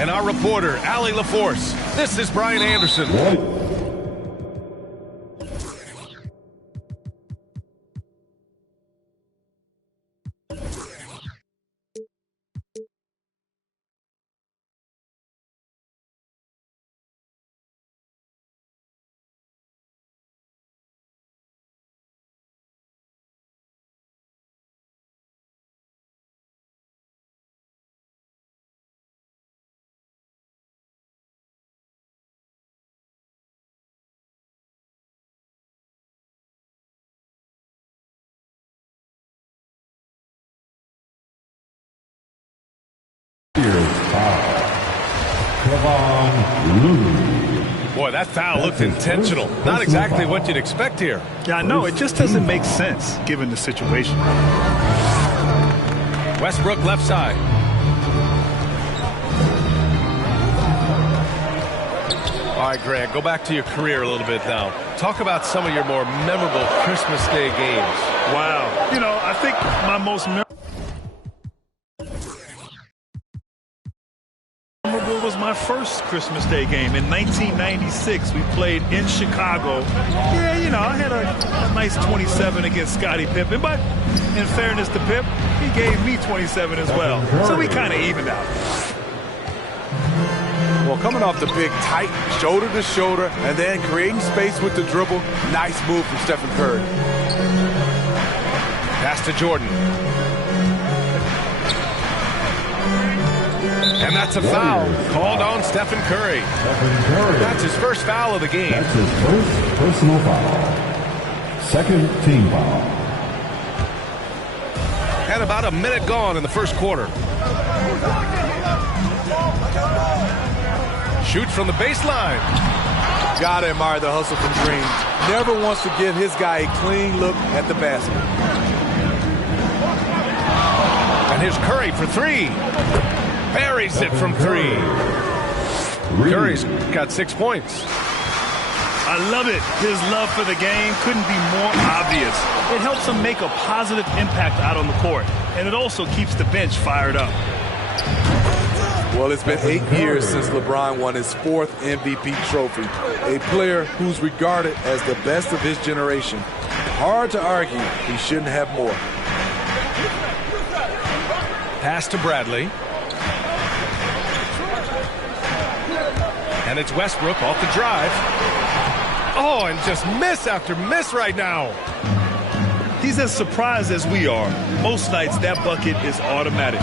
And our reporter, Allie LaForce. This is Brian Anderson. Boy, that foul looked intentional. Not exactly what you'd expect here. Yeah, I know. It just doesn't make sense given the situation. Westbrook left side. All right, Greg, go back to your career a little bit now. Talk about some of your more memorable Christmas Day games. Wow. You know, I think my most memorable was my first Christmas Day game in 1996. We played in Chicago. Yeah, you know, I had a nice 27 against Scottie Pippen, but in fairness to Pip, he gave me 27 as well. So we kind of evened out. Well, coming off the big, tight, shoulder to shoulder, and then creating space with the dribble, nice move from Stephen Curry. Pass to Jordan. And that's a foul called on Stephen Curry. That's his first foul of the game. That's his first personal foul. Second team foul. And about a minute gone in the first quarter. Shoots from the baseline. Gotta admire the hustle from Green. Never wants to give his guy a clean look at the basket. And here's Curry for three. Buries it from three. Curry's got 6 points. I love it. His love for the game couldn't be more obvious. It helps him make a positive impact out on the court, and it also keeps the bench fired up. Well, it's been 8 years since LeBron won his 4th MVP trophy. A player who's regarded as the best of his generation. Hard to argue he shouldn't have more. Pass to Bradley. And it's Westbrook off the drive. Oh, and just miss after miss right now. He's as surprised as we are. Most nights, that bucket is automatic.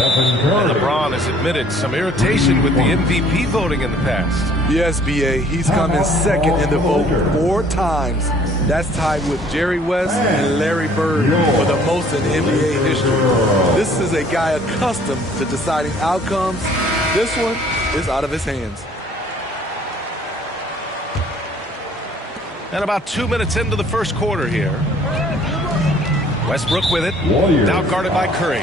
And LeBron has admitted some irritation with the MVP voting in the past. Yes, B.A., he's come in second in the vote 4 times. That's tied with Jerry West and Larry Bird for the most in NBA history. This is a guy accustomed to deciding outcomes. This one is out of his hands. And about 2 minutes into the first quarter here. Westbrook with it. Now guarded by Curry.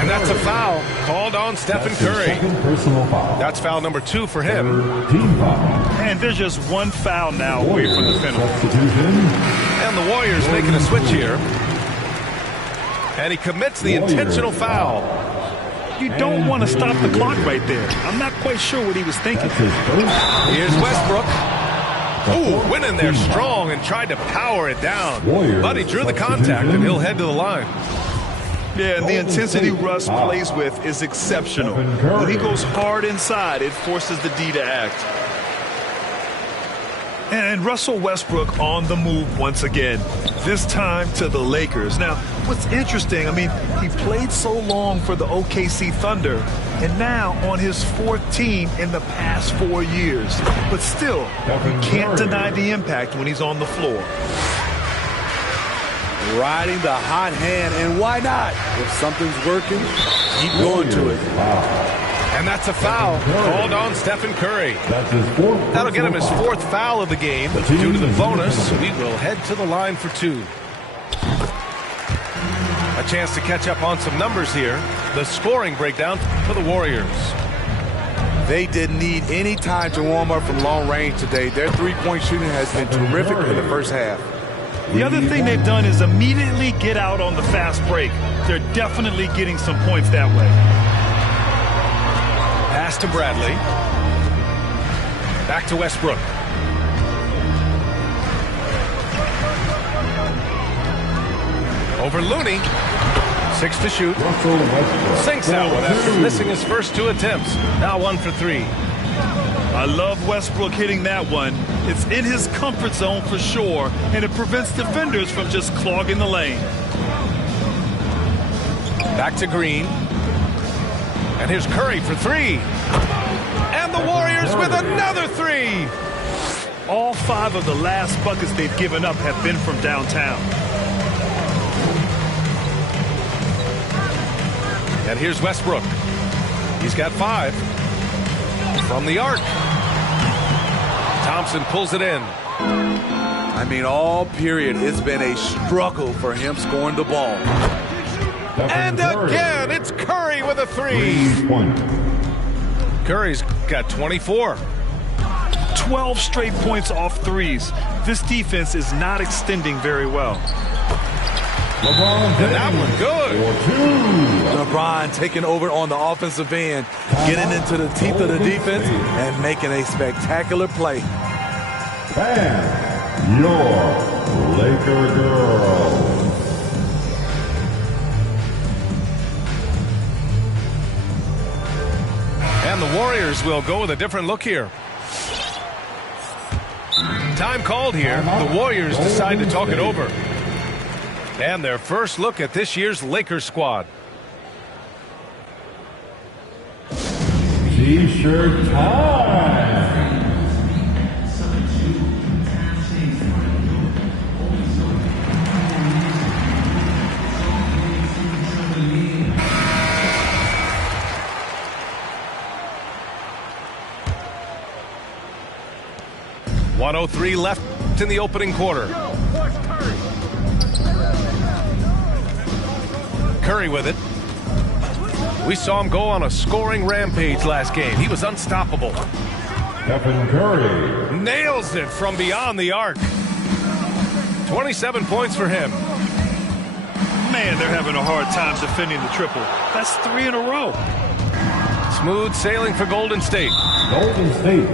And that's a foul called on Stephen Curry. That's foul number 2 for him. And there's just one foul now away from the penalty. And the Warriors making a switch here. And he commits the intentional foul. You don't want to stop the clock right there. I'm not quite sure what he was thinking. Here's Westbrook. Ooh, went in there strong and tried to power it down. But he drew the contact, and he'll head to the line. Yeah, and the intensity Russ plays with is exceptional. When he goes hard inside, it forces the D to act. And Russell Westbrook on the move once again, this time to the Lakers. Now, what's interesting, I mean, he played so long for the OKC Thunder, and now on his 4th team in the past 4 years. But still, you can't deny the impact when he's on the floor. Riding the hot hand, and why not? If something's working, keep going to it. And that's a foul called on Stephen Curry. That'll get him his 4th foul of the game. Due to the bonus, we will head to the line for 2. A chance to catch up on some numbers here. The scoring breakdown for the Warriors. They didn't need any time to warm up from long range today. Their three-point shooting has been terrific in the first half. The other thing they've done is immediately get out on the fast break. They're definitely getting some points that way. Pass to Bradley. Back to Westbrook. Over Looney. 6 to shoot. Sinks that one after missing his first 2 attempts. Now 1 for 3. I love Westbrook hitting that one. It's in his comfort zone for sure, and it prevents defenders from just clogging the lane. Back to Green. And here's Curry for 3. And the Warriors with another 3. All 5 of the last buckets they've given up have been from downtown. And here's Westbrook. He's got 5. From the arc. Thompson pulls it in. I mean, all period, it's been a struggle for him scoring the ball. And again, it's Curry with a 3. Curry's got 24. 12 straight points off threes. This defense is not extending very well. And that one good. LeBron taking over on the offensive end, getting into the teeth of the defense and making a spectacular play. And your Laker girls. And the Warriors will go with a different look here. Time called here. The Warriors decide to talk it over. And their first look at this year's Lakers squad. T-shirt time. .103 left in the opening quarter. Curry with it. We saw him go on a scoring rampage last game. He was unstoppable. Stephen Curry. Nails it from beyond the arc. 27 points for him. Man, they're having a hard time defending the triple. That's 3 in a row. Smooth sailing for Golden State. Golden State.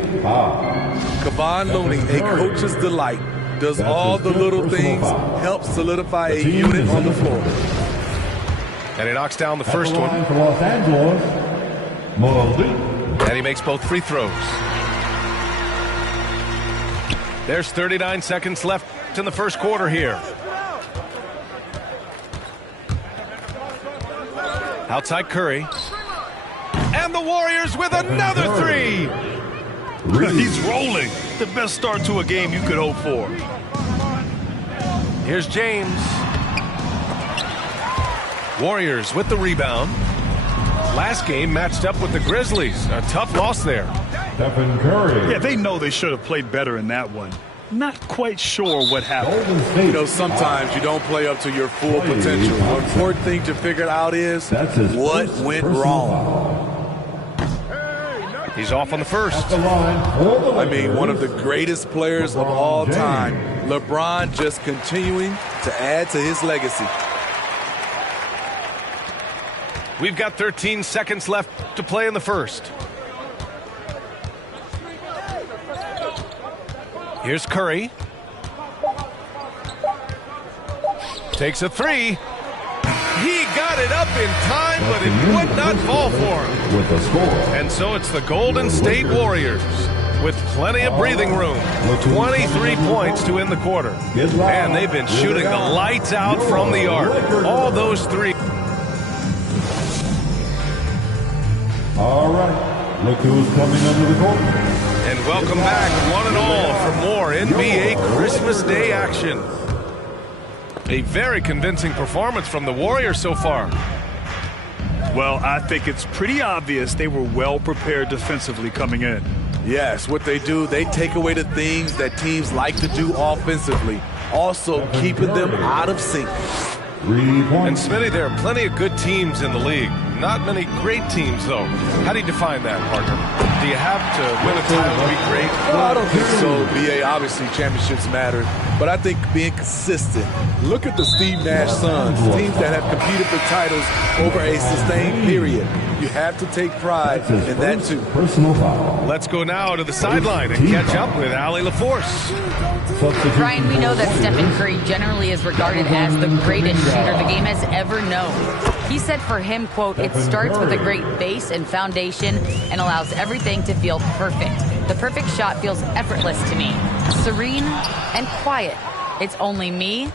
Kevon Looney, a coach's delight, does all the little things, helps solidify a unit on the floor. And he knocks down the first one. For Los Angeles, And he makes both free throws. There's 39 seconds left in the first quarter here. Outside Curry. And the Warriors with another 3. He's rolling. The best start to a game you could hope for. Here's James. Warriors with the rebound. Last game matched up with the Grizzlies. A tough loss there. Stephen Curry. Yeah, they know they should have played better in that one. Not quite sure what happened. Golden State. You know, sometimes you don't play up to your full potential. The important thing to figure out is what went wrong. He's off on the first. I mean, one of the greatest players of all time. LeBron just continuing to add to his legacy. We've got 13 seconds left to play in the first. Here's Curry. Takes a 3. He got it up in time, but it would not fall for him. With the score. And so it's the Golden State Warriors with plenty of breathing room. 23 points to end the quarter. And they've been shooting the lights out from the arc. All those 3. All right. Look who's coming under the court. And welcome back, one and all, for more NBA Christmas Day action. A very convincing performance from the Warriors so far. Well, I think it's pretty obvious they were well prepared defensively coming in. Yes, what they do, they take away the things that teams like to do offensively, also keeping them out of sync. 3 And points. Smitty, there are plenty of good teams in the league. Not many great teams, though. How do you define that, partner? Do you have to win a title to be great? Well, I don't think so, B.A. Obviously, championships matter. But I think being consistent. Look at the Steve Nash Suns, teams that have competed for titles over a sustained period. You have to take pride in that, too. Personal foul. Let's go now to the sideline and catch up with Allie LaForce. Brian, we know that Stephen Curry generally is regarded as the greatest shooter the game has ever known. He said for him, quote, "It starts with a great base and foundation and allows everything to feel perfect. The perfect shot feels effortless to me, serene and quiet. It's only me."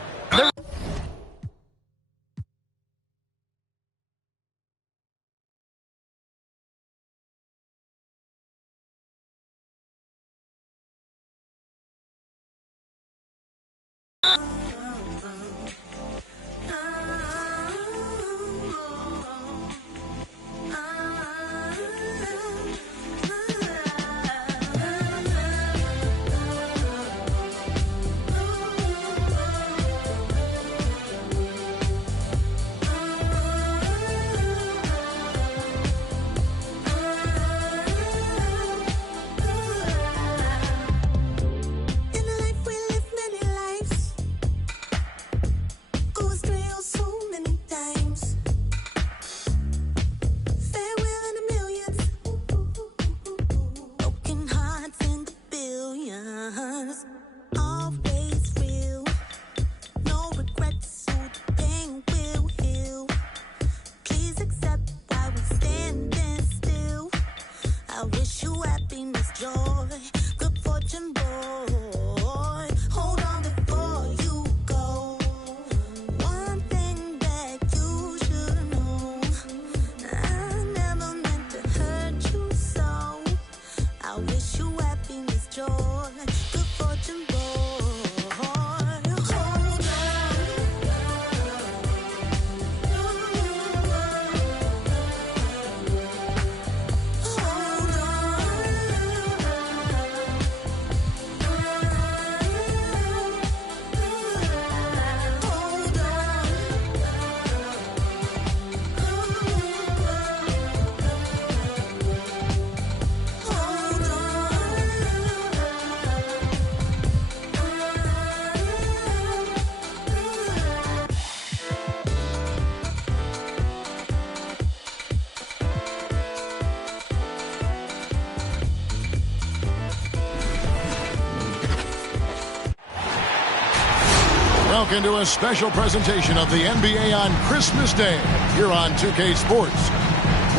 Welcome to a special presentation of the NBA on Christmas Day here on 2K Sports.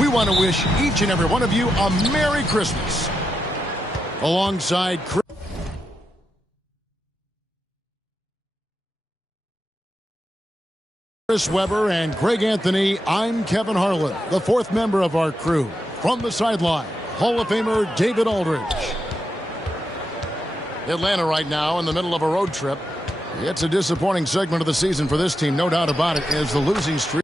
We want to wish each and every one of you a Merry Christmas. Alongside Chris Webber and Greg Anthony, I'm Kevin Harlan, the fourth member of our crew. From the sideline, Hall of Famer David Aldridge. Atlanta right now in the middle of a road trip. It's a disappointing segment of the season for this team, no doubt about it, as the losing streak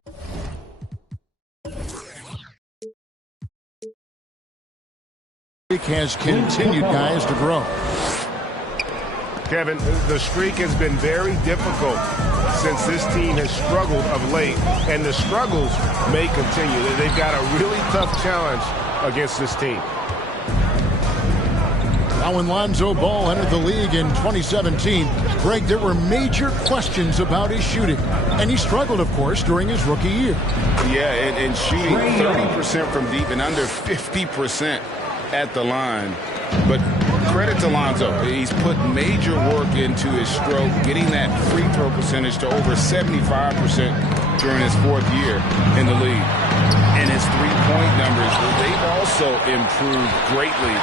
has continued, guys, to grow. Kevin, the streak has been very difficult since this team has struggled of late, and the struggles may continue. They've got a really tough challenge against this team. Now, when Lonzo Ball entered the league in 2017, Greg, there were major questions about his shooting. And he struggled, of course, during his rookie year. Yeah, and shooting 30% from deep and under 50% at the line. But credit to Lonzo. He's put major work into his stroke, getting that free throw percentage to over 75% during his fourth year in the league. And his three-point numbers, they've also improved greatly.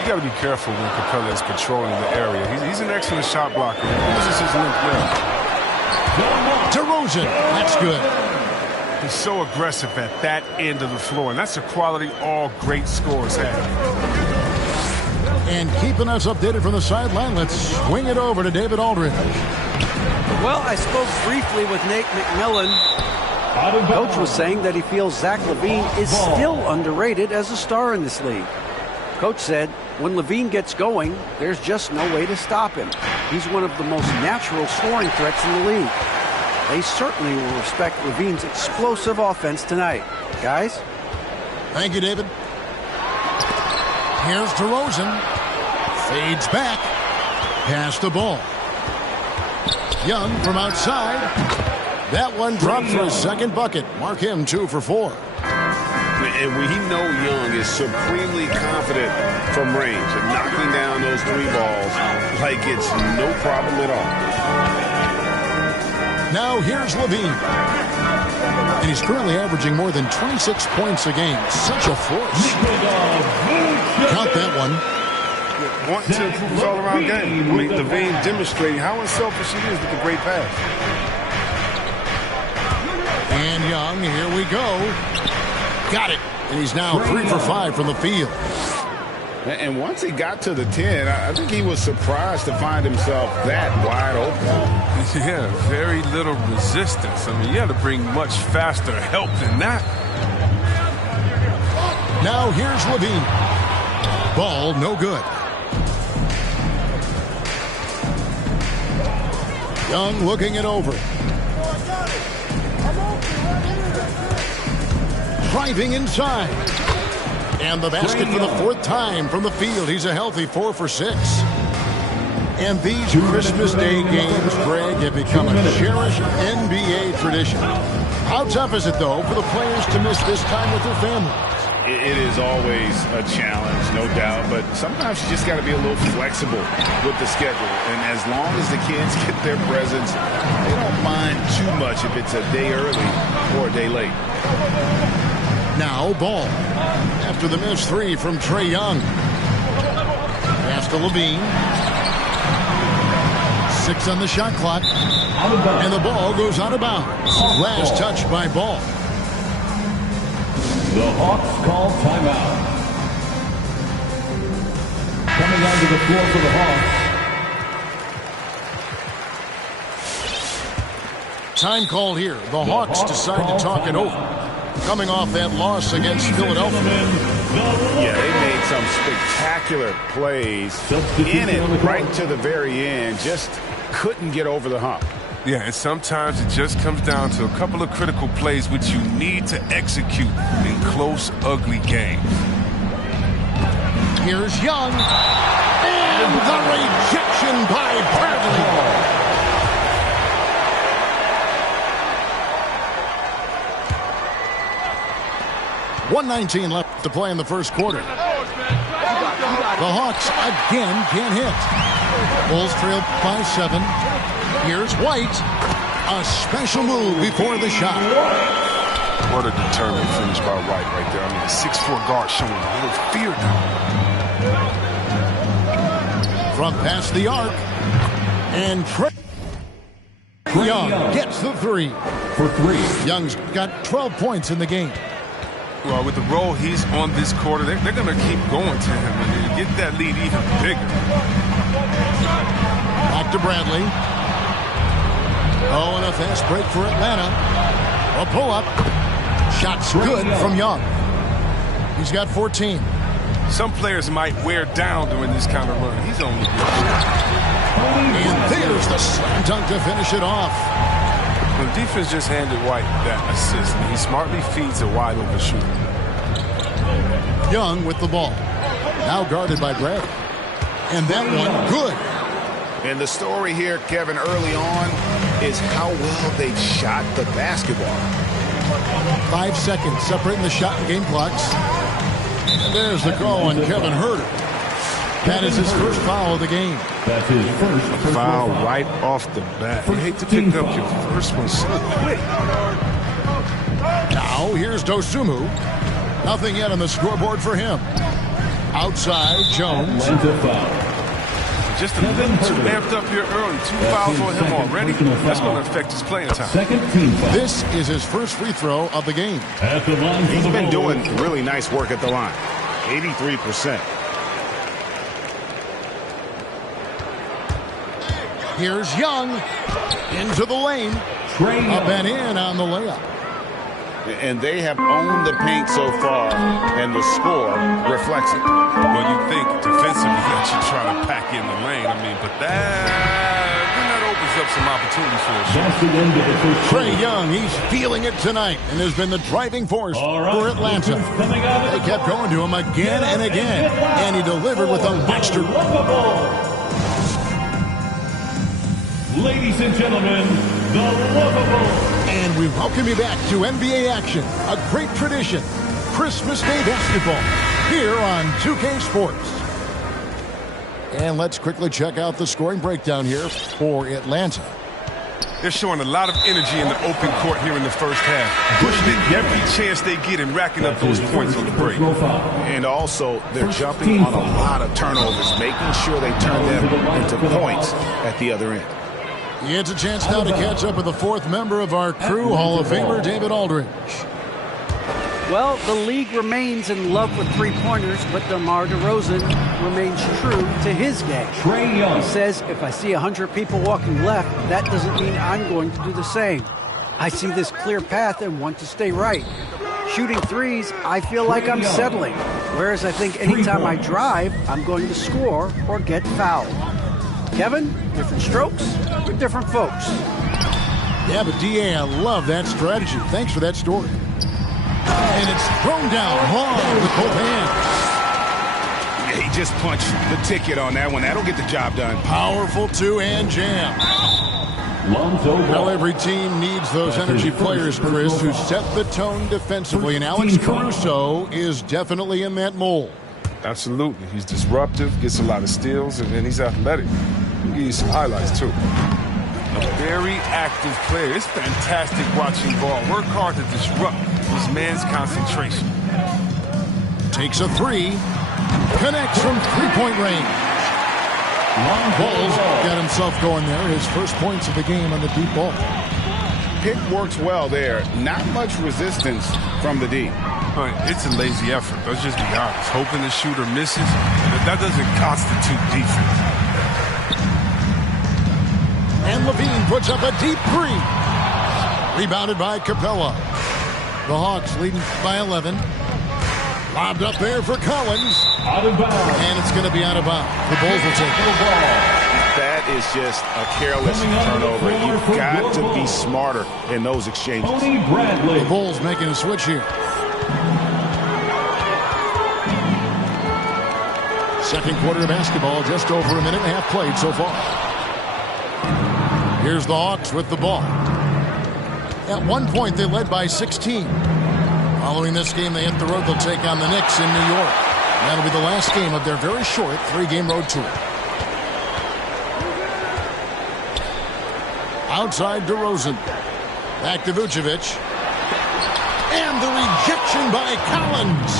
You got to be careful when Capella is controlling the area. He's an excellent shot blocker. He uses his length well. DeRozan, that's good. He's so aggressive at that end of the floor, and that's a quality all great scorers have. And keeping us updated from the sideline, let's swing it over to David Aldridge. Well, I spoke briefly with Nate McMillan. Coach was saying that he feels Zach LaVine is still underrated as a star in this league. Coach said, when LaVine gets going, there's just no way to stop him. He's one of the most natural scoring threats in the league. They certainly will respect Levine's explosive offense tonight. Guys? Thank you, David. Here's DeRozan. Fades back. Pass the ball. Young from outside. That one dropped for his second bucket. Mark him 2 for 4. And we know Young is supremely confident from range and knocking down those 3 balls like it's no problem at all. Now here's Levine. And he's currently averaging more than 26 points a game. Such a force. Count that one. Want to improve all-around game. I mean, Levine demonstrating how unselfish he is with the great pass. And Young, here we go. Got it. And he's now 3 for 5 from the field. And once he got to the 10, I think he was surprised to find himself that wide open. Yeah, very little resistance. I mean, you got to bring much faster help than that. Now here's Levine. Ball no good. Young looking it over. Driving inside. And the basket for the 4th time from the field. He's a healthy 4 for 6. And these Christmas Day games, Greg, have become a cherished NBA tradition. How tough is it, though, for the players to miss this time with their families? It is always a challenge, no doubt, but sometimes you just got to be a little flexible with the schedule. And as long as the kids get their presents, they don't mind too much if it's a day early or a day late. Now ball. After the missed 3 from Trae Young. Pass to Levine. 6 on the shot clock. And the ball goes out of bounds. Last touch by Ball. The Hawks call timeout. Coming onto the floor for the Hawks. Time called here. The Hawks decide to talk it over. Coming off that loss against Philadelphia. Yeah, they made some spectacular plays in it right to the very end. Just couldn't get over the hump. Yeah, and sometimes it just comes down to a couple of critical plays which you need to execute in close, ugly games. Here's Young. And the rejection by Bradley. 1:19 left to play in the first quarter. The Hawks again can't hit. Bulls trail by 7. Here's White. A special move before the shot. What a determined finish by White right there. I mean, a 6'4" guard showing a little fear now. From past the arc. And Trae Young gets the 3. For 3. Young's got 12 points in the game. Well, with the role he's on this quarter, they're going to keep going to him and get that lead even bigger. Back to Bradley. Oh, and a fast break for Atlanta. A pull-up. Shot's good from Young. He's got 14. Some players might wear down during this kind of run. He's only good. And there's the slam dunk to finish it off. The defense just handed White that assist, and he smartly feeds a wide-open shooter. Young with the ball. Now guarded by Bradley. And that one good. And the story here, Kevin, early on is how well they shot the basketball. 5 seconds separating the shot and game clocks. And there's the call on Kevin Huerter. That is his first foul of the game. That's his first Foul right off the bat. You hate to pick up your first one so quick. Now here's Dosunmu. Nothing yet on the scoreboard for him. Outside, Jones. Just a little too amped up here early. 2 fouls on him already. That's going to affect his playing time. This is his first free throw of the game. He's been doing really nice work at the line. 83%. Here's Young into the lane. Up and in on the layup. And they have owned the paint so far, and the score reflects it. Well, you think defensively that you try to pack in the lane. I mean, but that in that open opens up some opportunities for us. That's the end of the first quarter. Trae Young, he's feeling it tonight and has been the driving force for Atlanta. They kept going to him again and again, and he delivered with a master. Ladies and gentlemen, the Lovable. And we welcome you back to NBA action, a great tradition, Christmas Day basketball, here on 2K Sports. And let's quickly check out the scoring breakdown here for Atlanta. They're showing a lot of energy in the open court here in the first half, pushing it every chance they get and racking up those points on the break. And also, they're jumping on a lot of turnovers, making sure they turn them into points at the other end. It's a chance now to catch up with the fourth member of our crew, Hall of Famer David Aldridge. Well, the league remains in love with three-pointers, but DeMar DeRozan remains true to his game. He says, if I see 100 people walking left, that doesn't mean I'm going to do the same. I see this clear path and want to stay right. Shooting threes, I feel like I'm settling, whereas I think anytime I drive, I'm going to score or get fouled. Kevin, different strokes for different folks. Yeah, but D.A., I love that strategy. Thanks for that story. And it's thrown down hard with both hands. Yeah, he just punched the ticket on that one. That'll get the job done. Powerful two-hand jam. Well, every team needs those energy players, Chris, who set the tone defensively. And Alex Caruso is definitely in that mold. Absolutely. He's disruptive, gets a lot of steals, and he's athletic. I'll give you some highlights, too. A very active player. It's fantastic watching ball. Work hard to disrupt this man's concentration. Takes a three. Connects from three-point range. Bulls got himself going there. His first points of the game on the deep ball. Pick works well there. Not much resistance from the D. It's a lazy effort. Let's just be honest. Hoping the shooter misses, that doesn't constitute defense. And Levine puts up a deep three. Rebounded by Capella. The Hawks leading by 11. Lobbed up there for Collins. Out of bounds. And it's going to be out of bounds. The Bulls will take it. That is just a careless turnover. You've got to be smarter in those exchanges. The Bulls making a switch here. Second quarter of basketball, just over a minute and a half played so far. Here's the Hawks with the ball. At one point, they led by 16. Following this game, they hit the road. They'll take on the Knicks in New York. That'll be the last game of their very short three-game road tour. Outside DeRozan. Back to Vucevic. And the rejection by Collins.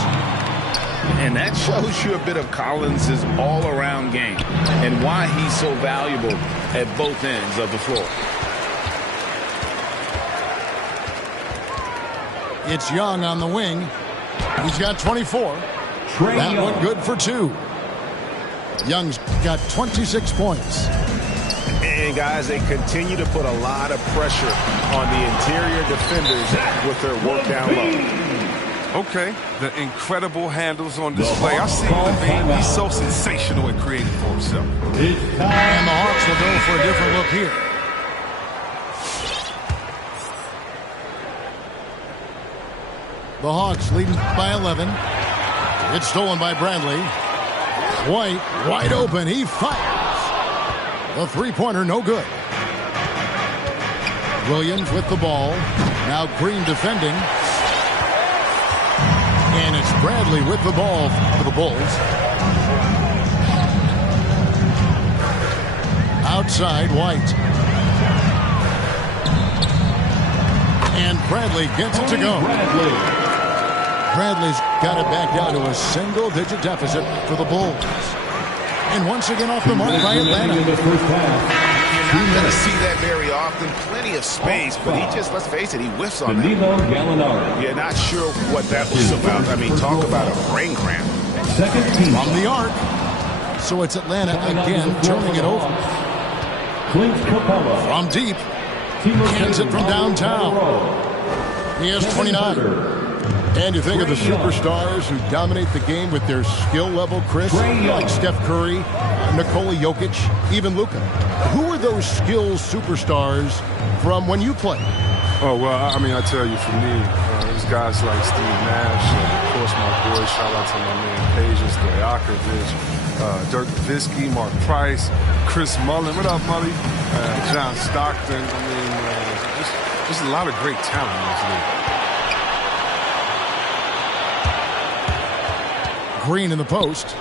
And that shows you a bit of Collins' all-around game and why he's so valuable at both ends of the floor. It's Young on the wing. He's got 24. That one good for 2. Young's got 26 points. And, guys, they continue to put a lot of pressure on the interior defenders with their work down low. Okay, the incredible handles on display. I see Levine. He's so sensational at creating for himself. And the Hawks will go for a different look here. The Hawks leading by 11. It's stolen by Bradley. White, wide open. He fires. The three-pointer, no good. Williams with the ball. Now Green defending. And it's Bradley with the ball for the Bulls. Outside, White. And Bradley gets it to go. Bradley's got it back down to a single-digit deficit for the Bulls. And once again off the mark by Atlanta. You're not going to see that very often. Plenty of space, but he just, let's face it, he whiffs on that. You're not sure what that was about. I mean, talk about a brain cramp. From the arc. So it's Atlanta again turning it over. From deep. Hands it from downtown. He has 29. And you think of the superstars who dominate the game with their skill level, Chris, like Steph Curry, Nikola Jokic, even Luka. Who are those skills superstars from when you played? Oh, well, I mean, I tell you, for me, there's guys like Steve Nash, of course, my boy, shout out to my man, Peja Stojakovic, Dirk Nowitzki, Mark Price, Chris Mullin, what up, Mully? John Stockton. I mean, there's a lot of great talent in this league. Green in the post.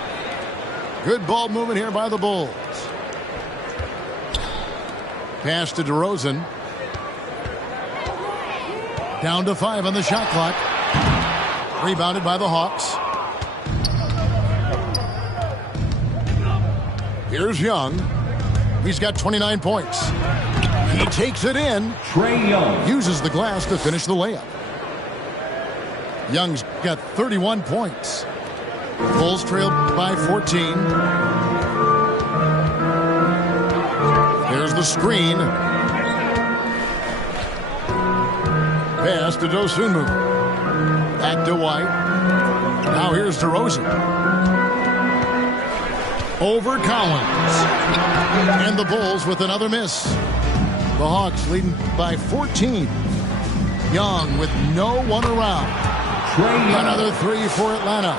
Good ball movement here by the Bulls. Pass to DeRozan. Down to 5 on the shot clock. Rebounded by the Hawks. Here's Young. He's got 29 points. He takes it in. Trae Young uses the glass to finish the layup. Young's got 31 points. Bulls trail by 14. There's the screen. Pass to Dosunmu. Back to White. Now here's DeRozan. Over Collins. And the Bulls with another miss. The Hawks leading by 14. Young with no one around. Another 3 for Atlanta.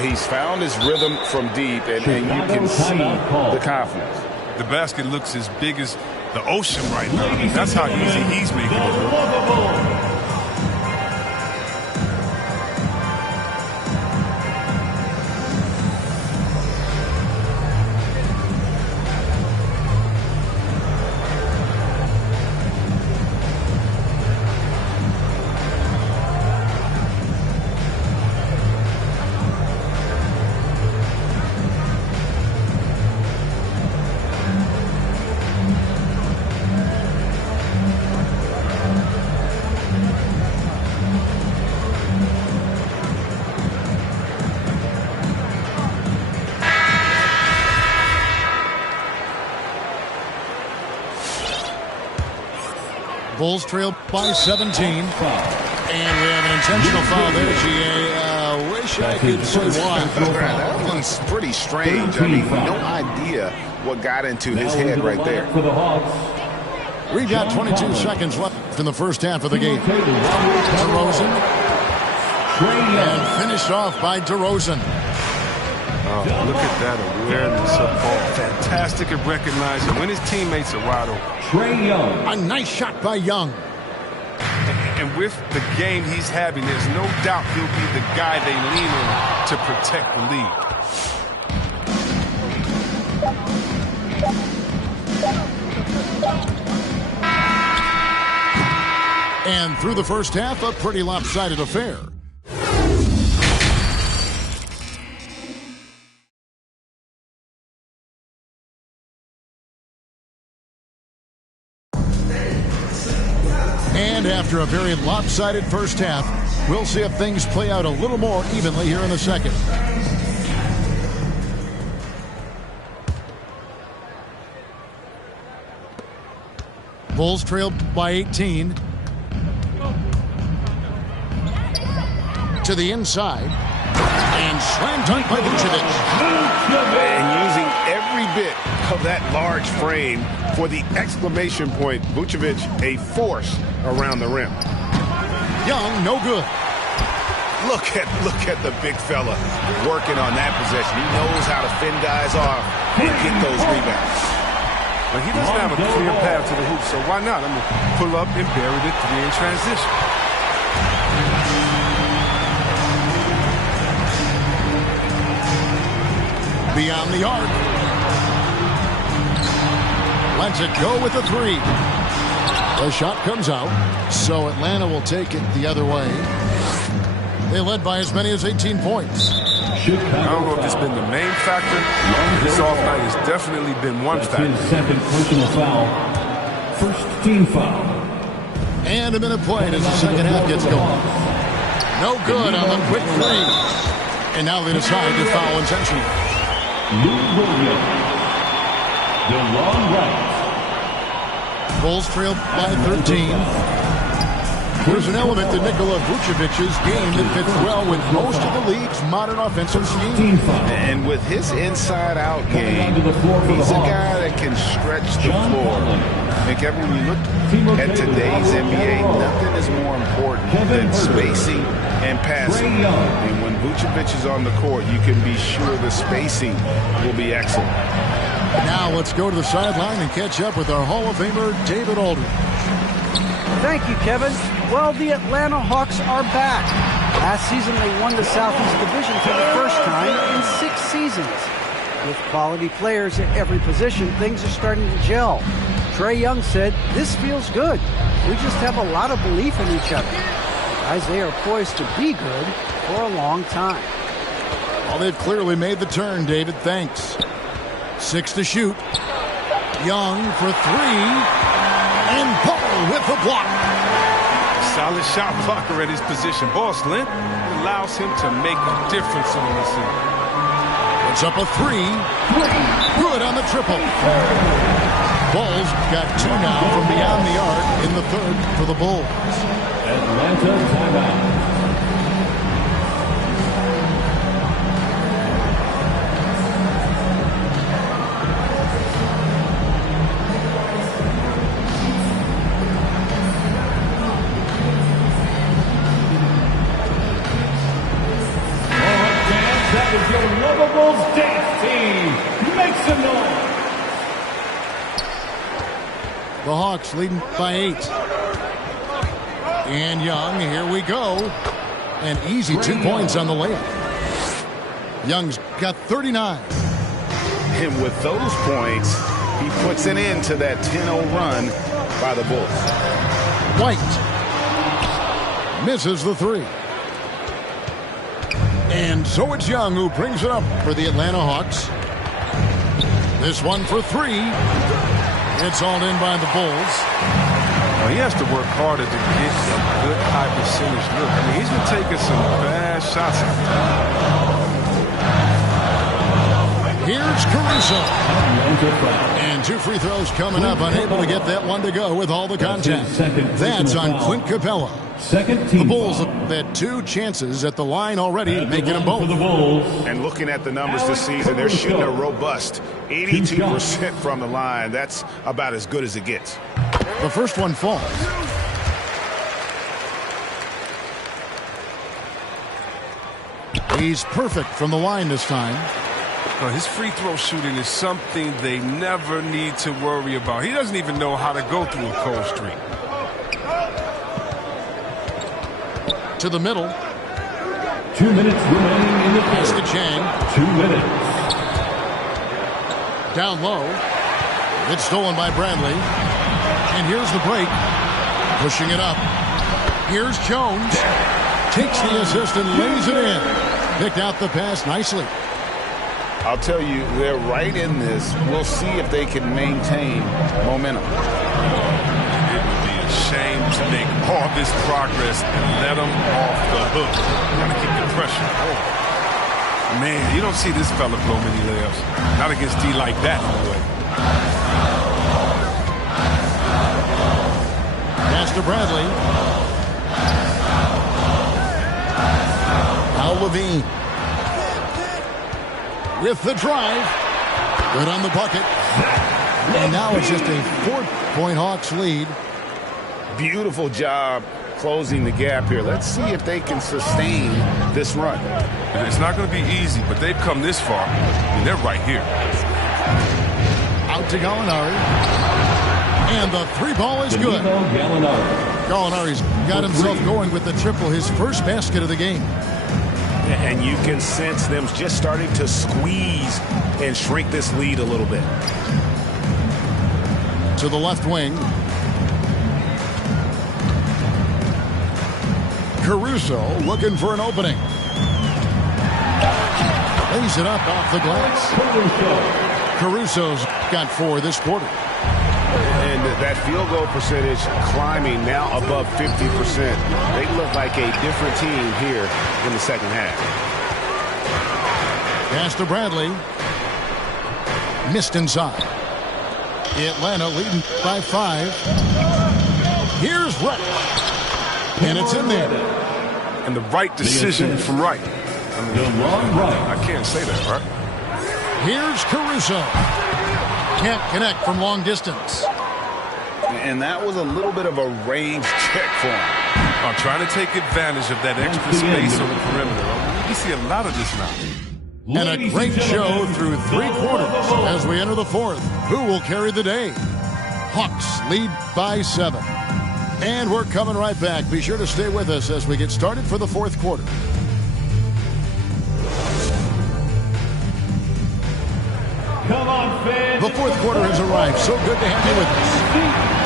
He's found his rhythm from deep, and you can see the confidence. The basket looks as big as the ocean right now. That's how easy he's making it look. Bulls trail by 17. And we have an intentional foul there, GA. Wish I could say why. That one's pretty strange. I mean, no idea what got into his head right there. We've got 22 seconds left in the first half of the game. DeRozan. And finished off by DeRozan. Oh, look at that awareness of ball. Fantastic at recognizing when his teammates are rattled. Trae Young. A nice shot by Young. And with the game he's having, there's no doubt he'll be the guy they lean on to protect the lead. And through the first half, a pretty lopsided affair. And after a very lopsided first half, we'll see if things play out a little more evenly here in the second. Bulls trail by 18. To the inside. And slam dunk by Vucevic. And using every bit of that large frame for the exclamation point. Vucevic, a force around the rim. Young, no good. Look at the big fella working on that possession. He knows how to fend guys off and get those rebounds. Well, he doesn't have a clear path to the hoop, so why not? I'm going to pull up and bury the three in transition. Beyond the arc. Lets it go with the three. The shot comes out, so Atlanta will take it the other way. They led by as many as 18 points. I don't know if it's been the main factor. This off night has definitely been one factor. His second personal foul. First team foul. And a minute played as the second half gets going. No good on the quick three. And now they decide to foul intentionally. Lou Williams. The long right. Bulls trail by 13. There's an element to Nikola Vucevic's game that fits well with most of the league's modern offensive scheme. And with his inside-out game, he's a guy that can stretch the floor. And Kevin, when you look at today's NBA, nothing is more important than spacing and passing. And when Vucevic is on the court, you can be sure the spacing will be excellent. Now let's go to the sideline and catch up with our Hall of Famer, David Aldridge. Thank you, Kevin. Well, the Atlanta Hawks are back. Last season, they won the Southeast Division for the first time in 6 seasons. With quality players at every position, things are starting to gel. Trae Young said, "This feels good. We just have a lot of belief in each other." Guys, they are poised to be good for a long time. Well, they've clearly made the turn, David. Thanks. 6 to shoot. Young for 3. And Paul with the block. Solid shot blocker at his position. Boss Lynn allows him to make a difference on the scene. Puts up a 3. Good on the triple. Bulls got 2 now from beyond the arc in the third for the Bulls. Atlanta timeout. That is your Lovables dance team. Make some noise. The Hawks leading by 8. And Young, here we go. An easy 2 points on the layup. Young's got 39. And with those points, he puts an end to that 10-0 run by the Bulls. White misses the 3. And so it's Young who brings it up for the Atlanta Hawks. This one for 3. It's all in by the Bulls. Well, he has to work harder to get a good high percentage look. I mean, he's been taking some bad shots. Here's Caruso. And 2 free throws coming up. Unable to get that one to go with all the contact. That's on Clint Capella. The Bulls have had 2 chances at the line already, making them both. And looking at the numbers this season, they're shooting a robust 82% from the line. That's about as good as it gets. The first one falls. He's perfect from the line this time. His free throw shooting is something they never need to worry about. He doesn't even know how to go through a cold streak. To the middle. 2 minutes remaining in the Pass third. to Chang. 2 minutes. Down low. It's stolen by Bradley. And here's the break. Pushing it up. Here's Jones. Takes the assist and lays it in. Picked out the pass nicely. I'll tell you, they're right in this. We'll see if they can maintain momentum. It would be a shame to make all this progress and let them off the hook. Gotta keep the pressure. Oh. Man, you don't see this fella blow many layups. Not against D like that, anyway. Pass to Bradley. Al Levine. With the drive. Good on the bucket. And now it's just a 4-point Hawks lead. Beautiful job closing the gap here. Let's see if they can sustain this run. And it's not going to be easy, but they've come this far. I mean, they're right here. Out to Gallinari. And the 3 ball is good. Gallinari's got himself going with the triple, his first basket of the game. And you can sense them just starting to squeeze and shrink this lead a little bit. To the left wing. Caruso looking for an opening. Lays it up off the glass. Caruso's got 4 this quarter. And that field goal percentage climbing now above 50%. They look like a different team here in the second half. Pass to Bradley. Missed inside. Atlanta leading by 5. Here's Reddish. And it's in there. And the right decision from Wright. I can't say that, right? Here's Caruso. Can't connect from long distance. And that was a little bit of a range check for him. I'm trying to take advantage of that extra space on the perimeter. We see a lot of this now. And a great show through 3 quarters as we enter the 4th. Who will carry the day? Hawks lead by 7. And we're coming right back. Be sure to stay with us as we get started for the 4th quarter. Come on, fans. The 4th quarter has arrived. So good to have you with us.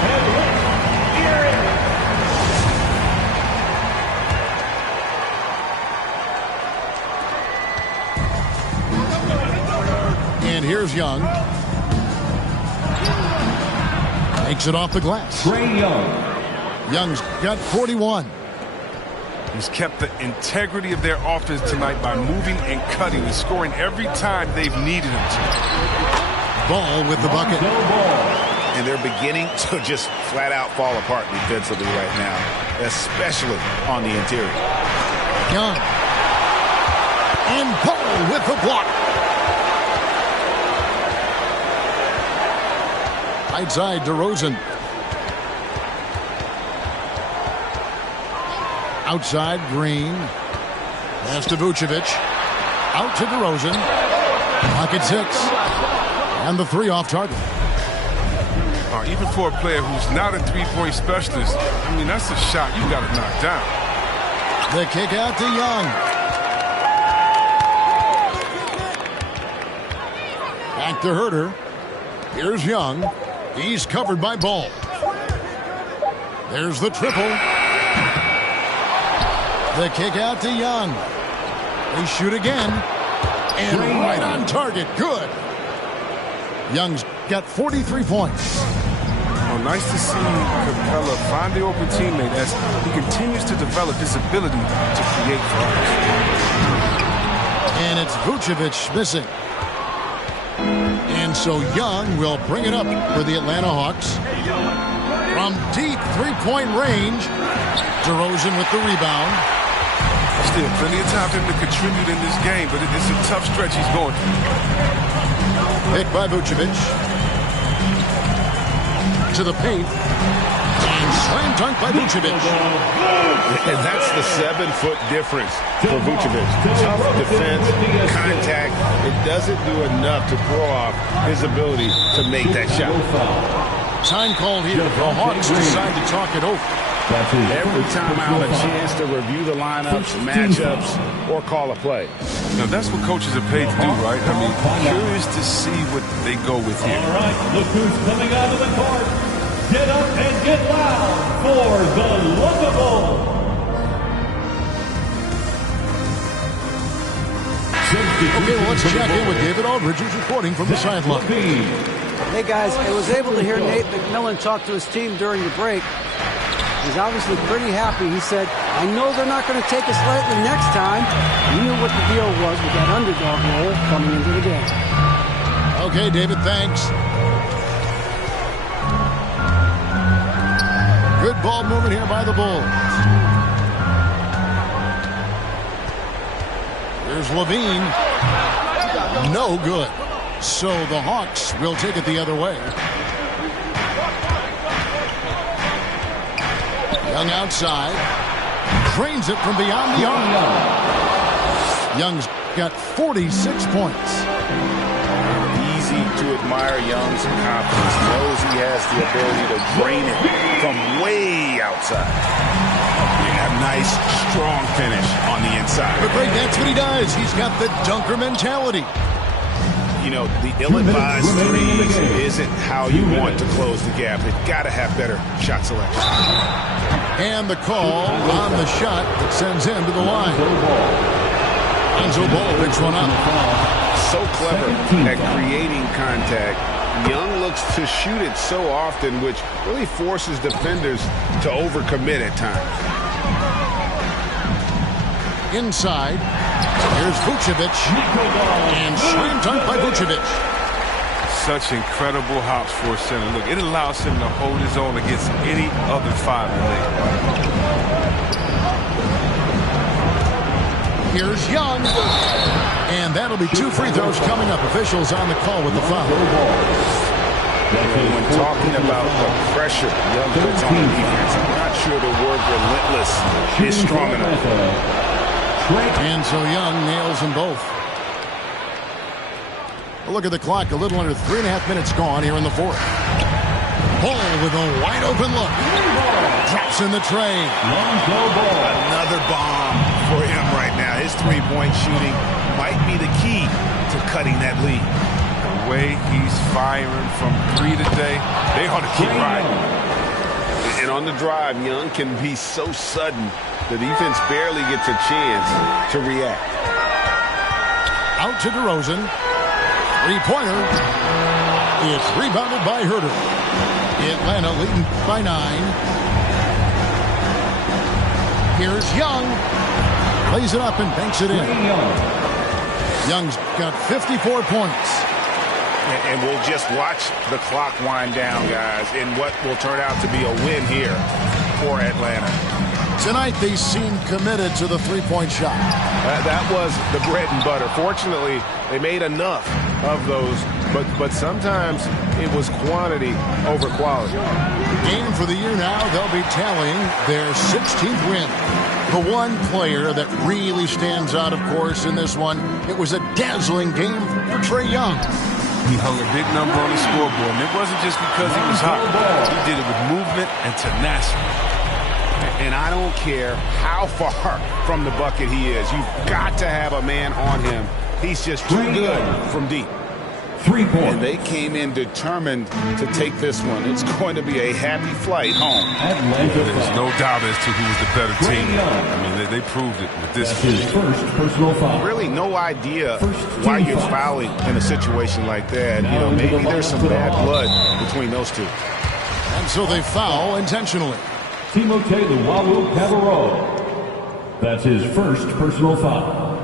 And here's Young. Takes it off the glass. Trae Young. Young's got 41. He's kept the integrity of their offense tonight by moving and cutting and scoring every time they've needed him to. Ball with the bucket. And they're beginning to just flat out fall apart defensively right now, especially on the interior. Young. And Ball with the block. Right side, DeRozan. Outside, Green. Pass to Vucevic. Out to DeRozan. Pocket 6. And the 3 off target. Even for a player who's not a three-point specialist, I mean, that's a shot you got to knock down. The kick out to Young. Back to Herter. Here's Young. He's covered by Ball. There's the triple. The kick out to Young. They shoot again. And right on target. Good. Young's got 43 points. Well, nice to see Capella find the open teammate as he continues to develop his ability to create for others. And it's Vucevic missing. And so Young will bring it up for the Atlanta Hawks. From deep three-point range, DeRozan with the rebound. Still plenty of time for him to contribute in this game, but it's a tough stretch he's going through. Picked by Vucevic. To the paint. And slam dunk by Vucevic. And that's the 7-foot difference for Vucevic. Tough defense, contact. It doesn't do enough to throw off his ability to make that shot. Time called here. The Hawks decide to talk it over. Every time out, a chance to review the lineups, matchups, or call a play. Now, that's what coaches are paid to do, right? I mean, curious to see what they go with here. All right, look who's coming out of the court. Get up and get loud for the Lookable. Okay, well, let's check in with David Aldridge, who's reporting from the sideline. Hey, guys, I was able to hear Nate McMillan talk to his team during the break. He's obviously pretty happy. He said, I know they're not going to take us lightly next time. He knew what the deal was with that underdog role coming into the game. Okay, David, thanks. Good ball movement here by the Bulls. Here's Levine. No good. So the Hawks will take it the other way. Young outside. Trains it from beyond the arc. Young's got 46 points. Easy to admire Young's confidence. Knows he has the ability to drain it from way outside. Yeah, nice, strong finish on the inside. But Greg, that's what he does. He's got the dunker mentality. You know, the ill-advised threes isn't how you want to close the gap. They've got to have better shot selection. And the call on the shot that sends him to the line. Lonzo Ball picks one up. So clever at creating contact. Young looks to shoot it so often, which really forces defenders to overcommit at times. Inside. Here's Vucevic. And slam dunk by Vucevic. Such incredible hops for a center. Look, it allows him to hold his own against any other five in the league. Here's Young. And that'll be 2 free throws coming up. Officials on the call with the foul. When talking about the pressure Young puts on the defense, I'm not sure the word relentless is strong enough. And so Young nails them both. A look at the clock. A little under 3.5 minutes gone here in the fourth. Ball with a wide open look. Drops in the tray. Another bomb for him right now. His three-point shooting might be the key to cutting that lead. The way he's firing from 3 today, they ought to keep riding. And on the drive, Young can be so sudden, the defense barely gets a chance to react. Out to DeRozan. Three-pointer. It's rebounded by Herter. Atlanta leading by 9. Here's Young. Plays it up and banks it in. Young's got 54 points. And we'll just watch the clock wind down, guys, in what will turn out to be a win here for Atlanta. Tonight, they seem committed to the three-point shot. That was the bread and butter. Fortunately, they made enough of those, but sometimes it was quantity over quality. Game for the year now, they'll be tallying their 16th win. The one player that really stands out, of course, in this one, it was a dazzling game for Trae Young. He hung a big number on the scoreboard, and it wasn't just because he was hot. He did it with movement and tenacity. And I don't care how far from the bucket he is. You've got to have a man on him. He's just too good from deep. 3 points. And they came in determined to take this one. It's going to be a happy flight home. There's no doubt as to who was the better team. I mean, they proved it with this. His first personal foul. Really no idea why you're fouling in a situation like that. You know, maybe there's some bad blood between those two. And so they foul intentionally. Timothé Luwawu Cabarro. That's his first personal foul.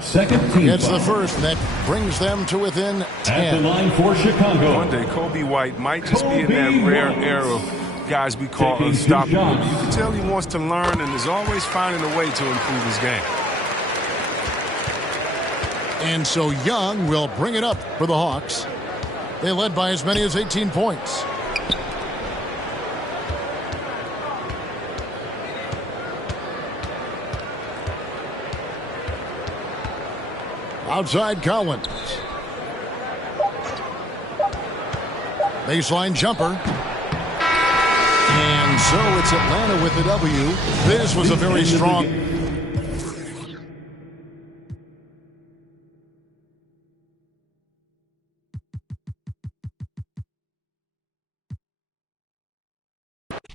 Second team It's foul. the first that brings them to within 10. At the line for Chicago. One day, Kobe White might just be in that rare era of guys we call unstoppable. You can tell he wants to learn and is always finding a way to improve his game. And so Young will bring it up for the Hawks. They led by as many as 18 points. Outside Collins. Baseline jumper. And so it's Atlanta with the W. This was a very strong...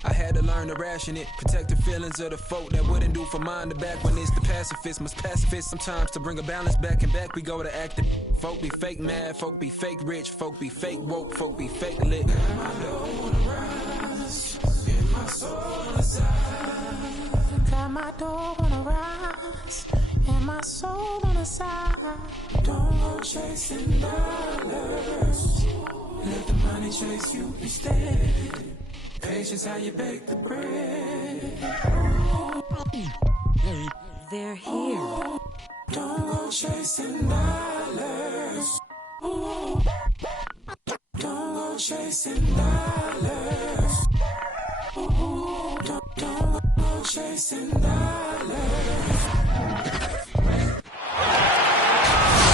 I had to learn to ration it, protect the feelings of the folk that wouldn't do for mine to back when it's the pacifist. Must pacifist sometimes to bring a balance back and back we go to acting. Folk be fake mad, folk be fake rich, folk be fake woke, folk be fake lit. My dough wanna rise, in my soul on the side. Got my dough wanna rise, and my soul on the side. Don't go chasing dollars, let the money chase you instead. Patience, how you bake the bread. They're here. Don't go chasing dollars. Don't go chasing dollars. Don't go chasing dollars.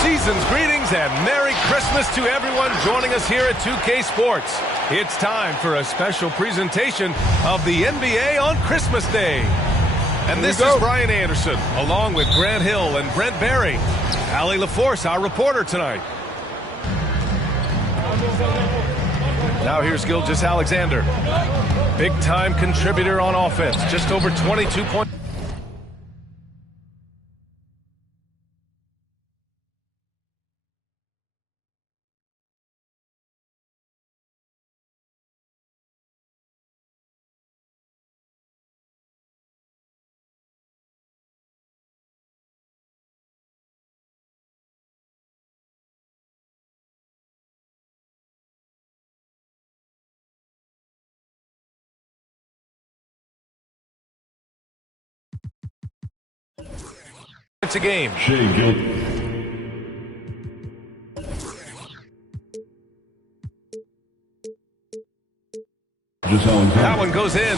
Season's greetings and Merry Christmas to everyone joining us here at 2K Sports. It's time for a special presentation of the NBA on Christmas Day. And this is Brian Anderson, along with Grant Hill and Brent Barry. Allie LaForce, our reporter tonight. Now here's Gilgeous-Alexander. Big-time contributor on offense, just over 22 points. It's a game. That one goes in.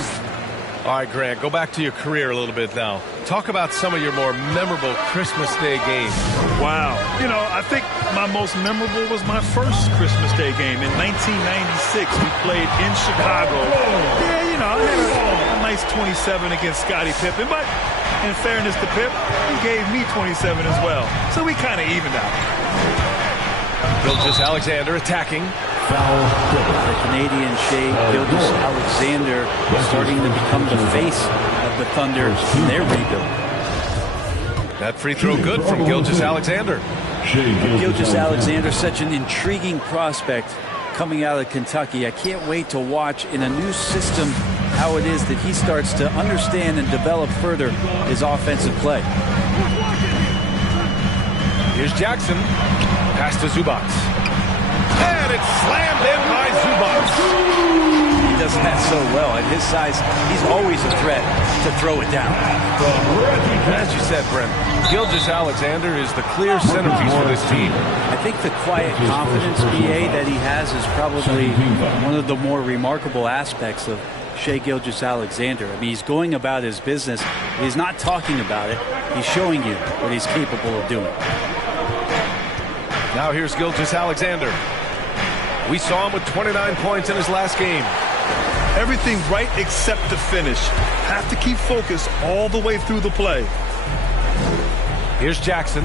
All right, Grant, go back to your career a little bit now. Talk about some of your more memorable Christmas Day games. Wow. You know, I think my most memorable was my first Christmas Day game. In 1996, we played in Chicago. Yeah, you know, I had a nice 27 against Scottie Pippen, but in fairness to Pip, he gave me 27 as well. So we kind of evened out. Gilgeous-Alexander attacking. The Canadian Shea Gilgeous-Alexander is starting to become the face of the Thunder in their rebuild. That free throw good from Gilgeous-Alexander. Gilgeous-Alexander, such an intriguing prospect coming out of Kentucky. I can't wait to watch in a new system how it is that he starts to understand and develop further his offensive play. Here's Jackson. Pass to Zubac. And it's slammed in by Zubac. He does that so well. At his size, he's always a threat to throw it down. As you said, Brent, Gilgeous-Alexander is the clear centerpiece for this team. I think the quiet confidence, BA, that he has is probably one of the more remarkable aspects of Shea Gilgeous-Alexander. I mean, he's going about his business. He's not talking about it. He's showing you what he's capable of doing. Now here's Gilgeous-Alexander. We saw him with 29 points in his last game. Everything right except the finish. Have to keep focused all the way through the play. Here's Jackson.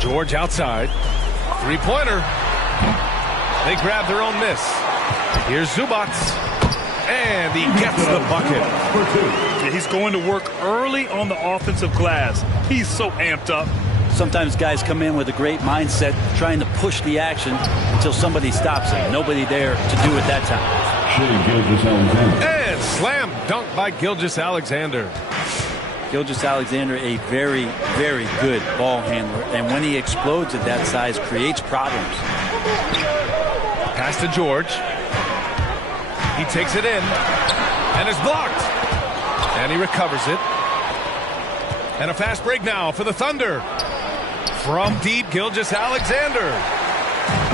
George outside. Three-pointer. They grab their own miss. Here's Zubac. And he gets the bucket. Yeah, he's going to work early on the offensive glass. He's so amped up. Sometimes guys come in with a great mindset, trying to push the action until somebody stops him. Nobody there to do it that time. And slam dunk by Gilgeous-Alexander. Gilgeous-Alexander, a very, very good ball handler. And when he explodes at that size, creates problems. Pass to George. He takes it in and is blocked. And he recovers it. And a fast break now for the Thunder. From deep, Gilgeous-Alexander.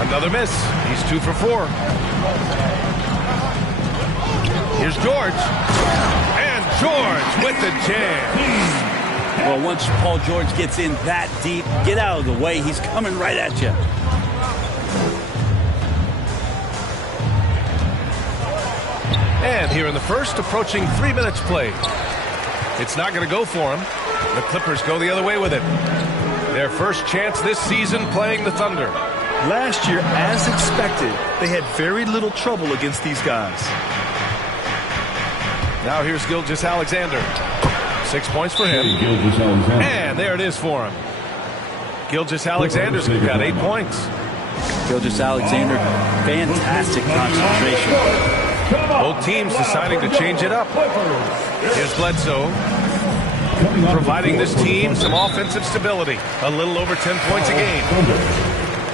Another miss. He's 2 for 4. Here's George. And George with the jam. Well, once Paul George gets in that deep, get out of the way. He's coming right at you. And here in the first, approaching 3 minutes played. It's not going to go for him. The Clippers go the other way with it. Their first chance this season playing the Thunder. Last year, as expected, they had very little trouble against these guys. Now here's Gilgeous-Alexander. 6 points for him. And there it is for him. Gilgeous-Alexander's got 8 points. Gilgeous-Alexander, fantastic concentration. Both teams deciding to change it up. Here's Bledsoe, providing this team some offensive stability. A little over 10 points a game.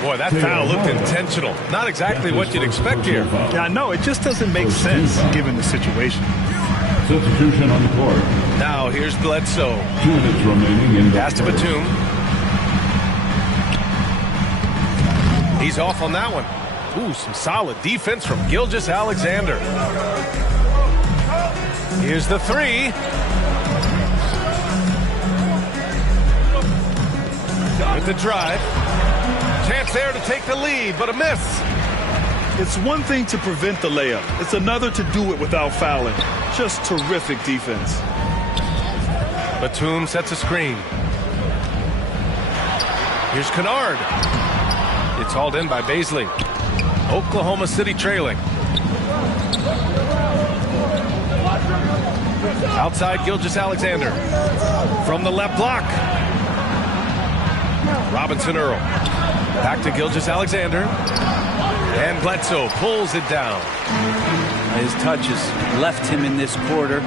Boy, that foul looked intentional. Not exactly what you'd expect here. Yeah, I know. It just doesn't make sense given the situation. Substitution on the court. Now here's Bledsoe. 2 minutes remaining in pass to Batum. He's off on that one. Ooh, some solid defense from Gilgeous-Alexander. Here's the three. With the drive. Chance there to take the lead, but a miss. It's one thing to prevent the layup. It's another to do it without fouling. Just terrific defense. Batum sets a screen. Here's Kennard. It's hauled in by Baisley. Oklahoma City trailing. Outside Gilgeous-Alexander. From the left block. Robinson Earl. Back to Gilgeous-Alexander. And Bledsoe pulls it down. His touch has left him in this quarter.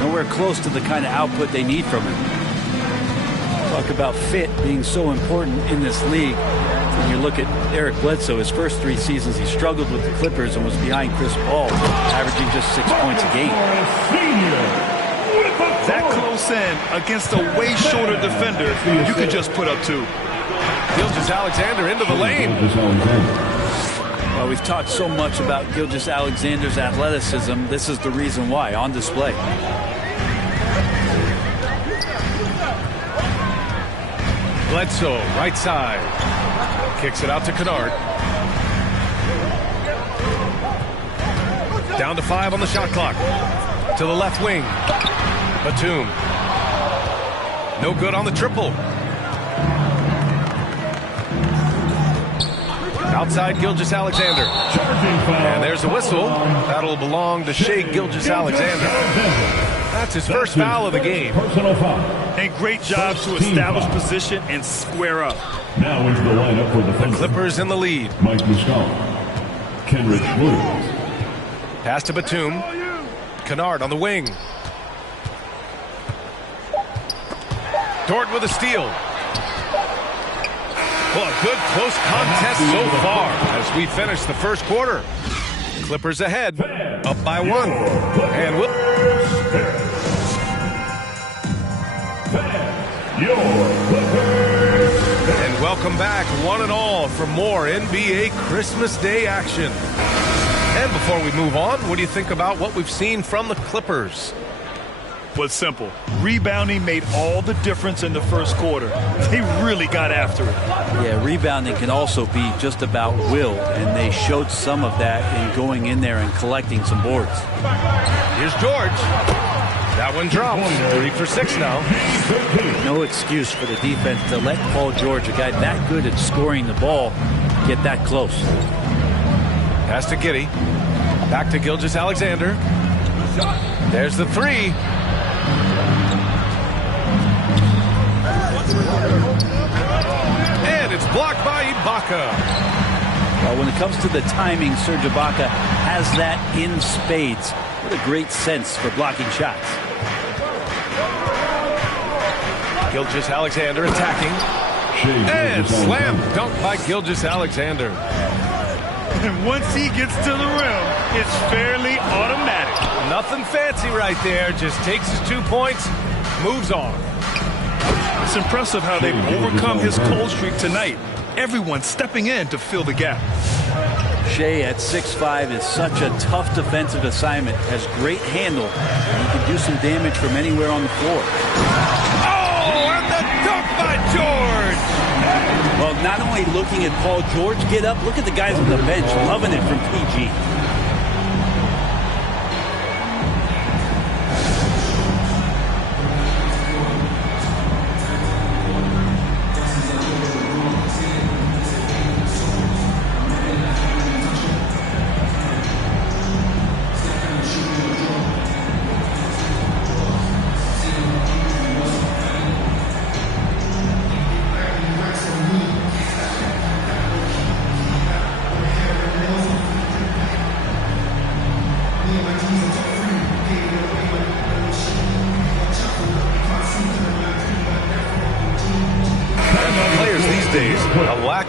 Nowhere close to the kind of output they need from him. Talk about fit being so important in this league. When you look at Eric Bledsoe, his first 3 seasons, he struggled with the Clippers and was behind Chris Paul, averaging just 6 points a game. That close in against a way shorter defender, you could just put up 2. Gilgeous-Alexander into the lane. Well, we've talked so much about Gilgeous-Alexander's athleticism. This is the reason why, on display. Bledsoe, right side. Kicks it out to Kennard. Down to 5 on the shot clock. To the left wing. Batum. No good on the triple. Outside Gilgeous-Alexander. And there's a whistle. That'll belong to Shai Gilgeous-Alexander. That's his first foul of the game. And great job to establish position and square up. Now into the lineup for the Clippers in the lead. Mike Muscala, Kenrich Williams. Pass to Batum. Kennard on the wing. Dort with a steal. Well, a good close contest so far as we finish the first quarter. Clippers ahead, up by 1. And we'll... And welcome back, one and all, for more NBA Christmas Day action. And before we move on, what do you think about what we've seen from the Clippers? Was simple. Rebounding made all the difference in the first quarter. They really got after it. Yeah, rebounding can also be just about will, and they showed some of that in going in there and collecting some boards. Here's George. That one drops. 3 for 6 now. No excuse for the defense to let Paul George, a guy that good at scoring the ball, get that close. Pass to Giddey. Back to Gilgeous-Alexander. There's the 3. And it's blocked by Ibaka. Well, when it comes to the timing, Serge Ibaka has that in spades. What a great sense for blocking shots. Gilgeous-Alexander attacking. And slam dunk by Gilgeous-Alexander. And once he gets to the rim, it's fairly automatic. Nothing fancy right there. Just takes his 2 points, moves on. It's impressive how they've overcome his cold streak tonight. Everyone stepping in to fill the gap. Shai at 6'5" is such a tough defensive assignment. Has great handle, and he can do some damage from anywhere on the floor. Oh, and the dunk by George! Well, not only looking at Paul George get up, look at the guys on the bench loving it from PG.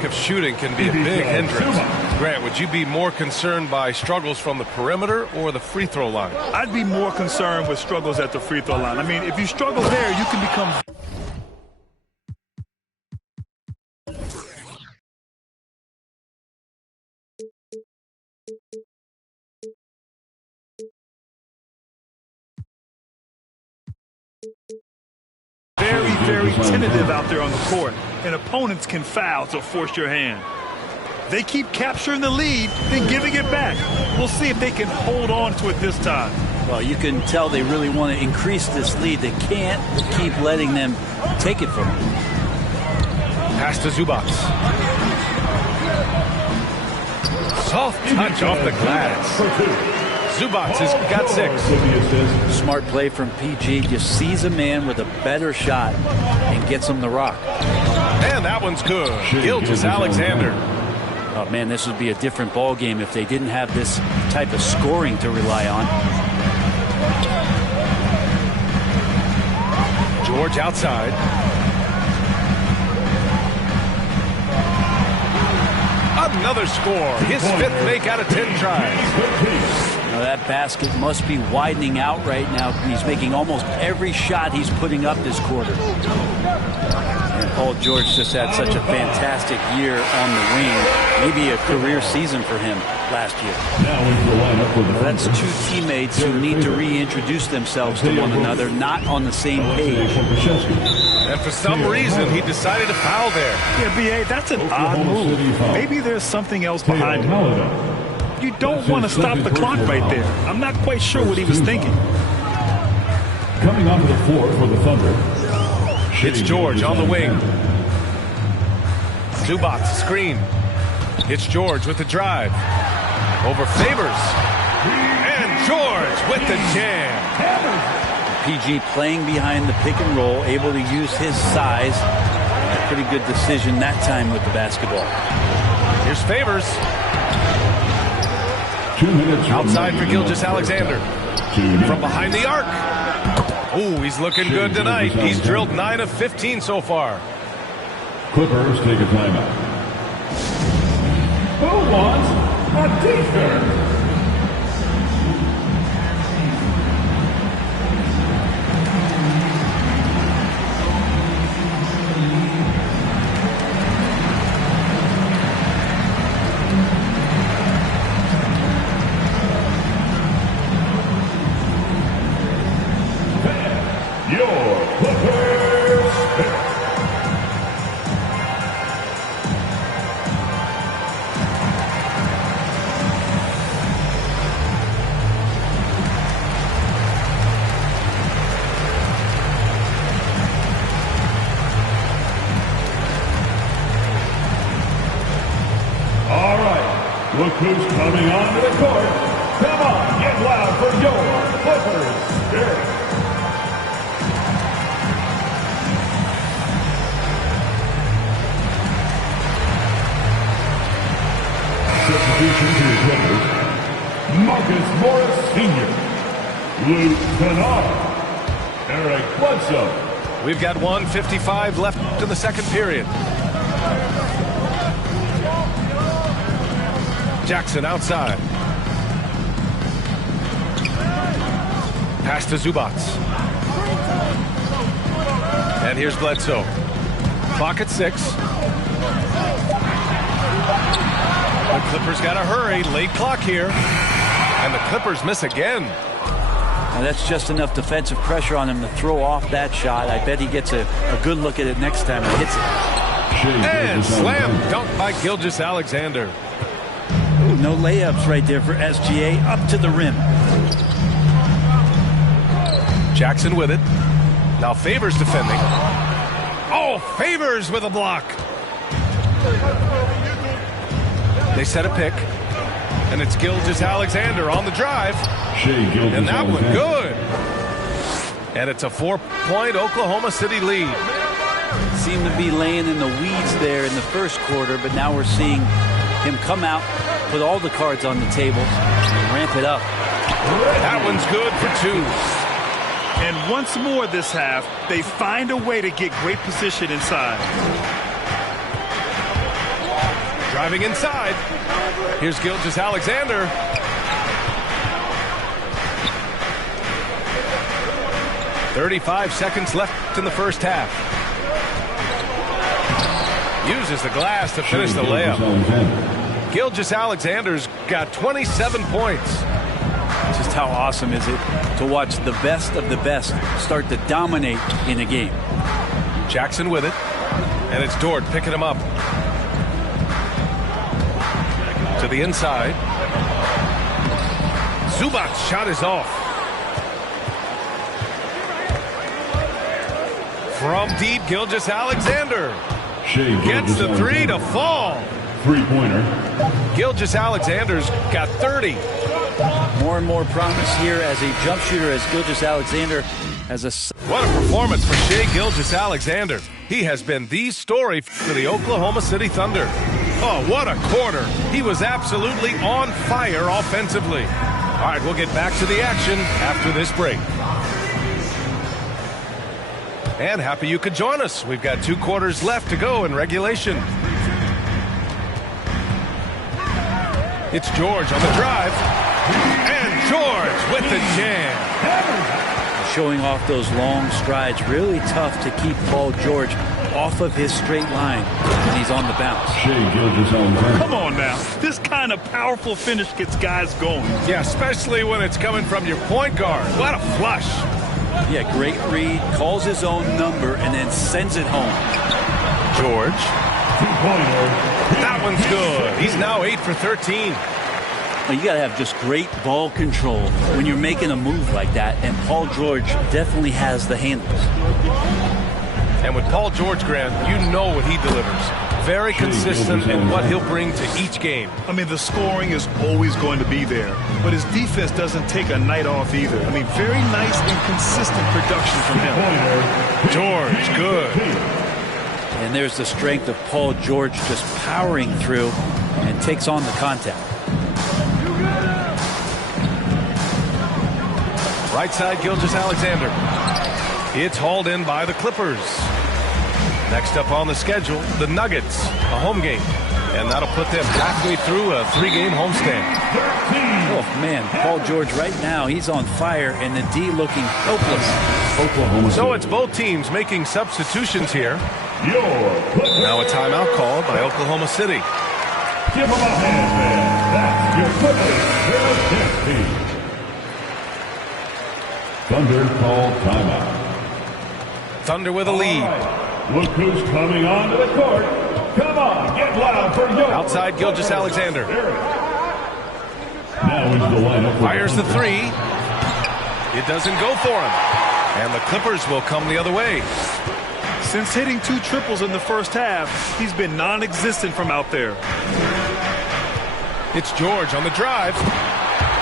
Of shooting can be a big hindrance. Grant, would you be more concerned by struggles from the perimeter or the free throw line? I'd be more concerned with struggles at the free throw line. I mean, if you struggle there, you can become... very tentative out there on the court, and opponents can foul to force your hand. They keep capturing the lead, then giving it back. We'll see if they can hold on to it this time. Well, you can tell they really want to increase this lead. They can't keep letting them take it from them. Pass to Zubac. Soft touch off the glass. Zubac has got 6. Smart play from PG. Just sees a man with a better shot and gets him the rock. And that one's good. Gilgeous-Alexander. Oh, man, this would be a different ball game if they didn't have this type of scoring to rely on. George outside. Another score. His 5th make out of 10 tries. Well, that basket must be widening out right now. He's making almost every shot he's putting up this quarter. And Paul George just had such a fantastic year on the wing. Maybe a career season for him last year. That's two teammates who need to reintroduce themselves to one another, not on the same page. And for some reason, he decided to foul there. Yeah, B.A., that's an odd move. Maybe there's something else behind it. You don't want to stop the clock right there. I'm not quite sure what he was thinking. Coming onto the floor for the Thunder. It's George on the wing. Zubac screen. It's George with the drive. Over Favors. And George with the jam. PG playing behind the pick and roll, able to use his size. A pretty good decision that time with the basketball. Here's Favors. 2 minutes. Outside for Gilgeous-Alexander. From behind the arc. Oh, he's looking good tonight. He's drilled 9 of 15 so far. Clippers take a timeout. Who wants a t-shirt? Look who's coming onto the court. Come on, get loud for your Clippers Spirit. Substitution to the Clippers. Marcus Morris Sr., Luke Kennard, Eric Bledsoe. We've got 1:55 left in the second period. Jackson outside. Pass to Zubac. And here's Bledsoe. Clock at 6. The Clippers got to hurry. Late clock here. And the Clippers miss again. Now that's just enough defensive pressure on him to throw off that shot. I bet he gets a good look at it next time and hits it. And slam dunk by Gilgeous-Alexander. No layups right there for SGA, up to the rim. Jackson with it. Now Favors defending. Oh, Favors with a block. They set a pick. And it's Gilgeous-Alexander on the drive. And that one good. And it's a 4-point Oklahoma City lead. Seemed to be laying in the weeds there in the first quarter, but now we're seeing him come out, put all the cards on the table, and ramp it up. That one's good for 2. And once more this half, they find a way to get great position inside. Driving inside. Here's Gilgeous-Alexander. .35 seconds left in the first half. Uses the glass to finish the layup. Gilgeous-Alexander's got 27 points. Just how awesome is it to watch the best of the best start to dominate in a game. Jackson with it. And it's Dort picking him up. To the inside. Zubac's shot is off. From deep, Gilgeous-Alexander. Gets the 3 to fall. Three-pointer. Gilgeous-Alexander's got 30. More and more promise here as a jump shooter as Gilgeous-Alexander has a... What a performance for Shai Gilgeous-Alexander. He has been the story for the Oklahoma City Thunder. Oh, what a quarter. He was absolutely on fire offensively. All right, we'll get back to the action after this break. And happy you could join us. We've got 2 quarters left to go in regulation. It's George on the drive. And George with the jam. Showing off those long strides. Really tough to keep Paul George off of his straight line when he's on the bounce. Come on now. This kind of powerful finish gets guys going. Yeah, especially when it's coming from your point guard. What a flush. Yeah, great read. Calls his own number and then sends it home. George. That one's good. He's now 8 for 13. Well, you got to have just great ball control when you're making a move like that, and Paul George definitely has the handles. And with Paul George, Grant, you know what he delivers. Very consistent in what he'll bring to each game. I mean, the scoring is always going to be there, but his defense doesn't take a night off either. I mean, very nice and consistent production from him. George, good. And there's the strength of Paul George just powering through and takes on the contact. Right side, Gilgeous-Alexander. It's hauled in by the Clippers. Next up on the schedule, the Nuggets, a home game. And that'll put them halfway through a 3-game homestand. Oh, man, Paul George right now, he's on fire, and the D looking hopeless. So it's both teams making substitutions here. Now a timeout called by Oklahoma City. Give him a hand, man. That's your Clippers team. Thunder called timeout. Thunder with a lead. Right. Look who's coming onto the court. Come on, get loud for your outside Gilgeous-Alexander. Now is the lineup. Fires the three. It doesn't go for him. And the Clippers will come the other way. Since hitting 2 triples in the first half, he's been non-existent from out there. It's George on the drive.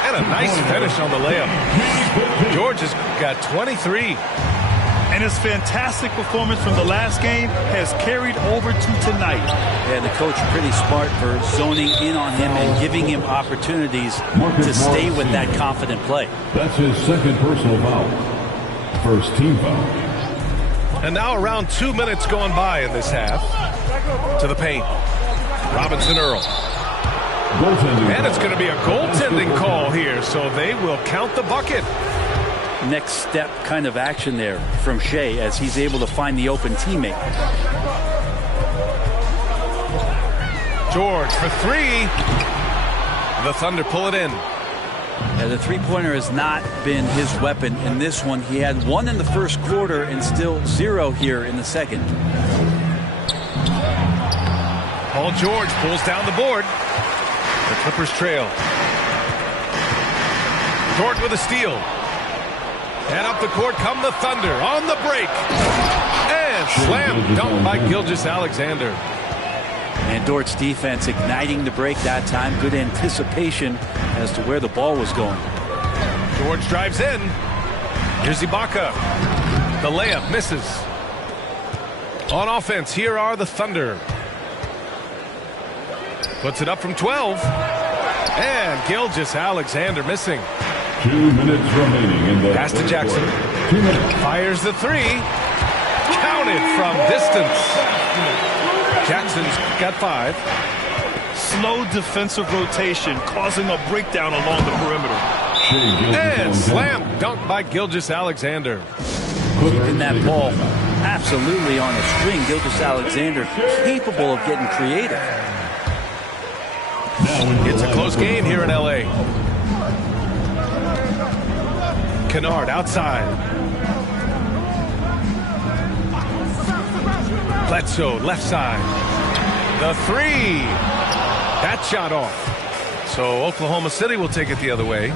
And a nice finish on the layup. George has got 23. And his fantastic performance from the last game has carried over to tonight. Yeah, the coach pretty smart for zoning in on him and giving him opportunities to stay with that confident play. That's his second personal foul. First team foul. And now around 2 minutes gone by in this half. To the paint. Robinson Earl. And it's going to be a goaltending call here, so they will count the bucket. Next step kind of action there from Shea as he's able to find the open teammate. George for 3. The Thunder pull it in. Yeah, the three-pointer has not been his weapon in this one. He had 1 in the first quarter and still 0 here in the second. Paul George pulls down the board. The Clippers trail. Dort with a steal. And up the court come the Thunder on the break. And slam dunk by Gilgeous-Alexander. And Dort's defense igniting the break that time. Good anticipation as to where the ball was going. George drives in. Here's Ibaka. The layup misses. On offense, here are the Thunder. Puts it up from 12. And Gilgeous-Alexander missing. 2 minutes remaining in the pass to Jackson. 2 minutes. Fires the 3. Counted from distance. Jackson's got 5. Slow defensive rotation causing a breakdown along the perimeter. And slam dunk by Gilgeous-Alexander. Keeping that ball absolutely on a string. Gilgeous-Alexander capable of getting creative. It's a close game here in L.A. Kennard outside. Bledsoe left side. The 3. That shot off. So Oklahoma City will take it the other way.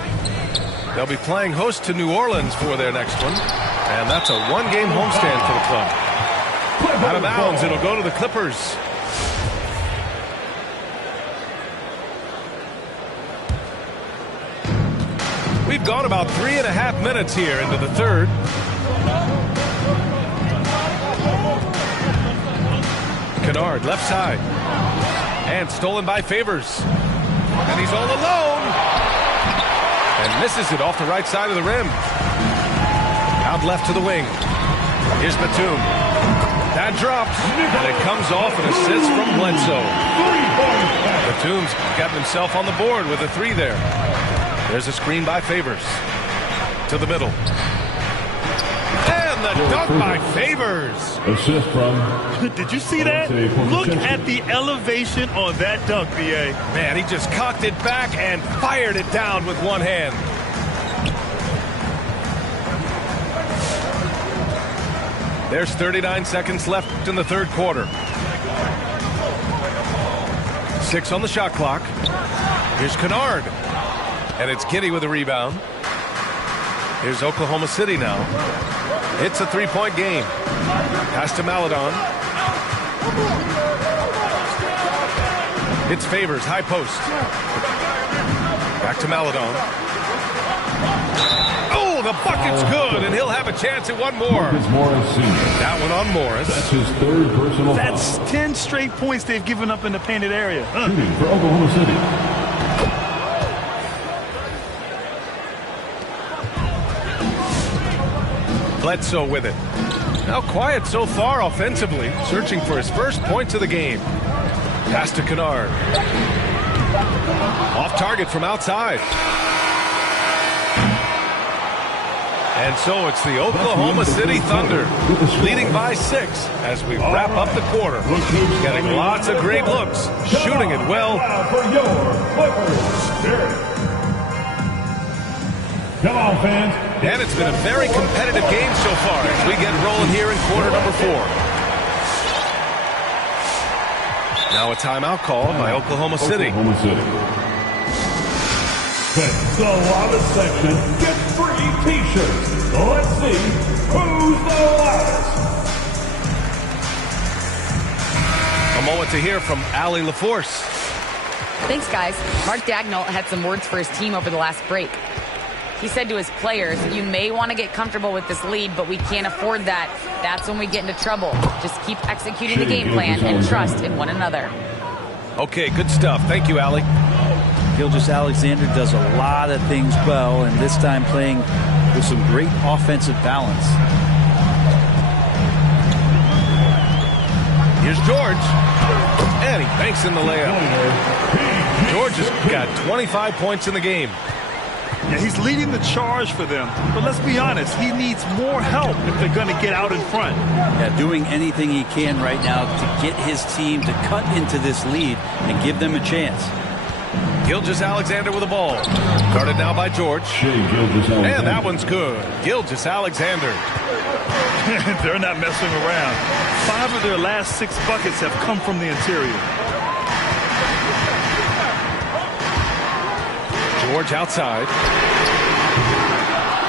They'll be playing host to New Orleans for their next one. And that's a 1-game homestand for the club. Out of bounds, it'll go to the Clippers. We've gone about 3.5 minutes here into the third. Kennard left side. And stolen by Favors. And he's all alone. And misses it off the right side of the rim. Out left to the wing. Here's Batum. That drops. And it comes off an assist from Bledsoe. Batum's got himself on the board with a 3 there. There's a screen by Favors. To the middle. And the dunk by Favors. Assist from. Did you see that? Look at the elevation on that dunk, B.A. Man, he just cocked it back and fired it down with one hand. There's 39 seconds left in the third quarter. 6 on the shot clock. Here's Kennard. And it's Giddy with a rebound. Here's Oklahoma City now. It's a three-point game. Pass to Maladon. It's Favors, high post. Back to Maladon. Oh, the bucket's good, and he'll have a chance at one more. That one on Morris. That's his third personal foul. That's 10 straight points they've given up in the painted area. Shooting for Oklahoma City. Bledsoe with it. Now quiet so far offensively, searching for his first points of the game. Pass to Kennard. Off target from outside. And so it's the Oklahoma City Thunder leading by 6 as we wrap up the quarter. Getting lots of great looks, shooting it well. Come on, fans. And it's been a very competitive game so far as we get rolling here in quarter number 4. Now a timeout called by Oklahoma City. Thanks the loudest section. Get free T-shirts. Let's see who's the loudest. A moment to hear from Allie LaForce. Thanks, guys. Mark Dagnall had some words for his team over the last break. He said to his players, you may want to get comfortable with this lead, but we can't afford that. That's when we get into trouble. Just keep executing the game plan and trust in one another. Okay, good stuff. Thank you, Allie. Gilgeous-Alexander does a lot of things well, and this time playing with some great offensive balance. Here's George. And he banks in the layup. George has got 25 points in the game. Yeah, he's leading the charge for them. But let's be honest, he needs more help if they're going to get out in front. Yeah, doing anything he can right now to get his team to cut into this lead and give them a chance. Gilgeous-Alexander with the ball. Guarded now by George. And that one's good. Gilgeous-Alexander. They're not messing around. 5 of their last 6 buckets have come from the interior. George outside.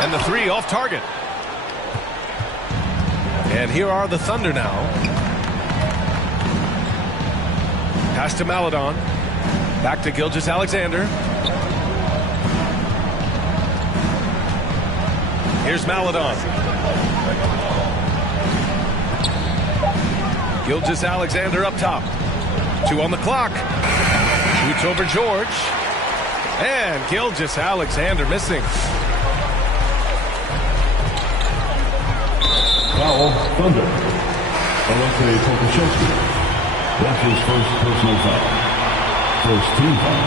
And the 3 off target. And here are the Thunder now. Pass to Maladon. Back to Gilgeous-Alexander. Here's Maladon. Gilgeous-Alexander up top. 2 on the clock. Shoots over George. And Gilgeous-Alexander missing. Foul, Thunder. Alexei Pokusevski. That's his first personal foul. First team foul.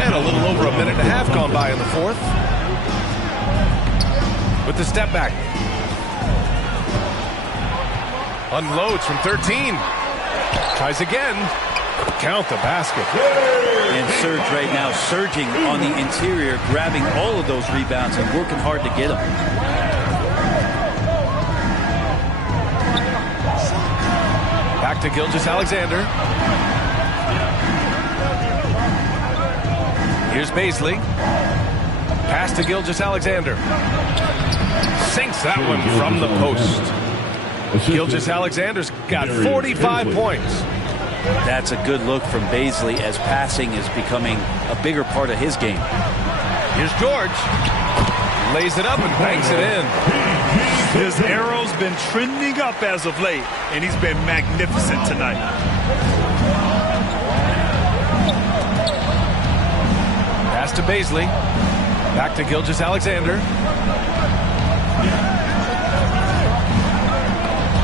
And a little over a minute and a half gone by in the fourth. With the step back. Unloads from 13. Tries again. Count the basket. And Serge right now surging on the interior, grabbing all of those rebounds and working hard to get them. Back to Gilgeous-Alexander. Here's Baisley. Pass to Gilgeous-Alexander. Sinks that one from the post. Gilgeous-Alexander's got 45 points. That's a good look from Baisley as passing is becoming a bigger part of his game. Here's George. Lays it up and banks it in. His arrow's been trending up as of late, and he's been magnificent tonight. Pass to Baisley. Back to Gilgeous-Alexander.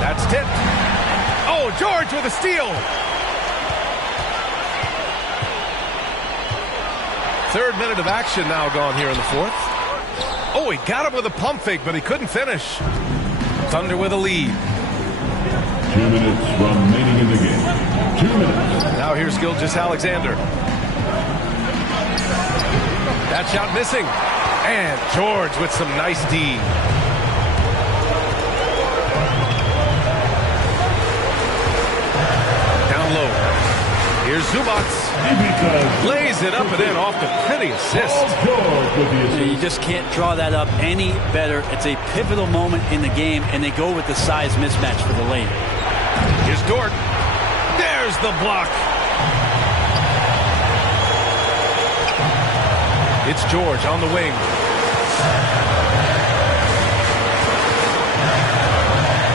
That's tipped. Oh, George with a steal. Third minute of action now gone here in the fourth. Oh, he got him with a pump fake, but he couldn't finish. Thunder with a lead. 2 minutes remaining in the game. 2 minutes. Now here's Gilgeous-Alexander. That shot missing. And George with some nice D. Down low. Here's Zubats. Lays it up and in off the pretty assist. You just can't draw that up any better. It's a pivotal moment in the game, and they go with the size mismatch for the lane. Here's Dort. There's the block. It's George on the wing.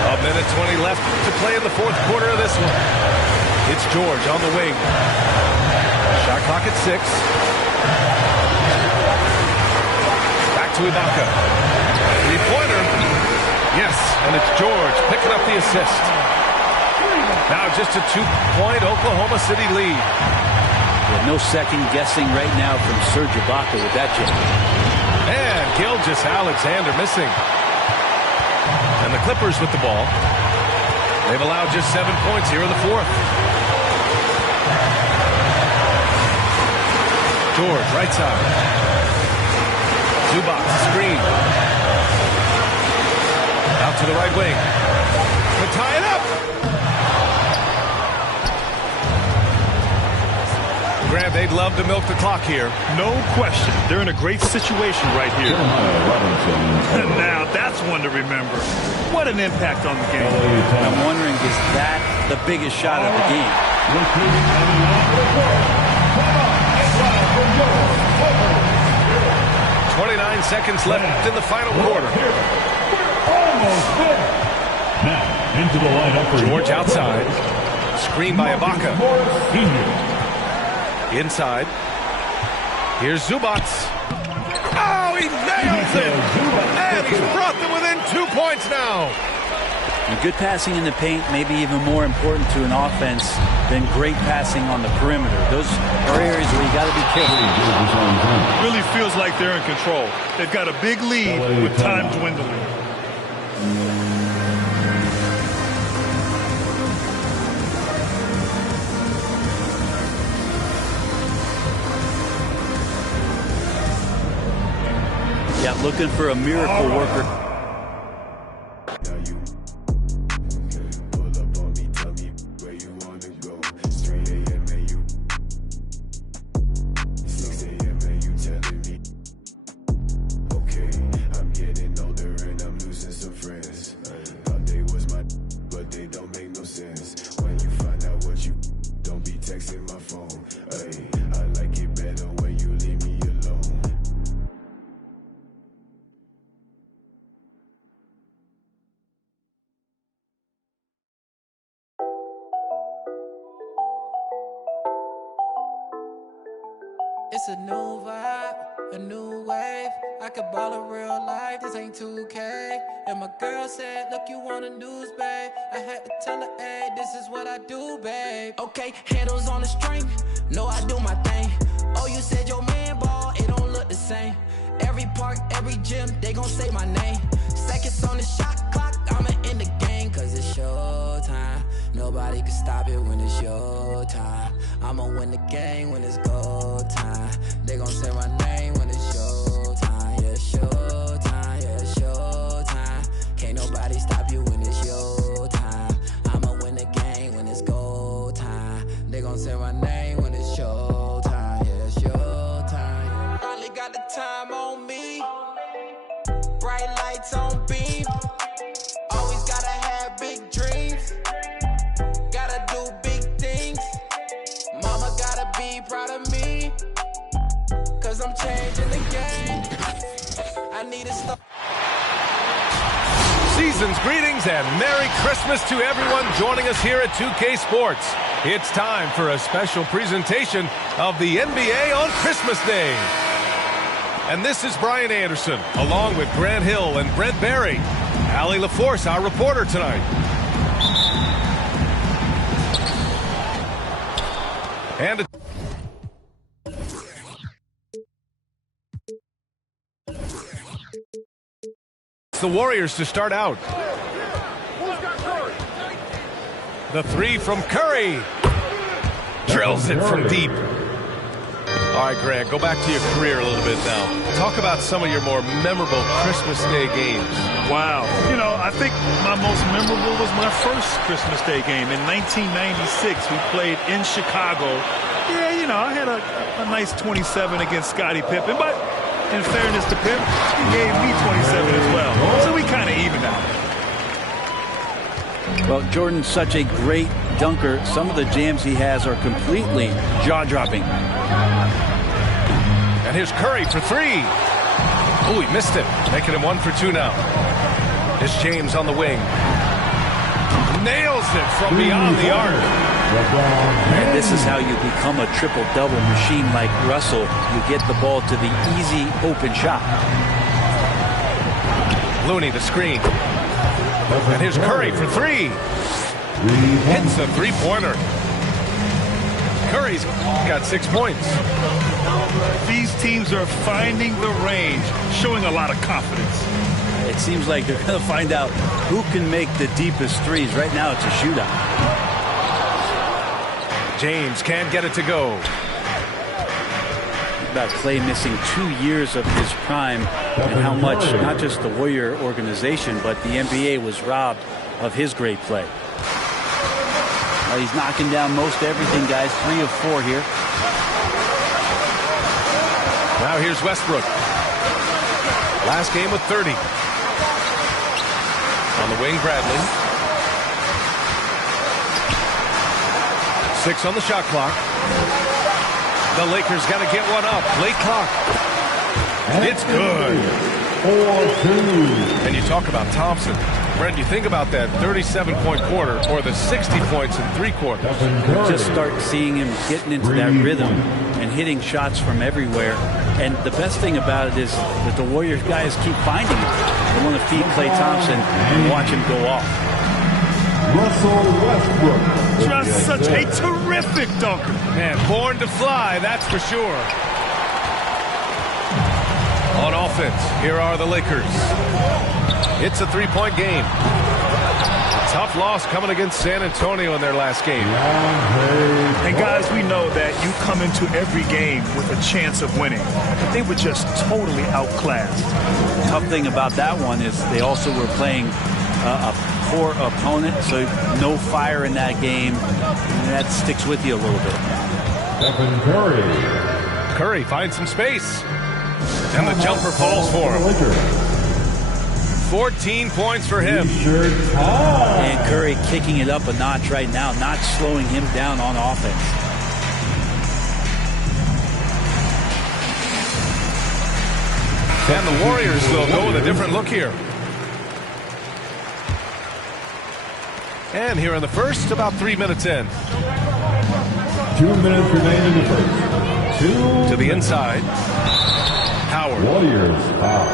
A minute 20 left to play in the fourth quarter of this one. It's George on the wing. Shot clock at 6. Back to Ibaka. Three-pointer. Yes, and it's George picking up the assist. Now just a 2-point Oklahoma City lead. No second guessing right now from Serge Ibaka with that jump. And Gilgeous-Alexander missing. And the Clippers with the ball. They've allowed just 7 points here in the fourth. George, right side. Zubac, screen. Out to the right wing. To tie it up. Grant, they'd love to milk the clock here. No question. They're in a great situation right here. Now, that's one to remember. What an impact on the game. I'm wondering, is that the biggest shot of the game? 29 seconds left in the final quarter. Almost there. Now, into the lineup for George outside. Screen by Ibaka. Inside. Here's Zubats. Oh, he nails it! And he's brought them within 2 points now. And good passing in the paint may be even more important to an offense than great passing on the perimeter. Those are areas where you got to be careful. Really feels like they're in control. They've got a big lead with time dwindling. Yeah, looking for a miracle worker. It's a new vibe, a new wave. I could ball in real life, this ain't 2K. And my girl said, look, you want a news, babe. I had to tell her, hey, this is what I do, babe. Okay, handles on the string, know I do my thing. Oh, you said your man ball, it don't look the same. Every park, every gym, they gon' say my name. Seconds on the shot clock, I'ma in the game, cause it's showtime. Nobody can stop it when it's your time. I'ma win the game when it's go time. They gon' say my name when it's your time. Yeah, showtime, yeah, showtime. Can't nobody stop you when it's your time. I'ma win the game when it's go time. They gon' say my name when it's showtime. Yeah, showtime. Finally got the time on me. Bright lights on beam. Always gotta have big dreams. Gotta do big things. Mama gotta be proud of me. Cause I'm changing the game. I need to stop. Season's greetings and Merry Christmas to everyone joining us here at 2K Sports. It's time for a special presentation of the NBA on Christmas Day. And this is Brian Anderson, along with Grant Hill and Brent Barry. Allie LaForce, our reporter tonight. And the Warriors to start out. The three from Curry. Drills it from deep. All right, Grant, go back to your career a little bit now. Talk about some of your more memorable Christmas Day games. Wow. You know, I think my most memorable was my first Christmas Day game. In 1996, we played in Chicago. Yeah, you know, I had a nice 27 against Scottie Pippen, but in fairness to Pip, he gave me 27 as well. So we kind of evened out. Well, Jordan's such a great dunker. Some of the jams he has are completely jaw-dropping. And here's Curry for three. Oh, he missed it, making him 1 for 2 now. Here's James on the wing. Nails it from beyond the arc. And this is how you become a triple-double machine like Russell. You get the ball to the easy open shot. Looney the screen. And here's Curry for three. Hits a three-pointer. Curry's got 6 points. These teams are finding the range, showing a lot of confidence. It seems like they're going to find out who can make the deepest threes. Right now it's a shootout. James can't get it to go. About Clay missing 2 years of his prime and how much not just the Warrior organization but the NBA was robbed of his great play. Well, he's knocking down most everything, guys. 3 of 4 here. Now here's Westbrook. Last game with 30. On the wing, Bradley. 6 on the shot clock. The Lakers got to get one up. Late clock. It's good. 4-2. And you talk about Thompson. Brent, you think about that 37-point quarter or the 60 points in 3 quarters. Just start seeing him getting into that rhythm and hitting shots from everywhere. And the best thing about it is that the Warriors guys keep finding him. They want to feed Klay Thompson and watch him go off. Russell Westbrook. Just such a terrific dunker. Man, born to fly, that's for sure. On offense, here are the Lakers. It's a 3-point game. Tough loss coming against San Antonio in their last game. And guys, we know that you come into every game with a chance of winning. But they were just totally outclassed. The tough thing about that one is they also were playing a poor opponent, so no fire in that game. And that sticks with you a little bit. Stephen Curry. Curry finds some space. And the jumper falls for him. 14 points for him. And Curry kicking it up a notch right now, not slowing him down on offense. And the Warriors will go with a different look here. And here in the first, about 3 minutes in. 2 minutes remain in the first. To the inside. Howard. Warriors foul.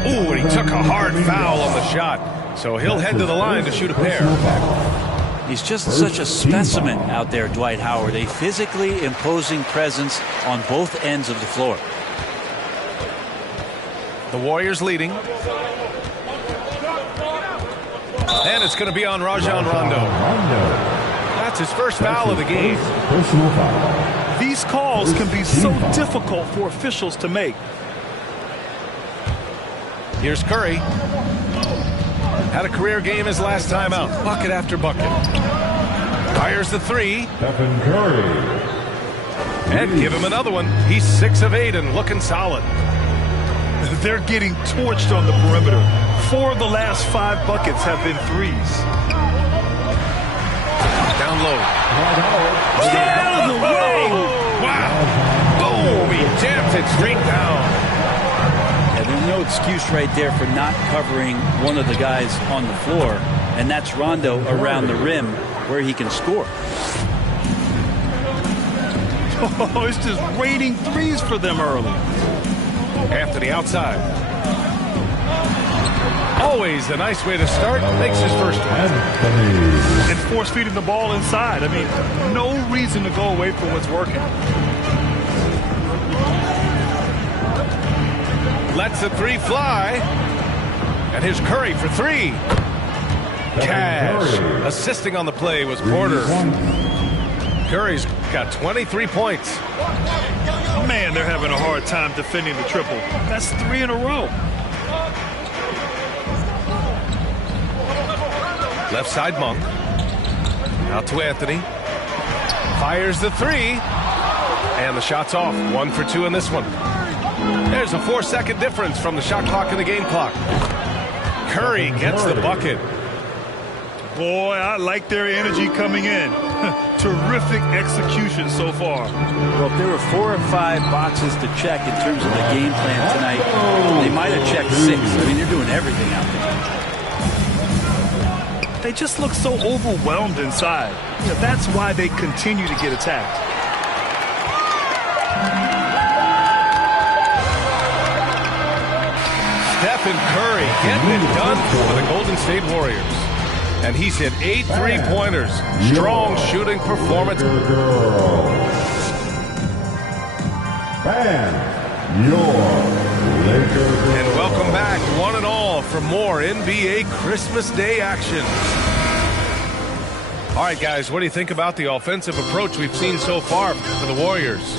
Ooh, and he took a hard foul on the shot. So he'll head to the line to shoot a pair. He's just such a specimen out there, Dwight Howard. A physically imposing presence on both ends of the floor. The Warriors leading. And it's going to be on Rajon Rondo. That's his first foul of the game. These calls can be so difficult for officials to make. Here's Curry. Had a career game his last time out. Bucket after bucket. Fires the three. Stephen Curry. And give him another one. He's 6 of 8 and looking solid. They're getting torched on the perimeter. 4 of the last 5 buckets have been threes. Down low. Stay out of the way! Wow. Boom. He jammed it straight down. And there's no excuse right there for not covering one of the guys on the floor. And that's Rondo around the rim where he can score. Oh, it's just raining threes for them early. Anthony outside. Always a nice way to start. Makes his first one. And force feeding the ball inside. I mean, no reason to go away from what's working. Lets the three fly. And here's Curry for three. Cash. Assisting on the play was Porter. Curry's got 23 points. Man, they're having a hard time defending the triple. That's 3 in a row. Left side Monk. Out to Anthony. Fires the three. And the shot's off. 1 for 2 in this one. There's a 4-second difference from the shot clock and the game clock. Curry gets the bucket. Boy, I like their energy coming in. Terrific execution so far. Well, if there were 4 or 5 boxes to check in terms of the game plan tonight, they might have checked 6. I mean, they're doing everything out there. They just look so overwhelmed inside. That's why they continue to get attacked. Stephen Curry getting it done for the Golden State Warriors. And he's hit 8 3-pointers. Strong shooting performance. And your Lakers. And welcome back, one and all, for more NBA Christmas Day action. All right, guys, what do you think about the offensive approach we've seen so far for the Warriors?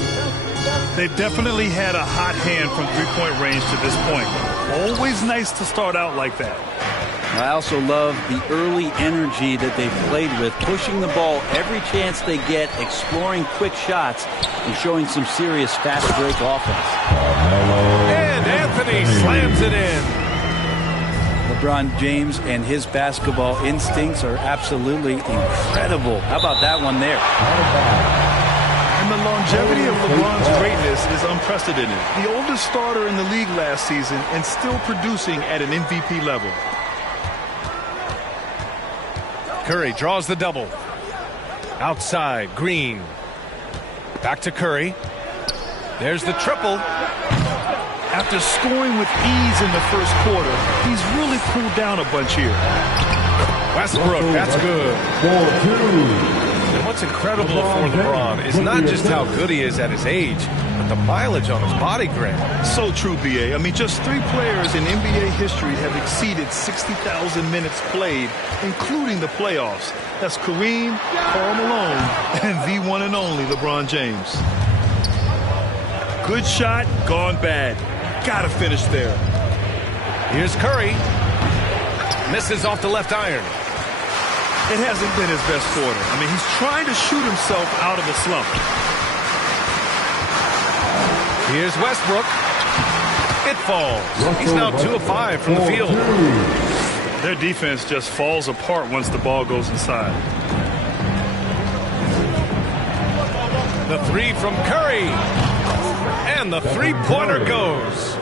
They've definitely had a hot hand from three-point range to this point. Always nice to start out like that. I also love the early energy that they've played with, pushing the ball every chance they get, exploring quick shots, and showing some serious fast break offense. And Anthony slams it in. LeBron James and his basketball instincts are absolutely incredible. How about that one there? And the longevity of LeBron's greatness is unprecedented. The oldest starter in the league last season and still producing at an MVP level. Curry draws the double. Outside, Green. Back to Curry. There's the triple. After scoring with ease in the first quarter, he's really cooled down a bunch here. Westbrook, that's good. 4-2. And what's incredible for LeBron is not just how good he is at his age, but the mileage on his body grade. So true, B.A. I mean, just 3 players in NBA history have exceeded 60,000 minutes played, including the playoffs. That's Kareem, Karl Malone, and the one and only LeBron James. Good shot, gone bad. Gotta finish there. Here's Curry. Misses off the left iron. It hasn't been his best quarter. I mean, he's trying to shoot himself out of a slump. Here's Westbrook. It falls. He's now 2 of 5 from the field. Their defense just falls apart once the ball goes inside. The three from Curry. And the three-pointer goes.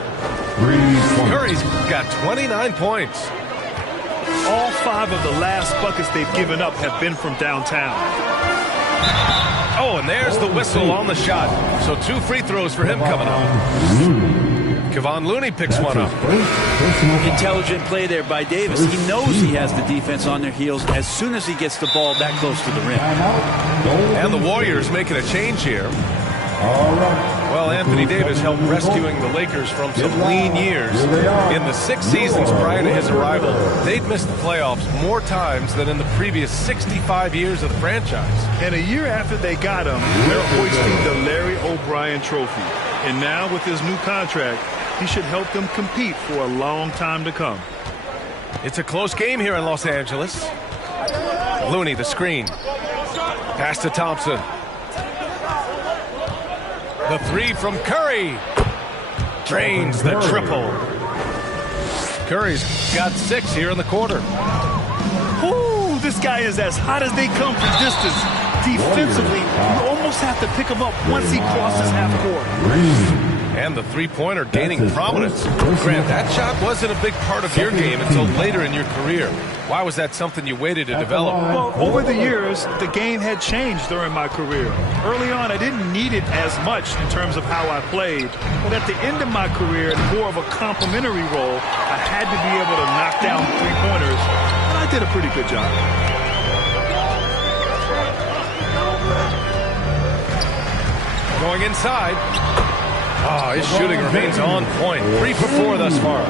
Curry's got 29 points. All 5 of the last buckets they've given up have been from downtown. Oh, and there's the whistle on the shot. So 2 free throws for him coming up. Kevon Looney picks one up. Intelligent play there by Davis. He knows he has the defense on their heels as soon as he gets the ball that close to the rim. And the Warriors making a change here. Well, Anthony Davis helped rescuing the Lakers from some lean years. In the 6 seasons prior to his arrival, they'd missed the playoffs more times than in the previous 65 years of the franchise. And a year after they got him, they're hoisting the Larry O'Brien Trophy. And now with his new contract, he should help them compete for a long time to come. It's a close game here in Los Angeles. Looney, the screen. Pass to Thompson. The three from Curry. Drains the triple. Curry's got 6 here in the quarter. Ooh, this guy is as hot as they come for distance. Defensively, you almost have to pick him up once he crosses half court. And the three-pointer gaining prominence. Grant, that shot wasn't a big part of your game until later in your career. Why was that something you waited to develop? Well, over the years, the game had changed during my career. Early on, I didn't need it as much in terms of how I played. But at the end of my career, in more of a complimentary role, I had to be able to knock down three-pointers. And I did a pretty good job. Going inside. Oh, his shooting remains on point. 3 for 4 thus far.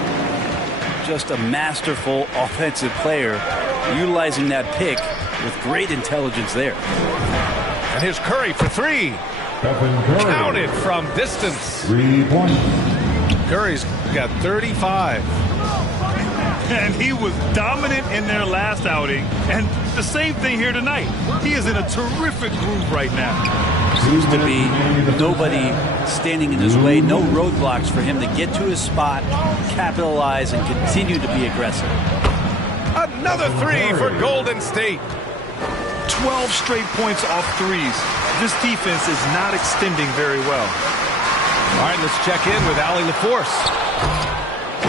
just a masterful offensive player, utilizing that pick with great intelligence there. And here's Curry for three. Counted from distance. 3 points. Curry's got 35. And he was dominant in their last outing. And the same thing here tonight. He is in a terrific groove right now. Seems to be nobody standing in his way, no roadblocks for him to get to his spot, capitalize, and continue to be aggressive. Another three for Golden State. 12 straight points off threes. This defense is not extending very well. All right, let's check in with Allie LaForce.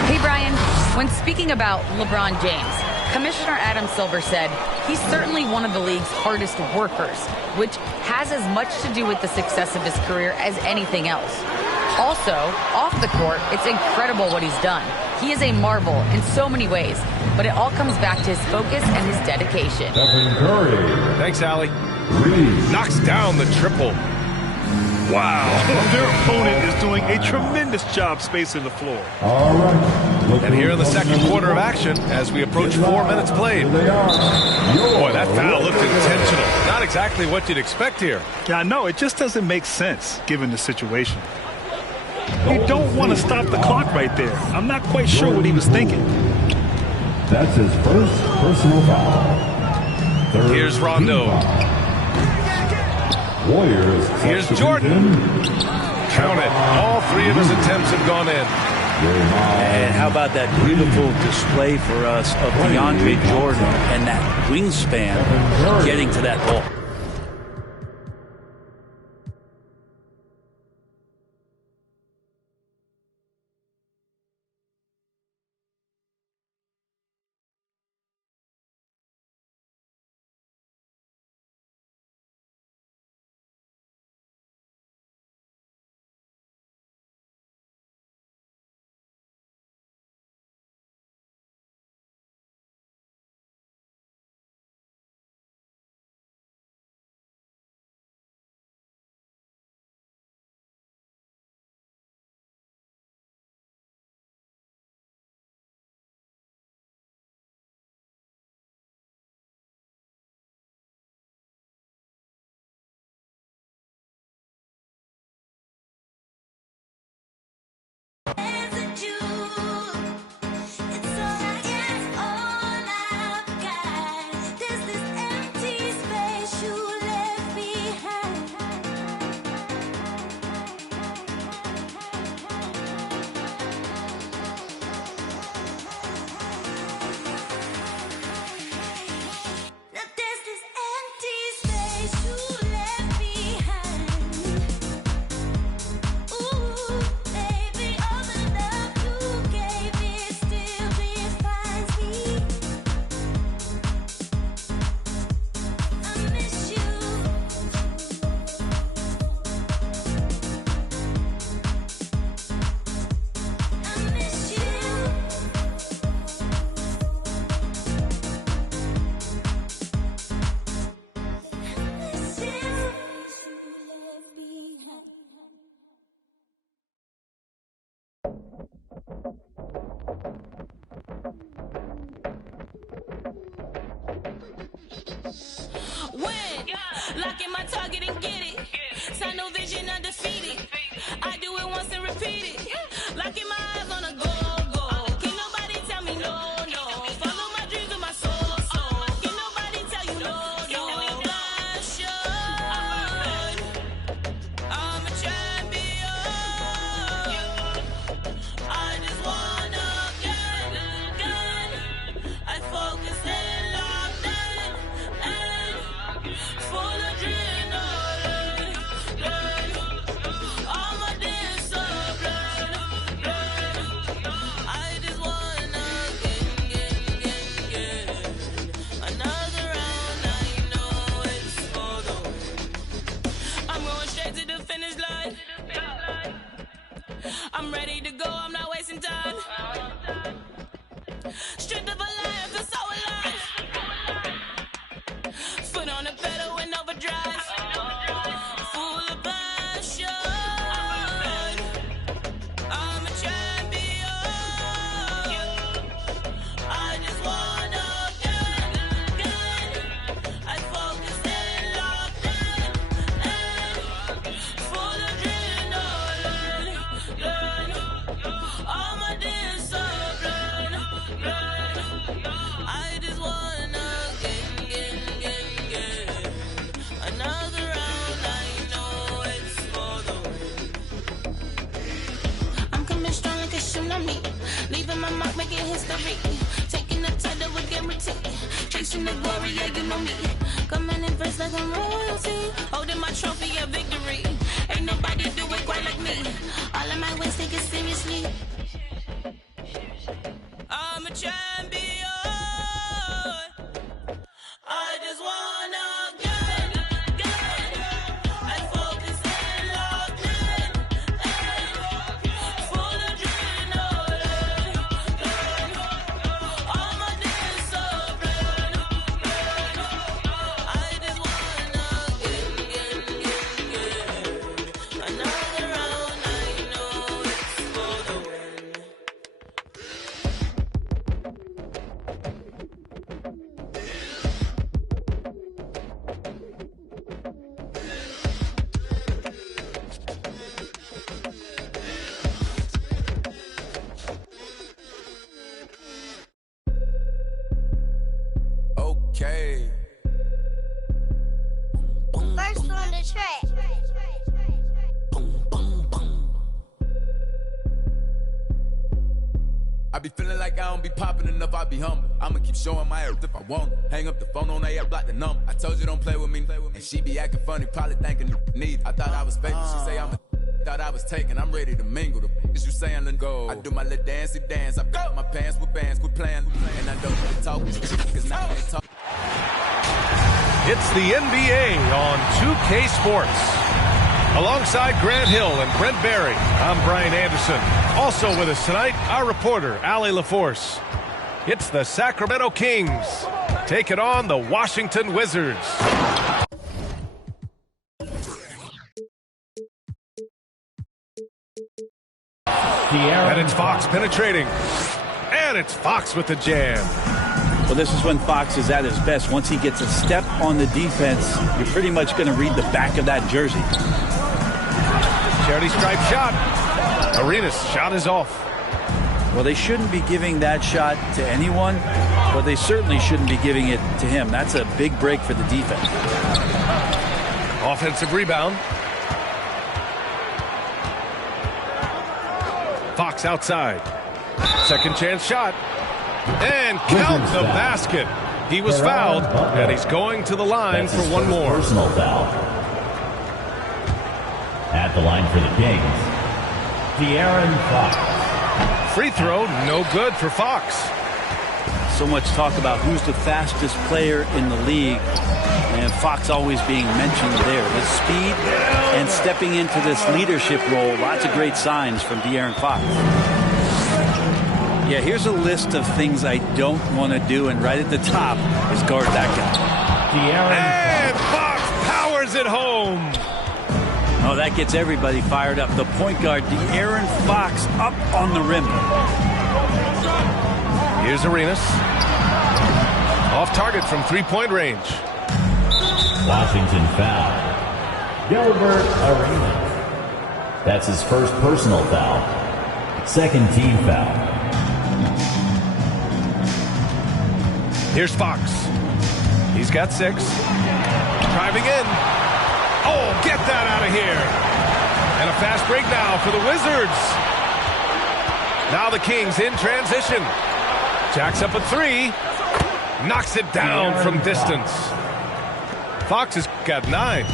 Hey, Brian. When speaking about LeBron James, Commissioner Adam Silver said he's certainly one of the league's hardest workers, which has as much to do with the success of his career as anything else. Also, off the court, it's incredible what he's done. He is a marvel in so many ways, but it all comes back to his focus and his dedication. Thanks, Allie. Knocks down the triple. Wow. Their opponent is doing a tremendous job spacing the floor. All right. And here in the second quarter of action, as we approach 4 minutes played. Boy, that foul looked intentional. Not exactly what you'd expect here. Yeah, I know. It just doesn't make sense, given the situation. You don't want to stop the clock right there. I'm not quite sure what he was thinking. That's his first personal foul. Here's Rondo. Warriors. Here's Jordan. Count it. All three of his attempts have gone in. And how about that beautiful display for us of DeAndre Jordan and that wingspan getting to that ball. Lock in my target and get it. Sign no vision undefeated. I do it once and repeat it. Locking my eyes on a goal. Can't nobody tell me no. Follow my dreams with my soul. Can't nobody tell you no. Passion. I'm a champion. I just wanna get. I focus and locked in. Full adrenaline. glory, yeah, you know me. Coming in first like I'm royalty. Holding my trophy of victory. Ain't nobody do it quite like me. All of my ways take it seriously. I'm a champion. I just wanna get and focus and lock in. Full adrenaline. All my discipline. I just wanna get. Another round, I know it's for the win. Okay. First on the track. I be feeling like I don't be popping enough, I be humble. I'ma keep showing my earth if I want it. Hang up the phone on that, block the number. I told you don't play with me, and she be acting funny, probably thinking need. I thought I was faking, she say I'm a thought I was taken, I'm ready to mingle. The is you saying let go. I do my little dancey dance, I got my pants with bands, quit playing, and I don't really talk, cause now they talk. It's the NBA on 2K Sports. Alongside Grant Hill and Brent Barry, I'm Brian Anderson. Also with us tonight, our reporter, Allie LaForce. It's the Sacramento Kings taking on the Washington Wizards. And it's Fox penetrating. And it's Fox with the jam. Well, this is when Fox is at his best. Once he gets a step on the defense, you're pretty much going to read the back of that jersey. Charity stripe shot. Arenas shot is off. Well, they shouldn't be giving that shot to anyone, but they certainly shouldn't be giving it to him. That's a big break for the defense. Offensive rebound. Fox outside. Second chance shot. And count the basket. He was fouled, and he's going to the line for one more. Personal foul. At the line for the Kings, De'Aaron Fox. Free throw, no good for Fox. So much talk about who's the fastest player in the league, and Fox always being mentioned there. His speed and stepping into this leadership role, lots of great signs from De'Aaron Fox. Yeah, here's a list of things I don't want to do, and right at the top is guard that guy. And Fox powers it home. Oh, that gets everybody fired up. The point guard, De'Aaron Fox, up on the rim. Here's Arenas. Off target from three-point range. Washington foul. Gilbert Arenas. That's his first personal foul. Second team foul. Here's Fox. He's got 6. Driving in. Oh, get that out of here. And a fast break now for the Wizards. Now the Kings in transition. Jacks up a 3. Knocks it down from distance. Fox has got 9.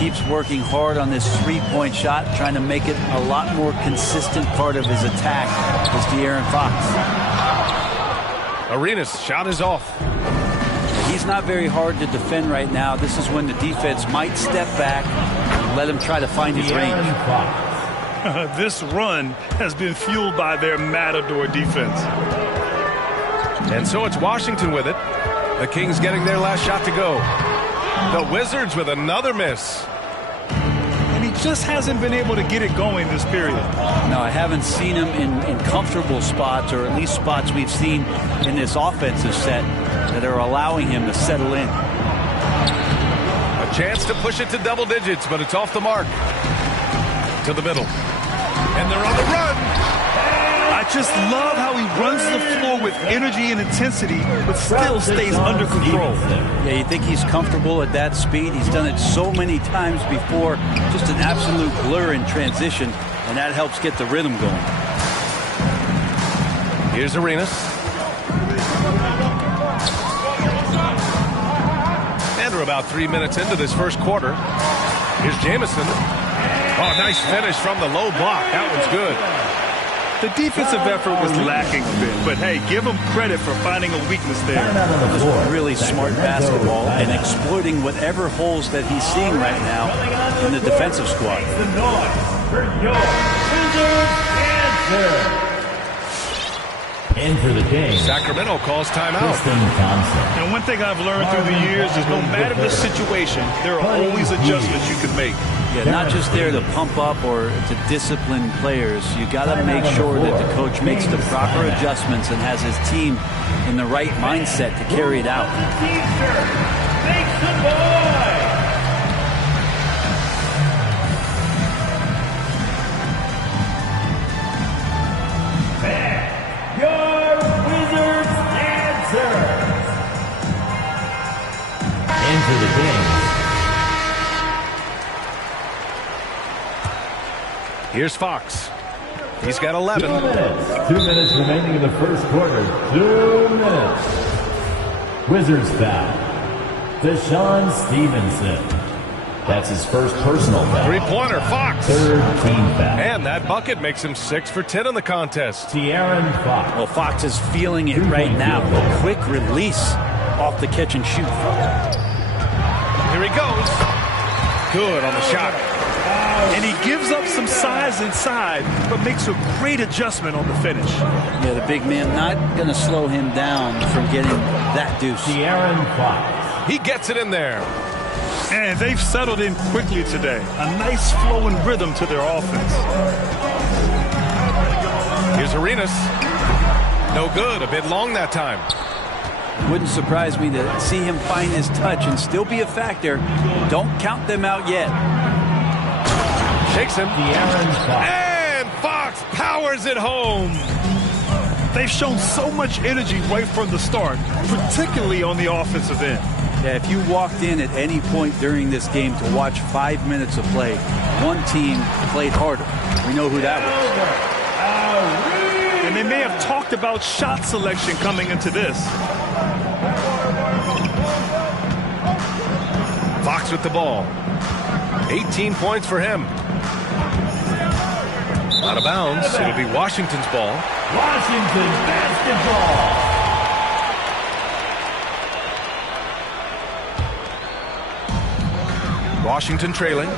Keeps working hard on this three-point shot, trying to make it a lot more consistent part of his attack is De'Aaron Fox. Arenas' shot is off. He's not very hard to defend right now. This is when the defense might step back and let him try to find his range. This run has been fueled by their matador defense. And so it's Washington with it. The Kings getting their last shot to go. The Wizards with another miss. And he just hasn't been able to get it going this period. No, I haven't seen him in comfortable spots, or at least spots we've seen in this offensive set that are allowing him to settle in. A chance to push it to double digits, but it's off the mark. To the middle. And they're on the run. I just love how he runs the floor with energy and intensity, but still stays under control. Yeah, you think he's comfortable at that speed. He's done it so many times before. Just an absolute blur in transition, and that helps get the rhythm going. Here's Arenas. about 3 minutes into this first quarter. Here's Jamison. Oh, nice finish from the low block. That one's good. The defensive effort was lacking a bit, but hey, give them credit for finding a weakness there. Really smart basketball and exploiting whatever holes that he's seeing right now in the defensive squad. In for the game, Sacramento calls timeout. And one thing I've learned through the years is no matter the situation, there are always adjustments you can make. Yeah, not just there to pump up or to discipline players. You got to make sure that the coach makes the proper adjustments and has his team in the right mindset to carry it out. Into the game. Here's Fox. He's got 11. 2 minutes. 2 minutes remaining in the first quarter. 2 minutes. Wizards foul. Deshaun Stevenson. That's his first personal foul. Three-pointer, Fox. Third team foul. And that bucket makes him 6 for 10 in the contest. De'Aaron Fox. Well, Fox is feeling it right now. A quick release off the catch and shoot. Here he goes. Good on the shot. And he gives up some size inside, but makes a great adjustment on the finish. Yeah, the big man not going to slow him down from getting that deuce. De'Aaron Fox. He gets it in there. And they've settled in quickly today. A nice flowing rhythm to their offense. Here's Arenas. No good. A bit long that time. Wouldn't surprise me to see him find his touch and still be a factor. Don't count them out yet. Shakes him. And Fox powers it home. They've shown so much energy right from the start, particularly on the offensive end. Yeah, if you walked in at any point during this game to watch 5 minutes of play, one team played harder. We know who that was. And they may have talked about shot selection coming into this. Fox with the ball. 18 points for him. Out of bounds. It'll be Washington's ball. Washington basketball. Washington trailing.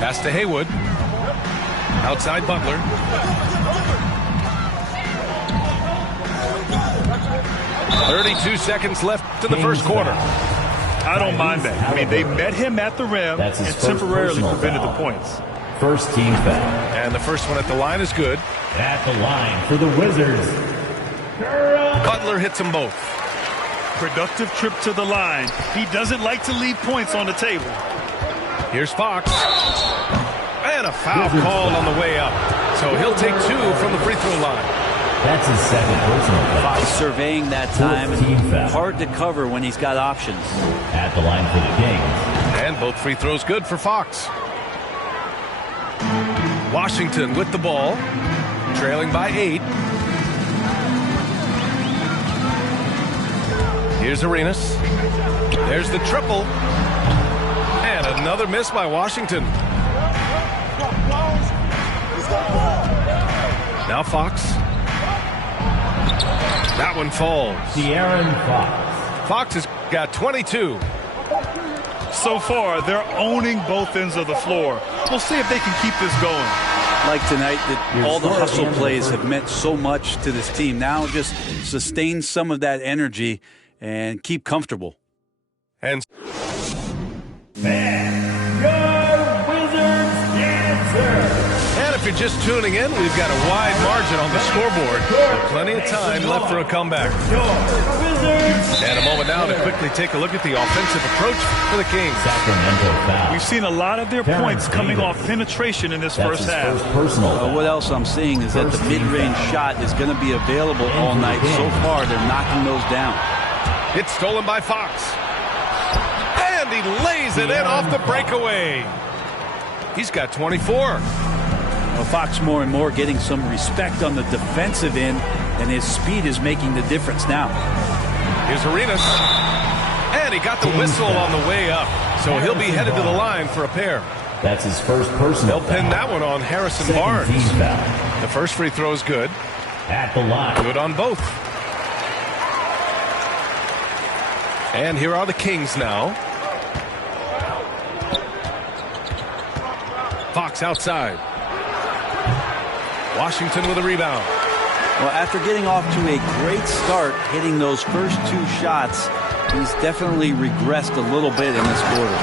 Pass to Haywood. Outside Butler. .32 seconds left in the first quarter. I don't mind that. I mean, they met him at the rim and temporarily prevented the points. First team foul. And the first one at the line is good. At the line for the Wizards. Butler hits them both. Productive trip to the line. He doesn't like to leave points on the table. Here's Fox. And a foul called on the way up. So he'll take 2 from the free throw line. That's his second personal foul. Fox surveying that time. And hard to cover when he's got options. At the line for the Kings. And both free throws good for Fox. Washington with the ball. Trailing by 8. Here's Arenas. There's the triple. And another miss by Washington. Now Fox. That one falls. De'Aaron Fox. Fox has got 22. So far, they're owning both ends of the floor. We'll see if they can keep this going. Like tonight, that all the hustle plays have meant so much to this team. Now just sustain some of that energy and keep comfortable. And if you're just tuning in, we've got a wide margin on the scoreboard. But plenty of time left for a comeback. And a moment now to quickly take a look at the offensive approach for the Kings. We've seen a lot of their points coming off penetration in this first half. What else I'm seeing is that the mid-range shot is going to be available all night. So far, they're knocking those down. It's stolen by Fox. And he lays it in off the breakaway. He's got 24. Well, Fox more and more getting some respect on the defensive end, and his speed is making the difference now. Here's Arenas. And he got the whistle on the way up. So he'll be headed to the line for a pair. That's his first personal They'll pin that one on Harrison Barnes. The first free throw is good. At the line. Good on both. And here are the Kings now. Fox outside. Washington with a rebound. Well, after getting off to a great start, hitting those first 2 shots, he's definitely regressed a little bit in this quarter.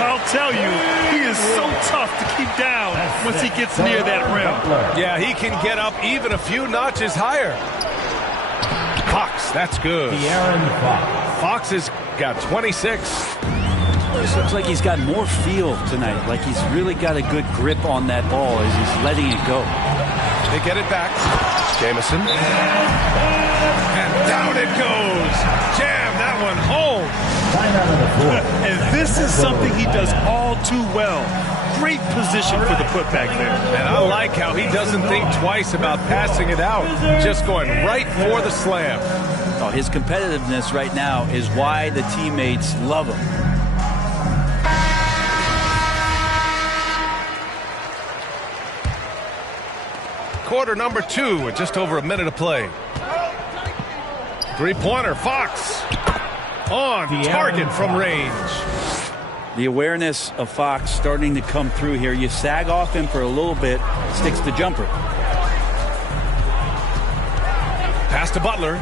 I'll tell you, he is so tough to keep down once he gets near that rim. Yeah, he can get up even a few notches higher. Fox, that's good. Fox has got 26. This looks like he's got more feel tonight, like he's really got a good grip on that ball as he's letting it go. They get it back. Jamison. And down it goes. Jam that one home. And this is something he does all too well. Great position for the putback there. And I like how he doesn't think twice about passing it out. Just going right for the slam. Oh, his competitiveness right now is why the teammates love him. Quarter number 2 with just over a minute of play. Three-pointer, Fox. On target from range. The awareness of Fox starting to come through here. You sag off him for a little bit, sticks the jumper. Pass to Butler.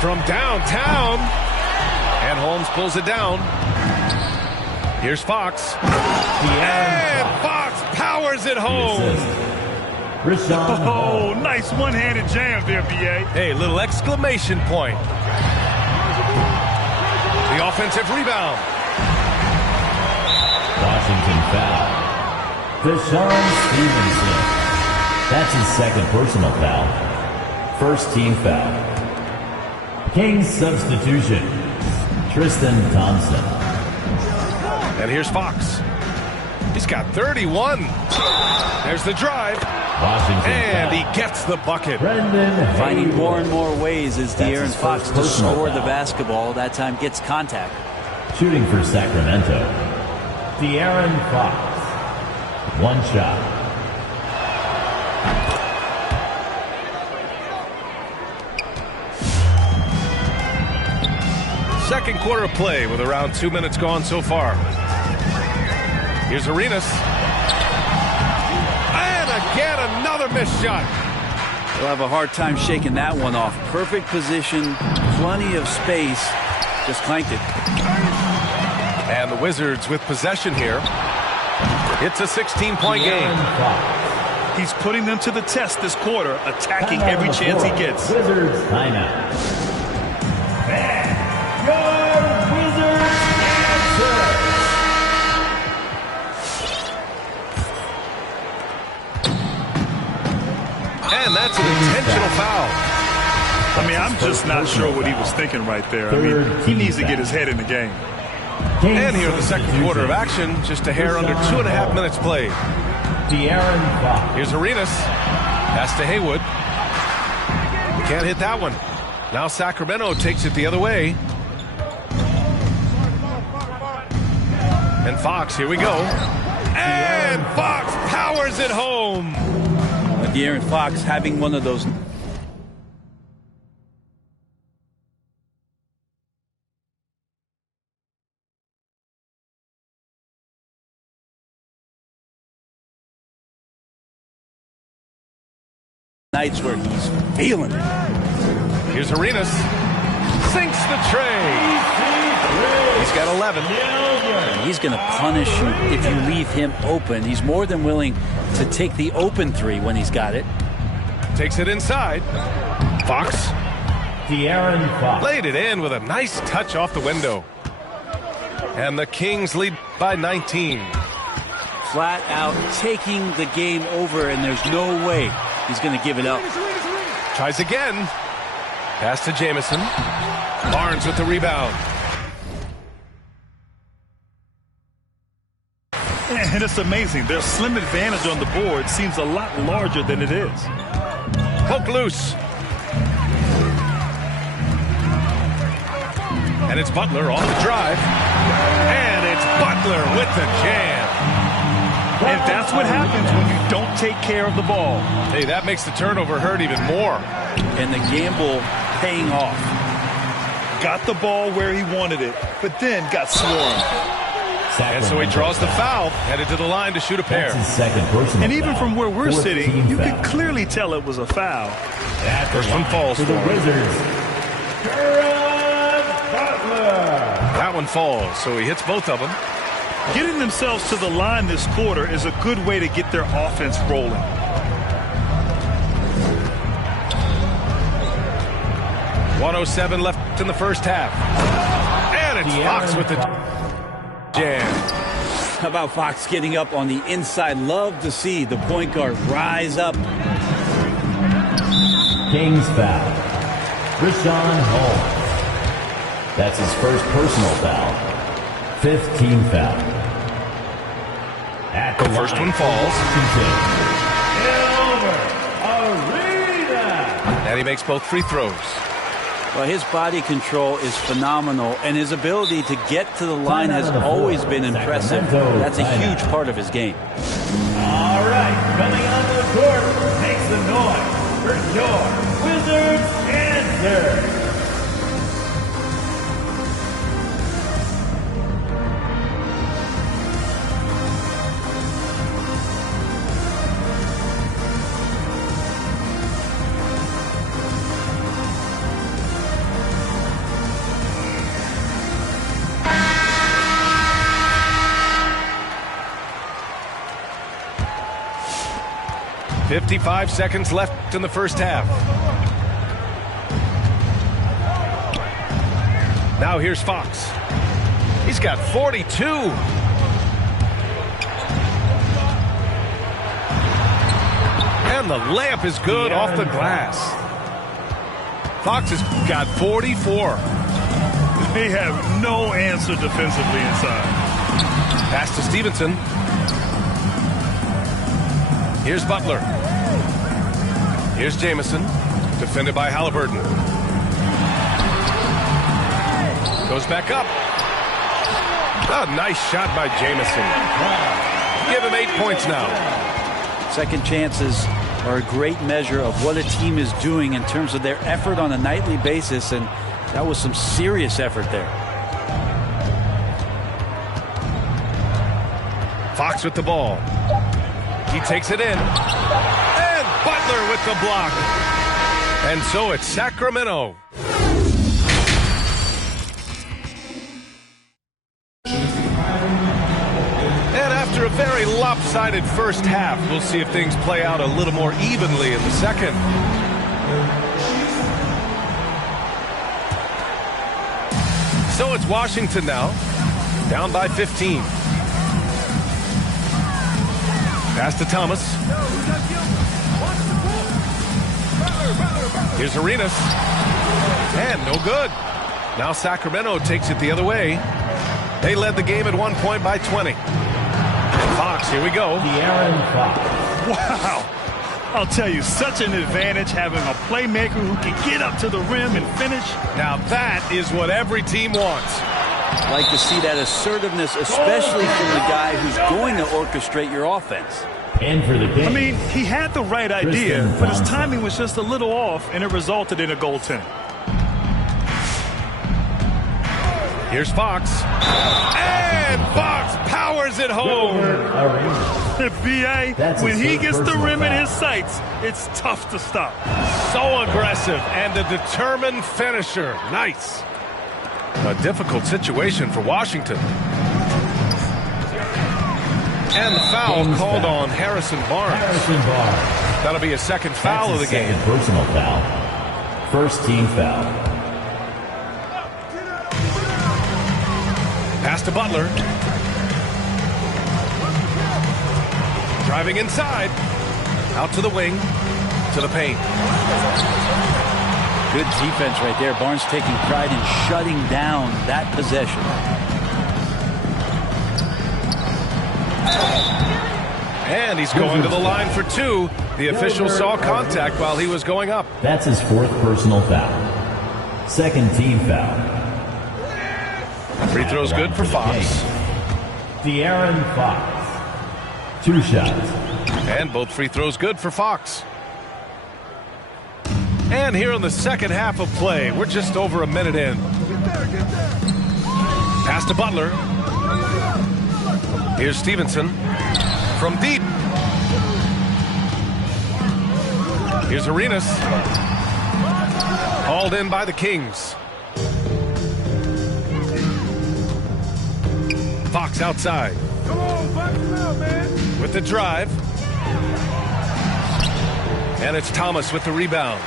From downtown. And Holmes pulls it down. Here's Fox. And Fox powers it home. Oh, nice one-handed jam there, B.A. Hey, little exclamation point. The offensive rebound. Washington foul. Deshaun Stevenson. That's his second personal foul. First team foul. Kings substitution. Tristan Thompson. And here's Fox. He's got 31. There's the drive. Washington and foul. he gets the bucket. Finding more and more ways as De'Aaron Fox to score the basketball. That time gets contact. Shooting for Sacramento. De'Aaron Fox. One shot. Second quarter of play with around 2 minutes gone so far. Here's Arenas. And again, another missed shot. They'll have a hard time shaking that one off. Perfect position, plenty of space. Just clanked it. And the Wizards with possession here. It's a 16-point game. He's putting them to the test this quarter, attacking every chance he gets. Wizards timeout. Your Wizards answer. And that's an intentional foul. I mean, I'm just not sure what he was thinking right there. I mean, he needs to get his head in the game. And here in the second quarter of action, just a hair under 2.5 minutes played. De'Aaron Fox. Here's Arenas. Pass to Haywood. Can't hit that one. Now Sacramento takes it the other way. And Fox, here we go. And Fox powers it home. De'Aaron Fox having one of those nights where he's feeling it. Here's Arenas. Sinks the tray. He's got 11. And he's going to punish you if you leave him open. He's more than willing to take the open three when he's got it. Takes it inside. Fox. De'Aaron Fox. Laid it in with a nice touch off the window. And the Kings lead by 19. Flat out taking the game over, and there's no way he's going to give it up. Tries again. Pass to Jamison. Barnes with the rebound. And it's amazing. Their slim advantage on the board seems a lot larger than it is. Poke loose. And it's Butler off the drive. And it's Butler with the jam. And that's what happens when you don't take care of the ball. Hey, that makes the turnover hurt even more. And the gamble paying off. Got the ball where he wanted it, but then got swarmed. And so he draws the foul, headed to the line to shoot a pair. And even from where we're sitting, you could clearly tell it was a foul. First one falls for the Wizards. That one falls, so he hits both of them. Getting themselves to the line this quarter is a good way to get their offense rolling. .107 left in the first half. And it's Fox with the jam. How about Fox getting up on the inside? Love to see the point guard rise up. Kings foul. Rashawn Holmes. That's his first personal foul. 5th team foul. At the first one falls. And he makes both free throws. Well, his body control is phenomenal, and his ability to get to the line has always been impressive. That's a huge part of his game. All right, coming onto the court, makes the noise for your Wizards answer. .55 seconds left in the first half. Now here's Fox. He's got 42. And the layup is good off the glass. Fox has got 44. They have no answer defensively inside. Pass to Stevenson. Here's Butler. Here's Jamison, defended by Halliburton. Goes back up. A nice shot by Jamison. Give him 8 points now. Second chances are a great measure of what a team is doing in terms of their effort on a nightly basis, and that was some serious effort there. Fox with the ball. He takes it in. And Butler with the block. And so it's Sacramento. And after a very lopsided first half, we'll see if things play out a little more evenly in the second. So it's Washington now, down by 15. Pass to Thomas. Here's Arenas. And no good. Now Sacramento takes it the other way. They led the game at one point by 20. And Fox, here we go. Wow. I'll tell you, such an advantage having a playmaker who can get up to the rim and finish. Now that is what every team wants. Like to see that assertiveness, especially from the guy who's going to orchestrate your offense. And for the game. I mean, he had the right idea, but his timing was just a little off, and it resulted in a goaltend. Here's Fox. And Fox powers it home. B.A., when he gets the rim in his sights, it's tough to stop. So aggressive and a determined finisher. Nice. A difficult situation for Washington. And the foul called on Harrison Barnes. That'll be a second foul of the game. Personal foul. First team foul. Pass to Butler. Driving inside. Out to the wing. To the paint. Good defense right there. Barnes taking pride in shutting down that possession. And he's going to the line for two. The official saw contact while he was going up. That's his fourth personal foul. Second team foul. Free throw's good for Fox. De'Aaron Fox. 2 shots. And both free throws good for Fox. And here in the second half of play, we're just over a minute in. Pass to Butler. Here's Stevenson from deep. Here's Arenas. Hauled in by the Kings. Fox outside. Come on, Fox him out, man. With the drive. And it's Thomas with the rebound.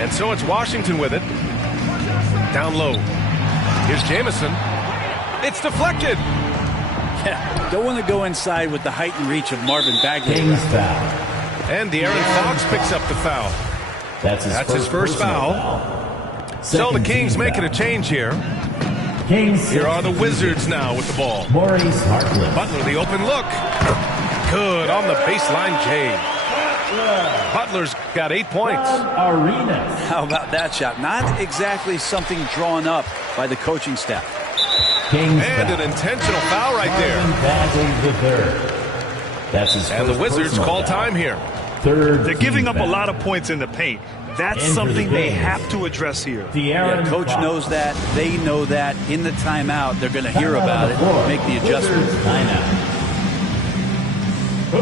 And so it's Washington with it. Down low. Here's Jamison. It's deflected. Yeah, don't want to go inside with the height and reach of Marvin Bagley. Kings foul. And De'Aaron Fox picks up the foul. That's his first foul. So the Kings making a change here. Kings. Here are the Wizards now with the ball. Maurice Harkless. Butler, the open look. Good on the baseline, Jay. Butler's got 8 points. Arenas. How about that shot? Not exactly something drawn up by the coaching staff. Kings and foul. an intentional foul right there. Bagley the third. That's his and first the Wizards call foul. time here. They're giving up a lot of points in the paint. That's something they have to address here. Yeah, coach knows that. They know that. In the timeout, they're going to hear about it, make the adjustment. Who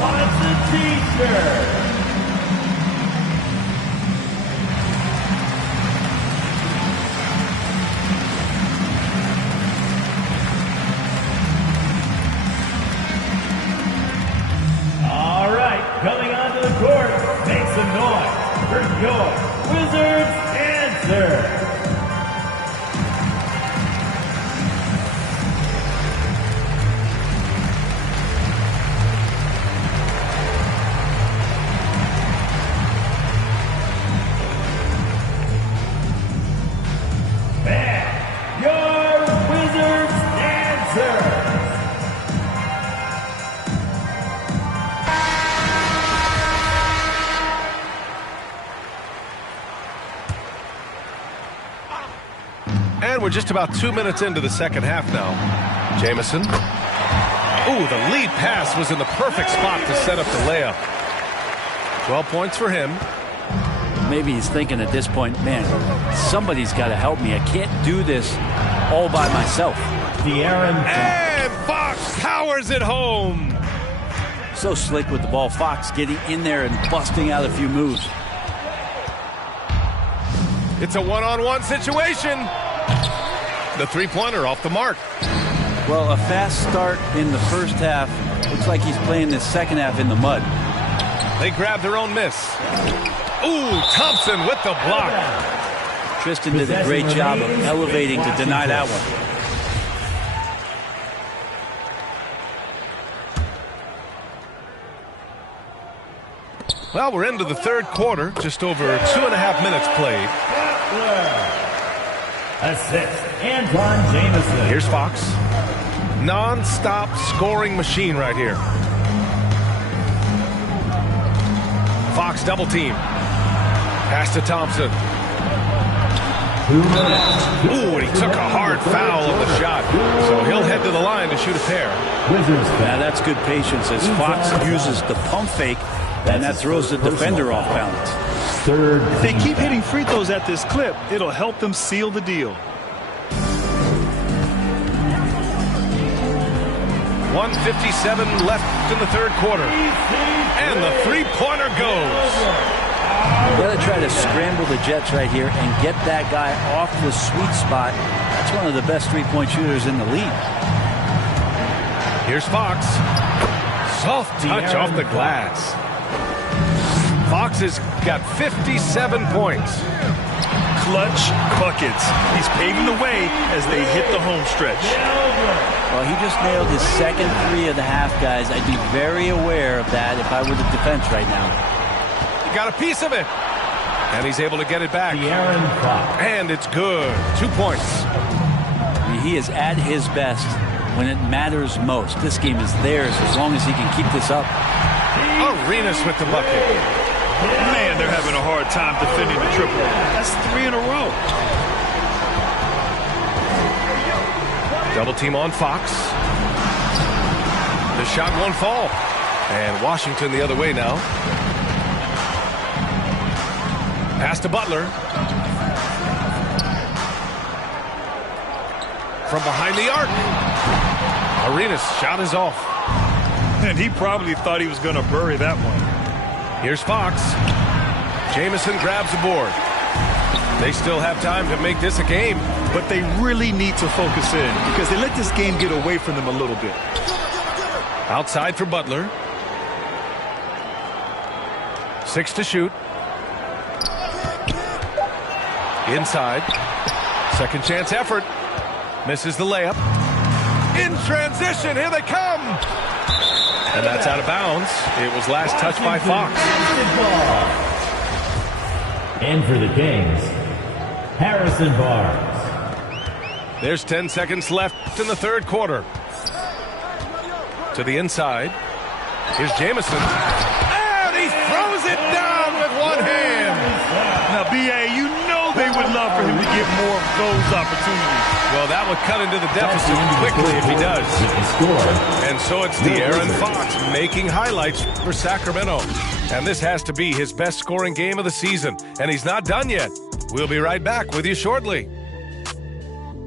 wants a t-shirt? All right, coming onto the court, make some noise for your Wizards answer. And your Wizards answer. And we're just about 2 minutes into the second half now. Jamison. Ooh, the lead pass was in the perfect spot to set up the layup. 12 points for him. Maybe he's thinking at this point, man, somebody's got to help me. I can't do this all by myself. And Fox powers it home. So slick with the ball. Fox getting in there and busting out a few moves. It's a one-on-one situation. The three-pointer off the mark. Well, a fast start in the first half. Looks like he's playing this second half in the mud. They grab their own miss. Ooh, Thompson with the block. Tristan did a great job of elevating to deny that one. Well, we're into the third quarter. Just over 2.5 minutes played. Assist, Anton Jamison. Here's Fox. Non-stop scoring machine right here. Fox double team. Pass to Thompson. Ooh, and he took a hard foul on the shot. So he'll head to the line to shoot a pair. Now that's good patience as Fox uses the pump fake, and that throws the defender off balance. If they keep hitting free throws at this clip, it'll help them seal the deal. 1:57 left in the third quarter. And the three-pointer goes. You got to try to scramble the Jets right here and get that guy off the sweet spot. That's one of the best three-point shooters in the league. Here's Fox. Soft touch off the glass. Fox has got 57 points. Clutch buckets. He's paving the way as they hit the home stretch. Well, he just nailed his second three of the half, guys. I'd be very aware of that if I were the defense right now. He got a piece of it. And he's able to get it back. And it's good. 2 points. I mean, he is at his best when it matters most. This game is theirs as long as he can keep this up. Arenas with the bucket. Man, they're having a hard time defending the triple. That's 3 in a row. Double team on Fox. The shot won't fall. And Washington the other way now. Pass to Butler. From behind the arc. Arenas' shot is off. And he probably thought he was going to bury that one. Here's Fox. Jamison grabs the board. They still have time to make this a game. But they really need to focus in because they let this game get away from them a little bit. Outside for Butler. 6 to shoot. Inside. Second chance effort. Misses the layup. In transition. Here they come. And that's out of bounds. It was last touched by Fox. And for the Kings, Harrison Barnes. There's 10 seconds left in the third quarter. To the inside. Here's Jamison. And he throws it down with one hand. Now, B.A., you know they would love for him to get more of those opportunities. Well, that would cut into the deficit quickly if he does. And so it's De'Aaron Fox making highlights for Sacramento. And this has to be his best scoring game of the season. And he's not done yet. We'll be right back with you shortly.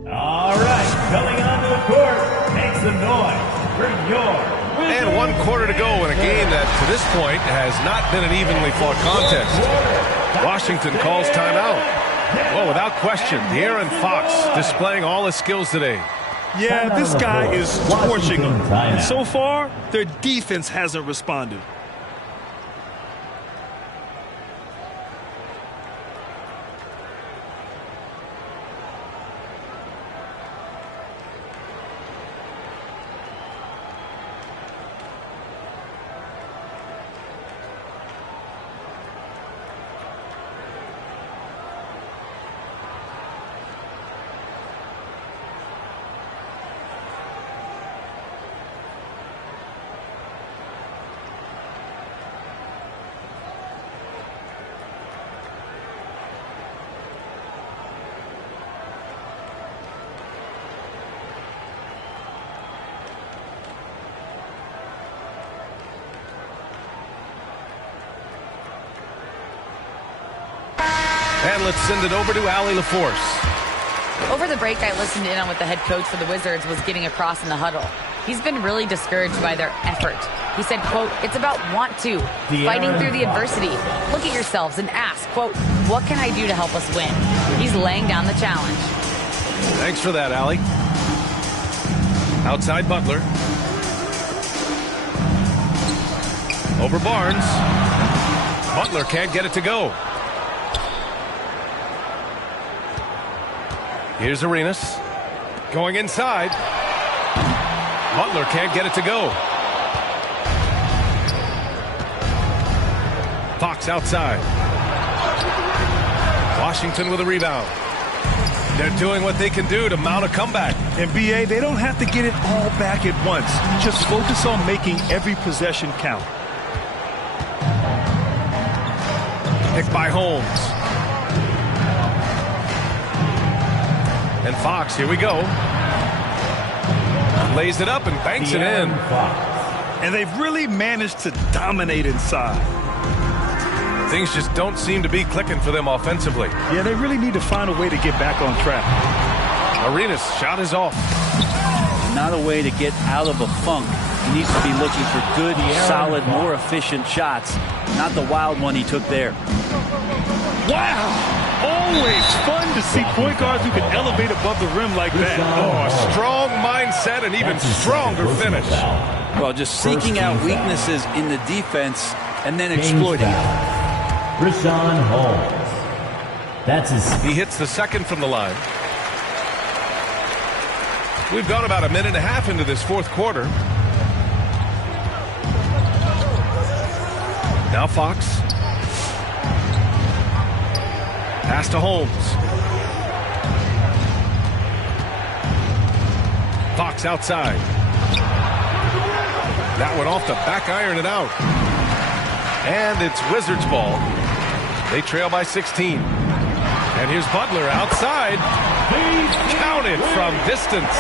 All right, coming onto the court, make some noise for your And 1 quarter to go in a game that, to this point, has not been an evenly fought contest. Washington calls timeout. Well, without question, De'Aaron Fox displaying all his skills today. Yeah, this guy is torching them. And so far, their defense hasn't responded. And let's send it over to Allie LaForce. Over the break, I listened in on what the head coach for the Wizards was getting across in the huddle. He's been really discouraged by their effort. He said, quote, it's about want to, fighting through the adversity. Look at yourselves and ask, quote, what can I do to help us win? He's laying down the challenge. Thanks for that, Allie. Outside Butler. Over Barnes. Butler can't get it to go. Here's Arenas. Going inside. Butler can't get it to go. Fox outside. Washington with a rebound. They're doing what they can do to mount a comeback. And B.A., they don't have to get it all back at once. Just focus on making every possession count. Picked by Holmes. And Fox, here we go. Lays it up and banks it in. And they've really managed to dominate inside. Things just don't seem to be clicking for them offensively. Yeah, they really need to find a way to get back on track. Arenas' shot is off. Not a way to get out of a funk. He needs to be looking for good, solid, more efficient shots. Not the wild one he took there. Wow! Always fun to see point guards who can elevate above the rim like that. Oh, a strong mindset and even stronger finish. Well, just seeking out weaknesses in the defense and then exploiting it. Rashawn Holmes. That's his. He hits the second from the line. We've gone about a minute and a half into this fourth quarter. Now Fox. Pass to Holmes. Fox outside. That one off the back iron and out. And it's Wizards ball. They trail by 16. And here's Butler outside. Counted from distance.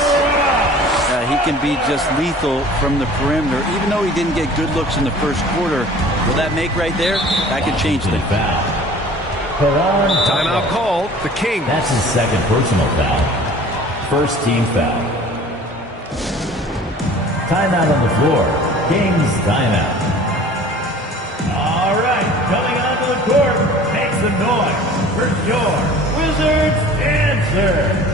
He can be just lethal from the perimeter. Even though he didn't get good looks in the first quarter, will that make right there? That could change things. Timeout called. The Kings. That's his second personal foul. First team foul. Timeout on the floor. Kings timeout. All right, coming onto the court. Make some noise for your Wizards answer.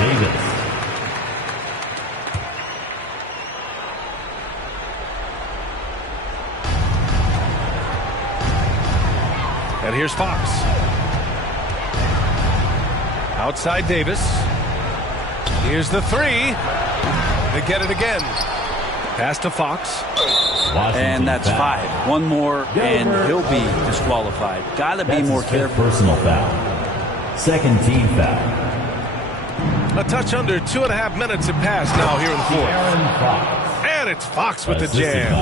Davis. And here's Fox. Outside Davis. Here's the three. They get it again. Pass to Fox. And that's foul. 5. One more and he'll be disqualified. Gotta be more careful. Personal foul. Second team foul. A touch under 2.5 minutes have passed now here in the fourth. And it's Fox with the jam.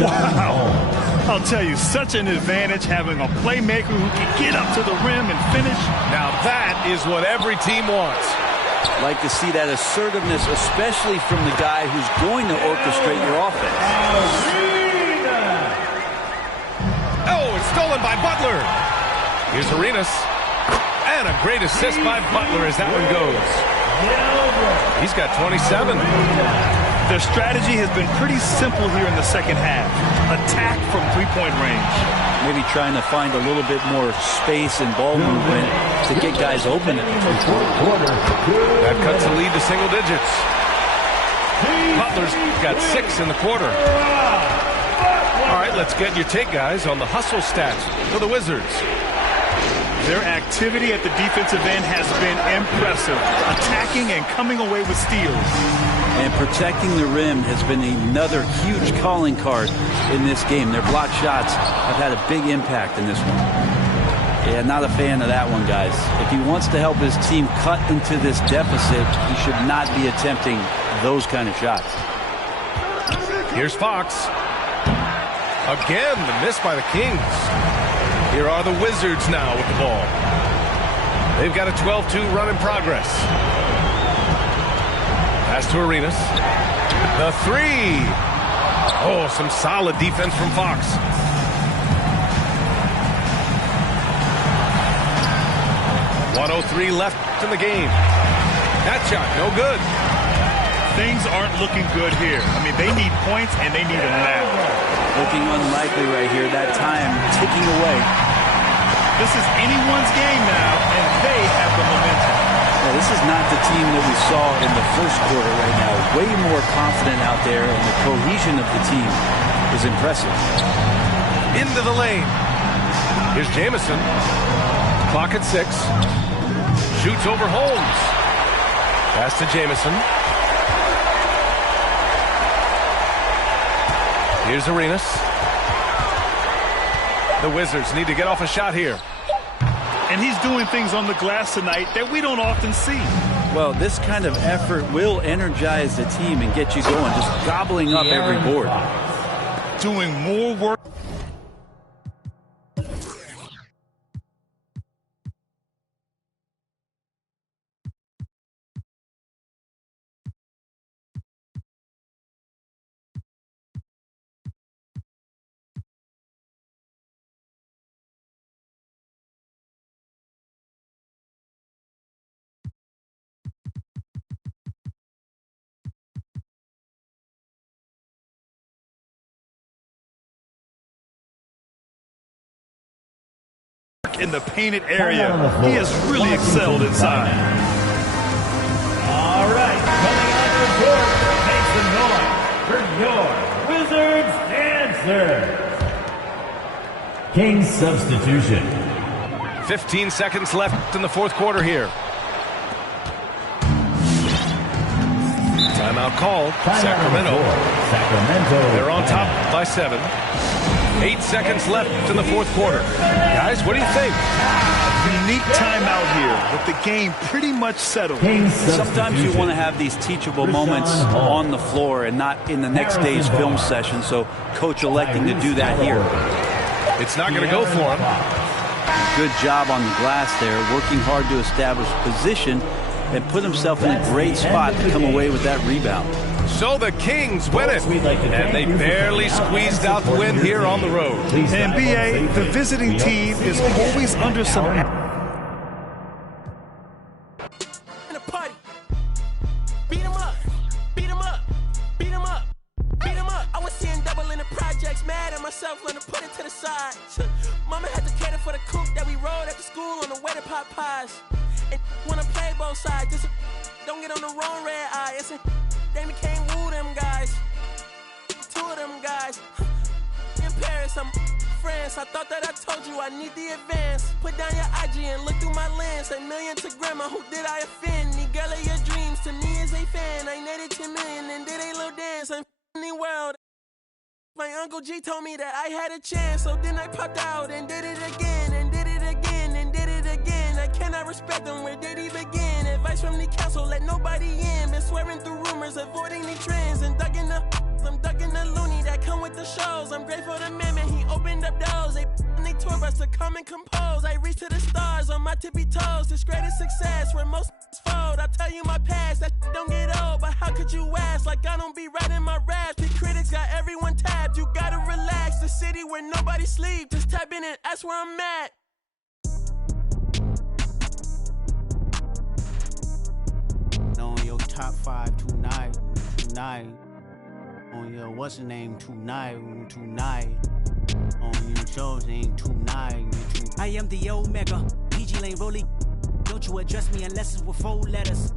Wow. I'll tell you, such an advantage having a playmaker who can get up to the rim and finish. Now that is what every team wants. Like to see that assertiveness, especially from the guy who's going to orchestrate your offense. Oh, it's stolen by Butler. Here's Arenas. And a great assist by Butler as that one goes. He's got 27. Their strategy has been pretty simple here in the second half. Attack from three-point range. Maybe trying to find a little bit more space and ball movement to get guys open. That cuts the lead to single digits. Butler's got 6 in the quarter. All right, let's get your take, guys, on the hustle stats for the Wizards. Their activity at the defensive end has been impressive, attacking and coming away with steals. And protecting the rim has been another huge calling card in this game. Their block shots have had a big impact in this one. Yeah, not a fan of that one, guys. If he wants to help his team cut into this deficit, he should not be attempting those kind of shots. Here's Fox. Again, the miss by the Kings. Here are the Wizards now with the ball. They've got a 12-2 run in progress. Pass to Arenas. The three. Oh, some solid defense from Fox. .103 left in the game. That shot, no good. Things aren't looking good here. I mean, they need points, and they need them now. Looking unlikely right here. That time ticking away. This is anyone's game now, and they have the momentum. Yeah, this is not the team that we saw in the first quarter right now. Way more confident out there, and the cohesion of the team is impressive. Into the lane. Here's Jamison. Clock at 6. Shoots over Holmes. Pass to Jamison. Here's Arenas. The Wizards need to get off a shot here. And he's doing things on the glass tonight that we don't often see. Well, this kind of effort will energize the team and get you going, just gobbling up every board. Doing more work. In the painted area. He has really excelled inside. All right, coming on the court, make some noise for your Wizards answer. Kings substitution. 15 seconds left in the fourth quarter here. Timeout called. Sacramento. They're on top by 7. 8 seconds left in the fourth quarter. Guys, what do you think? Unique timeout here with the game pretty much settled. Sometimes you want to have these teachable moments on the floor and not in the next day's film session, so coach electing to do that here. It's not going to go for him. Good job on the glass there, working hard to establish position and put himself in a great spot to come away with that rebound. So the Kings win it, and they barely squeezed out the win here on the road. And BA, the visiting team is always under some... In a party. Beat 'em up. Beat 'em up. Beat 'em up. Beat 'em up. I was seeing double in the projects, mad at myself, learning to put it to the side. Mama had to cater for the coupe that we rode at the school on the way to pot pies. And wanna play both sides, just don't get on the wrong red eye. It's a they became woo them guys. 2 of them guys. In Paris, I'm France. I thought that I told you I need the advance. Put down your IG and look through my lens. A million to grandma, who did I offend? The girl of your dreams to me is a fan. I netted 10 million and did a little dance. I'm the world. My Uncle G told me that I had a chance, so then I popped out and did it again, and did it again, and did it again. I cannot respect them, where did he begin? Advice from the council, let nobody in. Been swearing through rumors, avoiding the trends, and I'm ducking the loony that come with the shows. I'm grateful to man, he opened up doors. They tour bus to come and compose. I reach to the stars on my tippy toes. This greatest success where most fold. I tell you my past, that don't get old. But how could you ask? Like I don't be writing my raps. The critics got everyone tabbed. You gotta relax. The city where nobody sleeps. Just tap in and ask where I'm at. On your top 5 tonight. On your what's the name tonight. On your show's name tonight. I am the Omega, PG Lane Rolly. Don't you address me unless it's with 4 letters.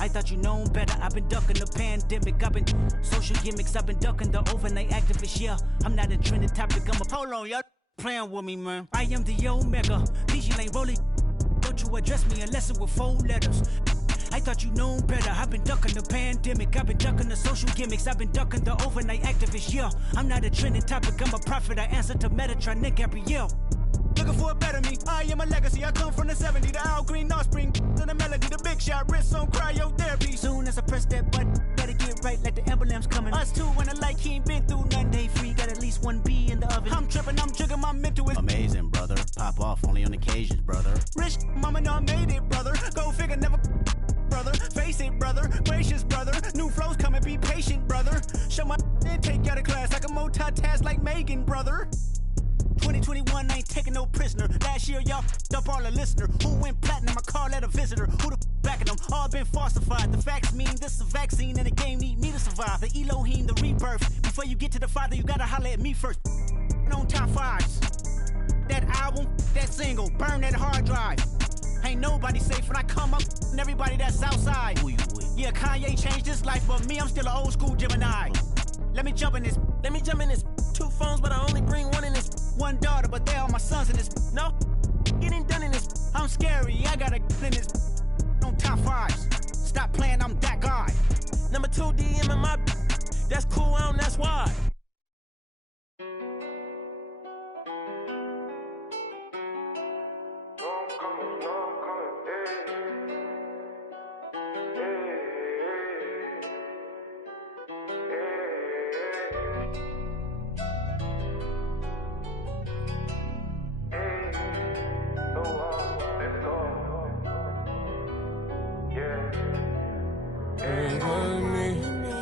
I thought you known better. I've been ducking the pandemic. I've been social gimmicks. I've been ducking the overnight activists. Yeah, I'm not a trending topic. I'm a hold on, y'all playing with me, man. I am the Omega, PG Lane Rolly. Don't you address me unless it's with 4 letters. I thought you known better. I've been ducking the pandemic. I've been ducking the social gimmicks. I've been ducking the overnight activists. Yeah, I'm not a trending topic. I'm a prophet. I answer to Metatron, Nick Gabrielle. Looking for a better me. I am a legacy. I come from the 70s. The Al Green, Offspring, to the melody, the big shot, wrist on cryotherapy. Soon as I press that button, better get right like the emblem's coming. Us two when I like he ain't been through nothing. Day free, got at least 1 B in the oven. I'm tripping, I'm jigging, my mental is amazing, brother. Pop off only on occasions, brother. Rich, mama know I made it, brother. Go figure, never. Brother, face it, brother, gracious, brother. New flows come and be patient, brother. Show my and take you out of class like a multitask like Megan, brother. 2021 ain't taking no prisoner. Last year y'all up all the listener. Who went platinum? I call that a visitor. Who the backing them? All been falsified. The facts mean this is a vaccine and the game need me to survive. The Elohim, the rebirth. Before you get to the Father, you gotta holler at me first. On top 5s. That album, that single, burn that hard drive. Ain't nobody safe when I come up and everybody that's outside. Yeah, Kanye changed his life, but me, I'm still an old school Gemini. Let me jump in this. 2 phones, but I only bring 1 in this. 1 daughter, but they all my sons in this. No, getting done in this. I'm scary, I got a in this. On top 5s. Stop playing, I'm that guy. Number 2 DM in my. That's cool, that's why.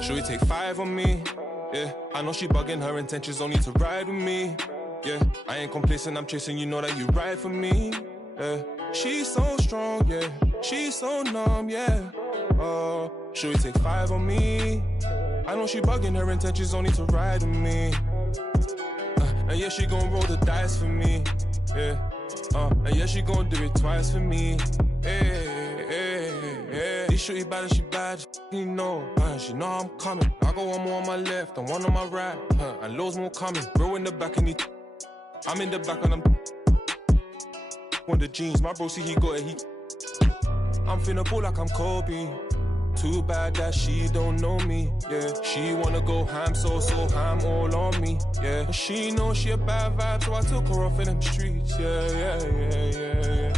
Should we take 5 on me? Yeah, I know she bugging, her intentions only to ride with me. Yeah, I ain't complacent, I'm chasing, you know that you ride for me. Yeah, she's so strong, yeah, she's so numb, yeah. Oh, should we take 5 on me? I know she bugging, her intentions only to ride with me. And yeah, she gon' roll the dice for me. Yeah, and yeah, she gon' do it twice for me. These shorty bad and she bad, you know. She know I'm coming. I go 1 more on my left and 1 on my right. And loads more coming. Bro in the back and I'm in the back and I'm. Want the jeans, my bro see he got it, I'm finna ball like I'm Kobe. Too bad that she don't know me, yeah. She wanna go ham, so ham all on me, yeah. And she knows she a bad vibe, so I took her off in them streets, yeah.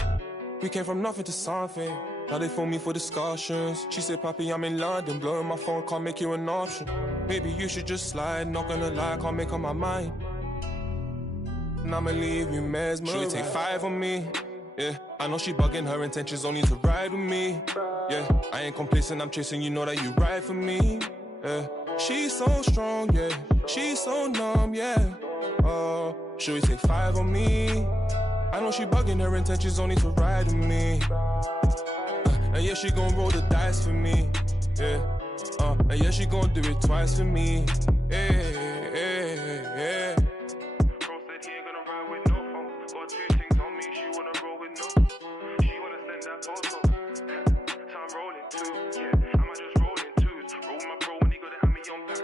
We came from nothing to something. Now they phone me for discussions. She said, Papi, I'm in London, blowing my phone, can't make you an option. Maybe you should just slide, not gonna lie, can't make up my mind. And I'ma leave you mesmerized. She take 5 on me, yeah. I know she bugging, her intentions only to ride with me. Yeah, I ain't complacent, I'm chasing, you know that you ride for me. Yeah, she's so strong, yeah, she's so numb, yeah. Should we take 5 on me? I know she bugging, her intentions only to ride with me. And yeah, she gon' roll the dice for me. Yeah, and yeah, she gon' do it twice for me. Yeah. Bro said he ain't gonna ride with no phone. Got 2 things on me, she wanna roll with no. She wanna send that photo. I'm rolling too, yeah. I'ma just roll in twos. Roll my bro when he got it at me on back.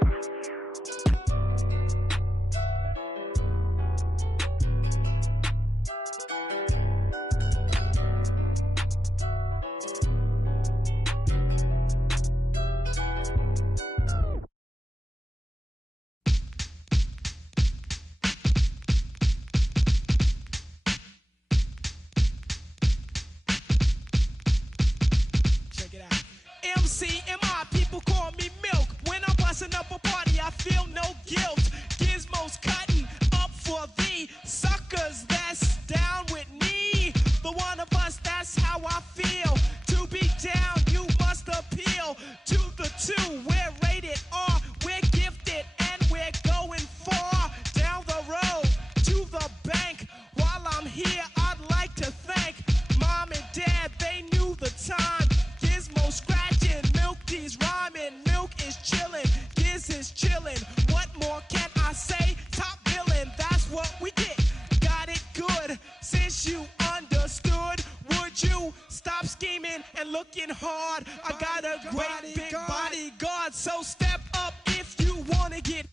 MCMI, people call me Milk. When I'm busting up a party, I feel no guilt. Gizmo's cutting up for the suckers that's down with me. The one of us, that's how I feel. To be down, you must appeal to the 2. We're rated R, we're gifted, and we're going far down the road to the bank. While I'm here, I'd like to thank Mom and Dad, they knew the time. Gizmo scratching, Milky's rhyming, Milk is chilling, Giz is chilling. What more can I say? Top billing, that's what we get. Got it good, since you understood. Would you stop scheming and looking hard? I got a great big bodyguard, so step up if you wanna get.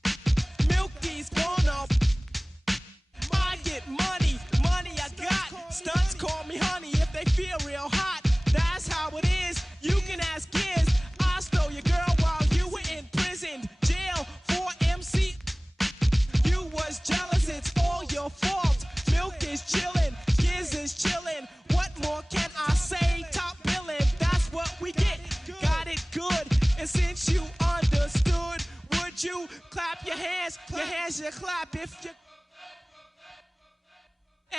Milky's gonna. I get money I got. Stunts call me honey if they feel real hot. That's how it is, you can ask Giz. I stole your girl while you were in prison. Jail for MC. You was jealous, it's all your fault. Milk is chillin', Giz is chillin'. What more can I say? Top billing, that's what we get. Got it good, and since you understood, would you clap your hands? Your hands you clap if you.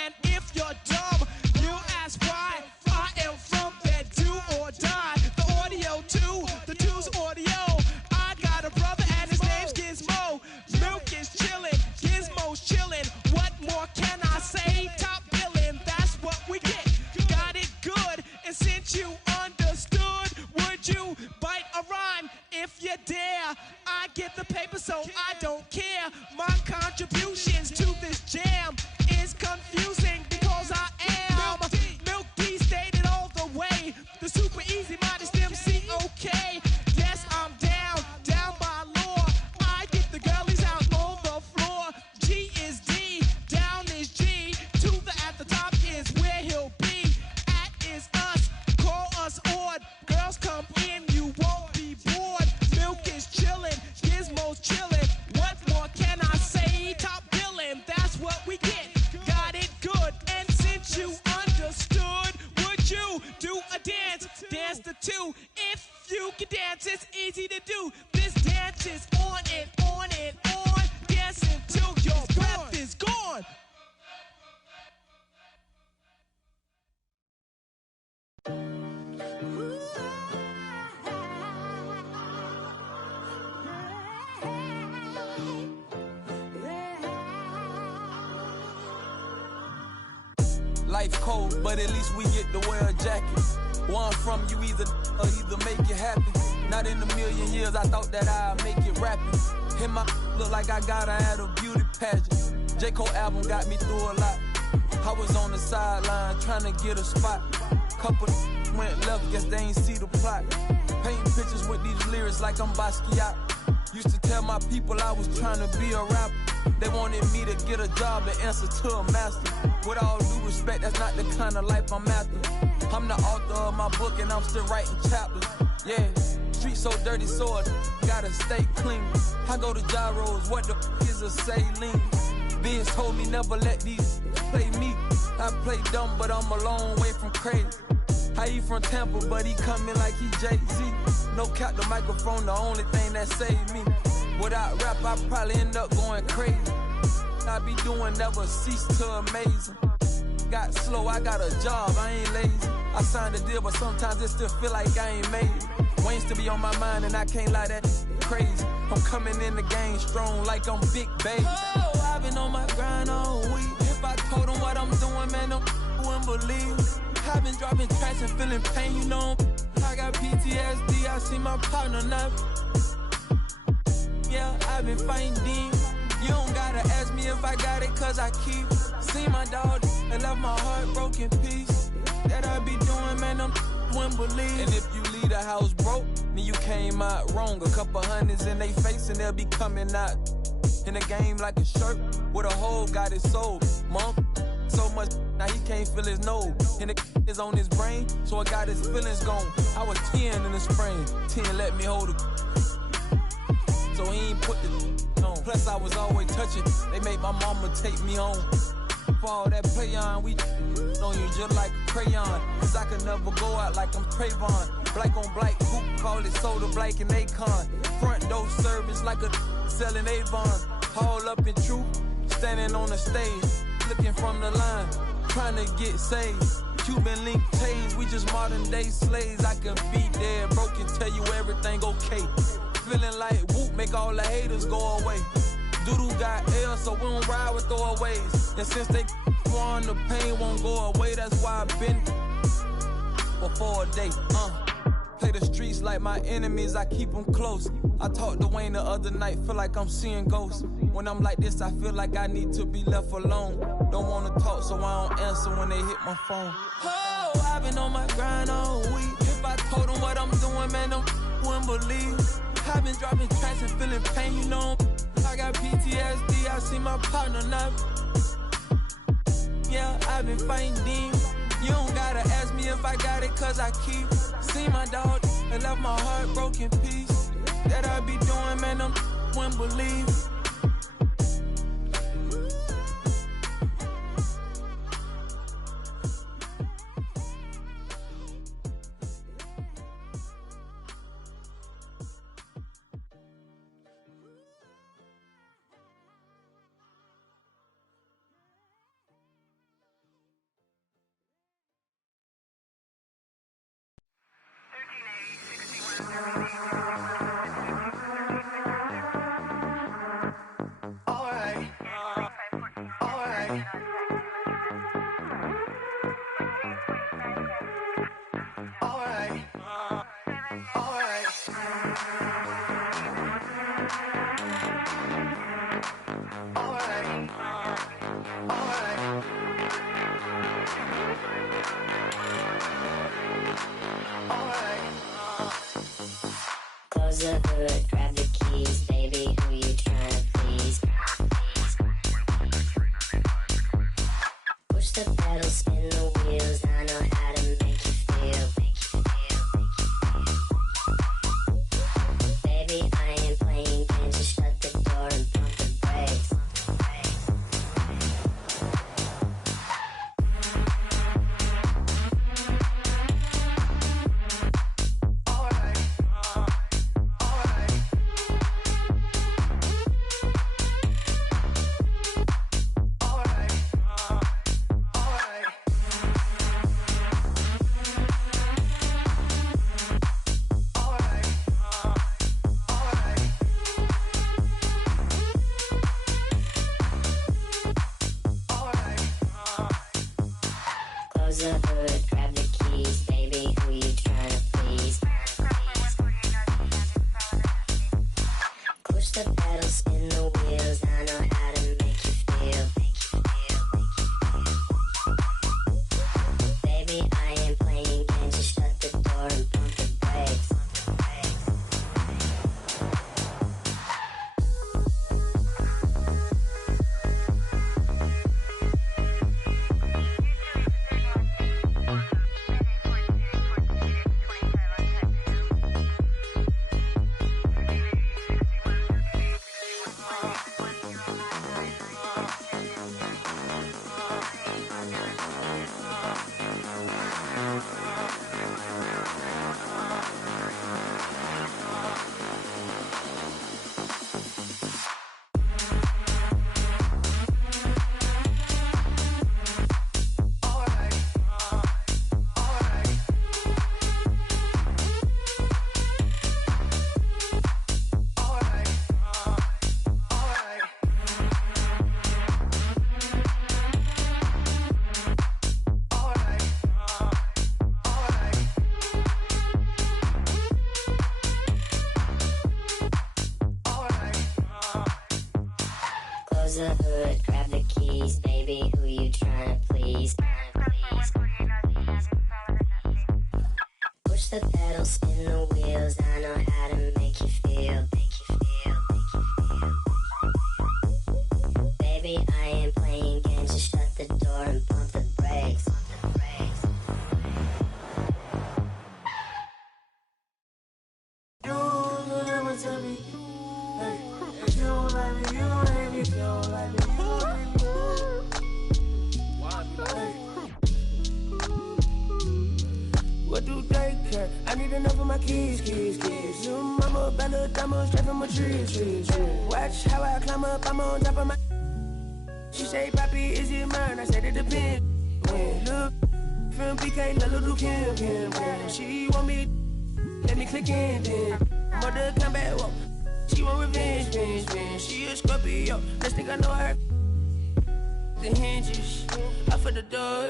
And if you're dumb, you ask why. I am from that do or die. The audio too, the 2's audio. I got a brother and his name's Gizmo. Milk is chillin', Gizmo's chillin'. What more can I say? Top billing, that's what we get. Got it good, and since you understood, would you bite a rhyme if you dare? I get the paper, so I don't care. My contributions to this jam is confusing because I am Milk D, stated all the way. The super easy modest MC, okay. Yes, I'm down by law. I get the girlies out on the floor. G is D, down is G. To the at the top is where he'll be. At is us, call us odd. Girls come in, you won't be bored. Milk is chillin', Gizmo's chillin'. What more can I say? Top billing, that's what we get. Got it good, and since you understood, would you do a dance? Dance the 2. If you can dance, it's easy to do. This dance is on and on and on. Dance until your breath is gone. Life cold, but at least we get to wear a jacket. One from you either make it happen. Not in a million years I thought that I'd make it rapping. Hit my look like I got her at a beauty pageant. J. Cole album got me through a lot. I was on the sideline trying to get a spot. Couple went left, guess they ain't see the plot. Painting pictures with these lyrics like I'm Basquiat. Used to tell my people I was trying to be a rapper. They wanted me to get a job and answer to a master. With all due respect, that's not the kind of life I'm after. I'm the author of my book and I'm still writing chapters. Yeah, street so dirty, so I gotta stay clean. I go to gyros, what the is a saline? Vince told me never let these play me. I play dumb, but I'm a long way from crazy. He from Tampa, but he coming like he Jay-Z. No cap, the microphone, the only thing that saved me. Without rap, I probably end up going crazy. I be doing never cease to amaze. Got slow, I got a job, I ain't lazy. I signed a deal, but sometimes it still feel like I ain't made it. Wayne's to be on my mind, and I can't lie, that crazy. I'm coming in the game strong like I'm Big Baby. Oh, I've been on my grind all week. If I told them what I'm doing, man, them wouldn't believe. I've been dropping tracks and feeling pain, you know. I got PTSD, I see my partner now. Yeah, I've been fighting demons. You don't gotta ask me if I got it, cause I keep. See my dog and left my heart broken piece. That I be doing, man, them wouldn't believe. And if you leave the house broke, then you came out wrong. A couple hundreds in they face and they'll be coming out in the game like a shirt with a hole got his soul. Monk, so much now he can't feel his nose. And the is on his brain, so I got his feelings gone. I was 10 in the spring, 10 let me hold it. So he ain't put the on. Plus I was always touching, they made my mama take me home. For all that play on, we on you just like a crayon. Cause I could never go out like I'm Trayvon. Black on black, who call it soda black and Akon. Front door service like a selling Avon. Haul up in truth, standing on the stage, looking from the line, trying to get saved. Cuban link tase, we just modern day slaves. I can be there, broke and tell you everything okay. Feeling like whoop, make all the haters go away. Doodoo got L, so we don't ride with throwaways. And since they on, the pain won't go away. That's why I've been before a day. Play the streets like my enemies, I keep them close. I talked to Wayne the other night, feel like I'm seeing ghosts. When I'm like this, I feel like I need to be left alone. Don't wanna talk, so I don't answer when they hit my phone. Oh, I've been on my grind all week. If I told them what I'm doing, man, them wouldn't believe. I've been dropping tracks and feeling pain, you know. I got PTSD, I see my partner now. Yeah, I've been fighting demons. You don't gotta ask me if I got it, cause I keep. See my dog and left my heart broken piece. That I be doing, man, them wouldn't believe. Close the hood, grab the keys, baby, who you tryna please? Push the pedal, spin the wheels, I know how to make you feel. Baby, I ain't playing games, just shut the door and pump the brakes. Where's the hood? Grab the keys, baby. Who you trying to please? Push the pedal, spin the wheels. I know how to make you feel. Baby, I ain't playing games. Just shut the door and pump the brakes. You never tell me. Hey, if you don't like me, you don't hate me. If you don't like me, you don't hate me. Hey. What do they care? I need enough of my keys. Little mama, Bella, diamond, straight from a tree. Watch how I climb up, I'm on top of my. She say, Papi, is it mine? I said it depends. When look from BK, little Kim. She want me, let me click in then. Mother come back, whoa. She want revenge. She a Scorpio, next thing I know her. The hinges, I for the door,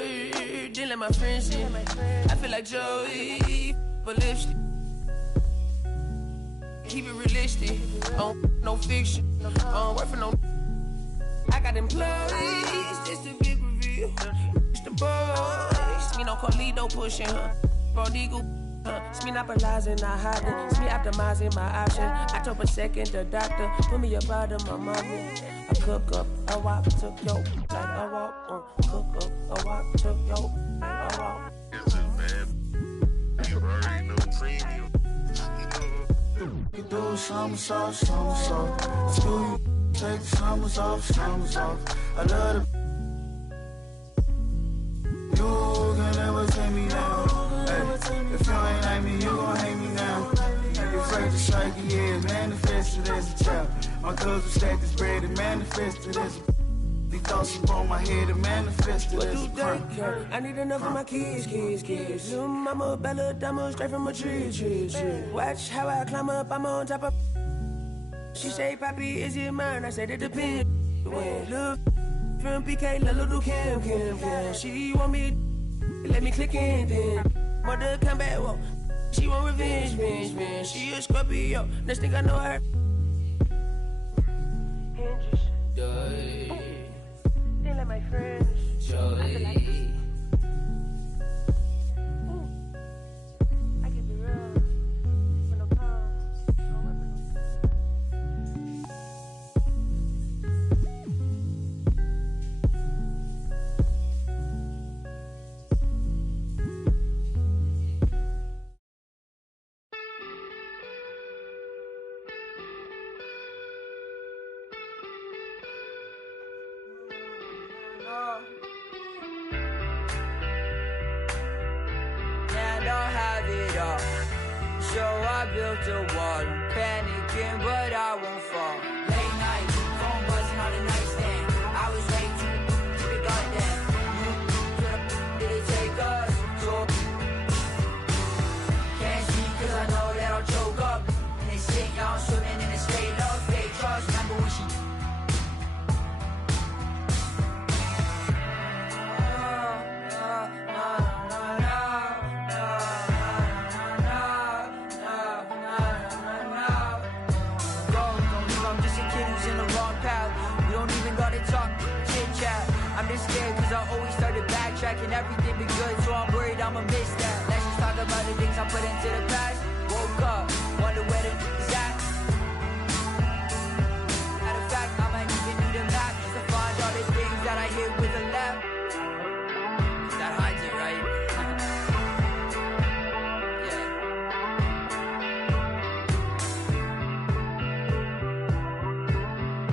didn't let my friends in. I feel like Joey, but lipstick. Keep it realistic, no fiction, work for no. I got employees, this the big reveal. It's the boys, me no Carlito pushing her. Prodigal, it's me not monopolizing, not hiding. It's me optimizing my option. I told a second the doctor, put me up out of my mama. I cook up, I walk, took yo, like I walk, cook up, I walk, took yo, like I walk. Yes, man. You already know premium. You do somersault. Let's do you. Take the summers off. I love the. You can never take me down. Hey, if you ain't like me, you gon' hate me now. You're afraid to strike, yeah, manifested as a child. My cousin stacked this bread and manifested as a. These thoughts upon my head and manifested as a crime. I need enough of my keys. Little mama, Bella, diamond, straight from a tree. Watch how I climb up, I'm on top of. She say, Papi, is it mine? I said it depends. When look from PK, little Kim. She want me, let me click in then. Mother come back, whoa. She want revenge. She a Scorpio, next thing I know her. Hinges, didn't let my friends. Joy. So I built a wall, I'm panicking, but I won't fall. Late night, phone buzzing on the nightstand. I was ready to keep it goddamn. Did it take us? So can't see 'cause I know that I'll choke up. And they say y'all swimming in a state of fake trust. Remember when she and everything be good, so I'm worried I'ma miss that. Let's just talk about the things I put into the past. Woke up, wonder where the is at. Matter of fact, I might even need a map just to find all the things that I hit with a left. That hides it, right? Yeah.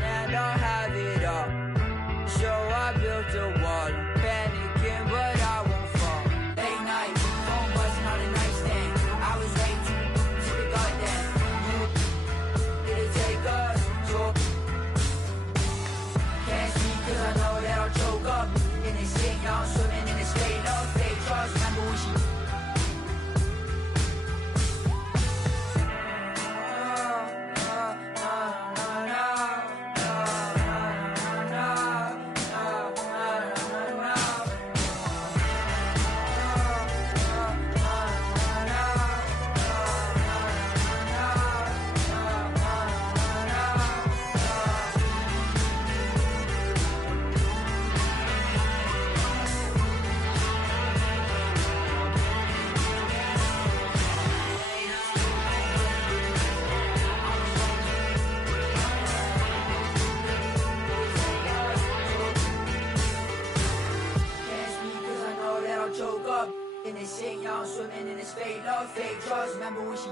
And I'll have it all. So I built a wall. But I won't fall. Late night, phone swimming in his fate, love fake drugs. Remember when she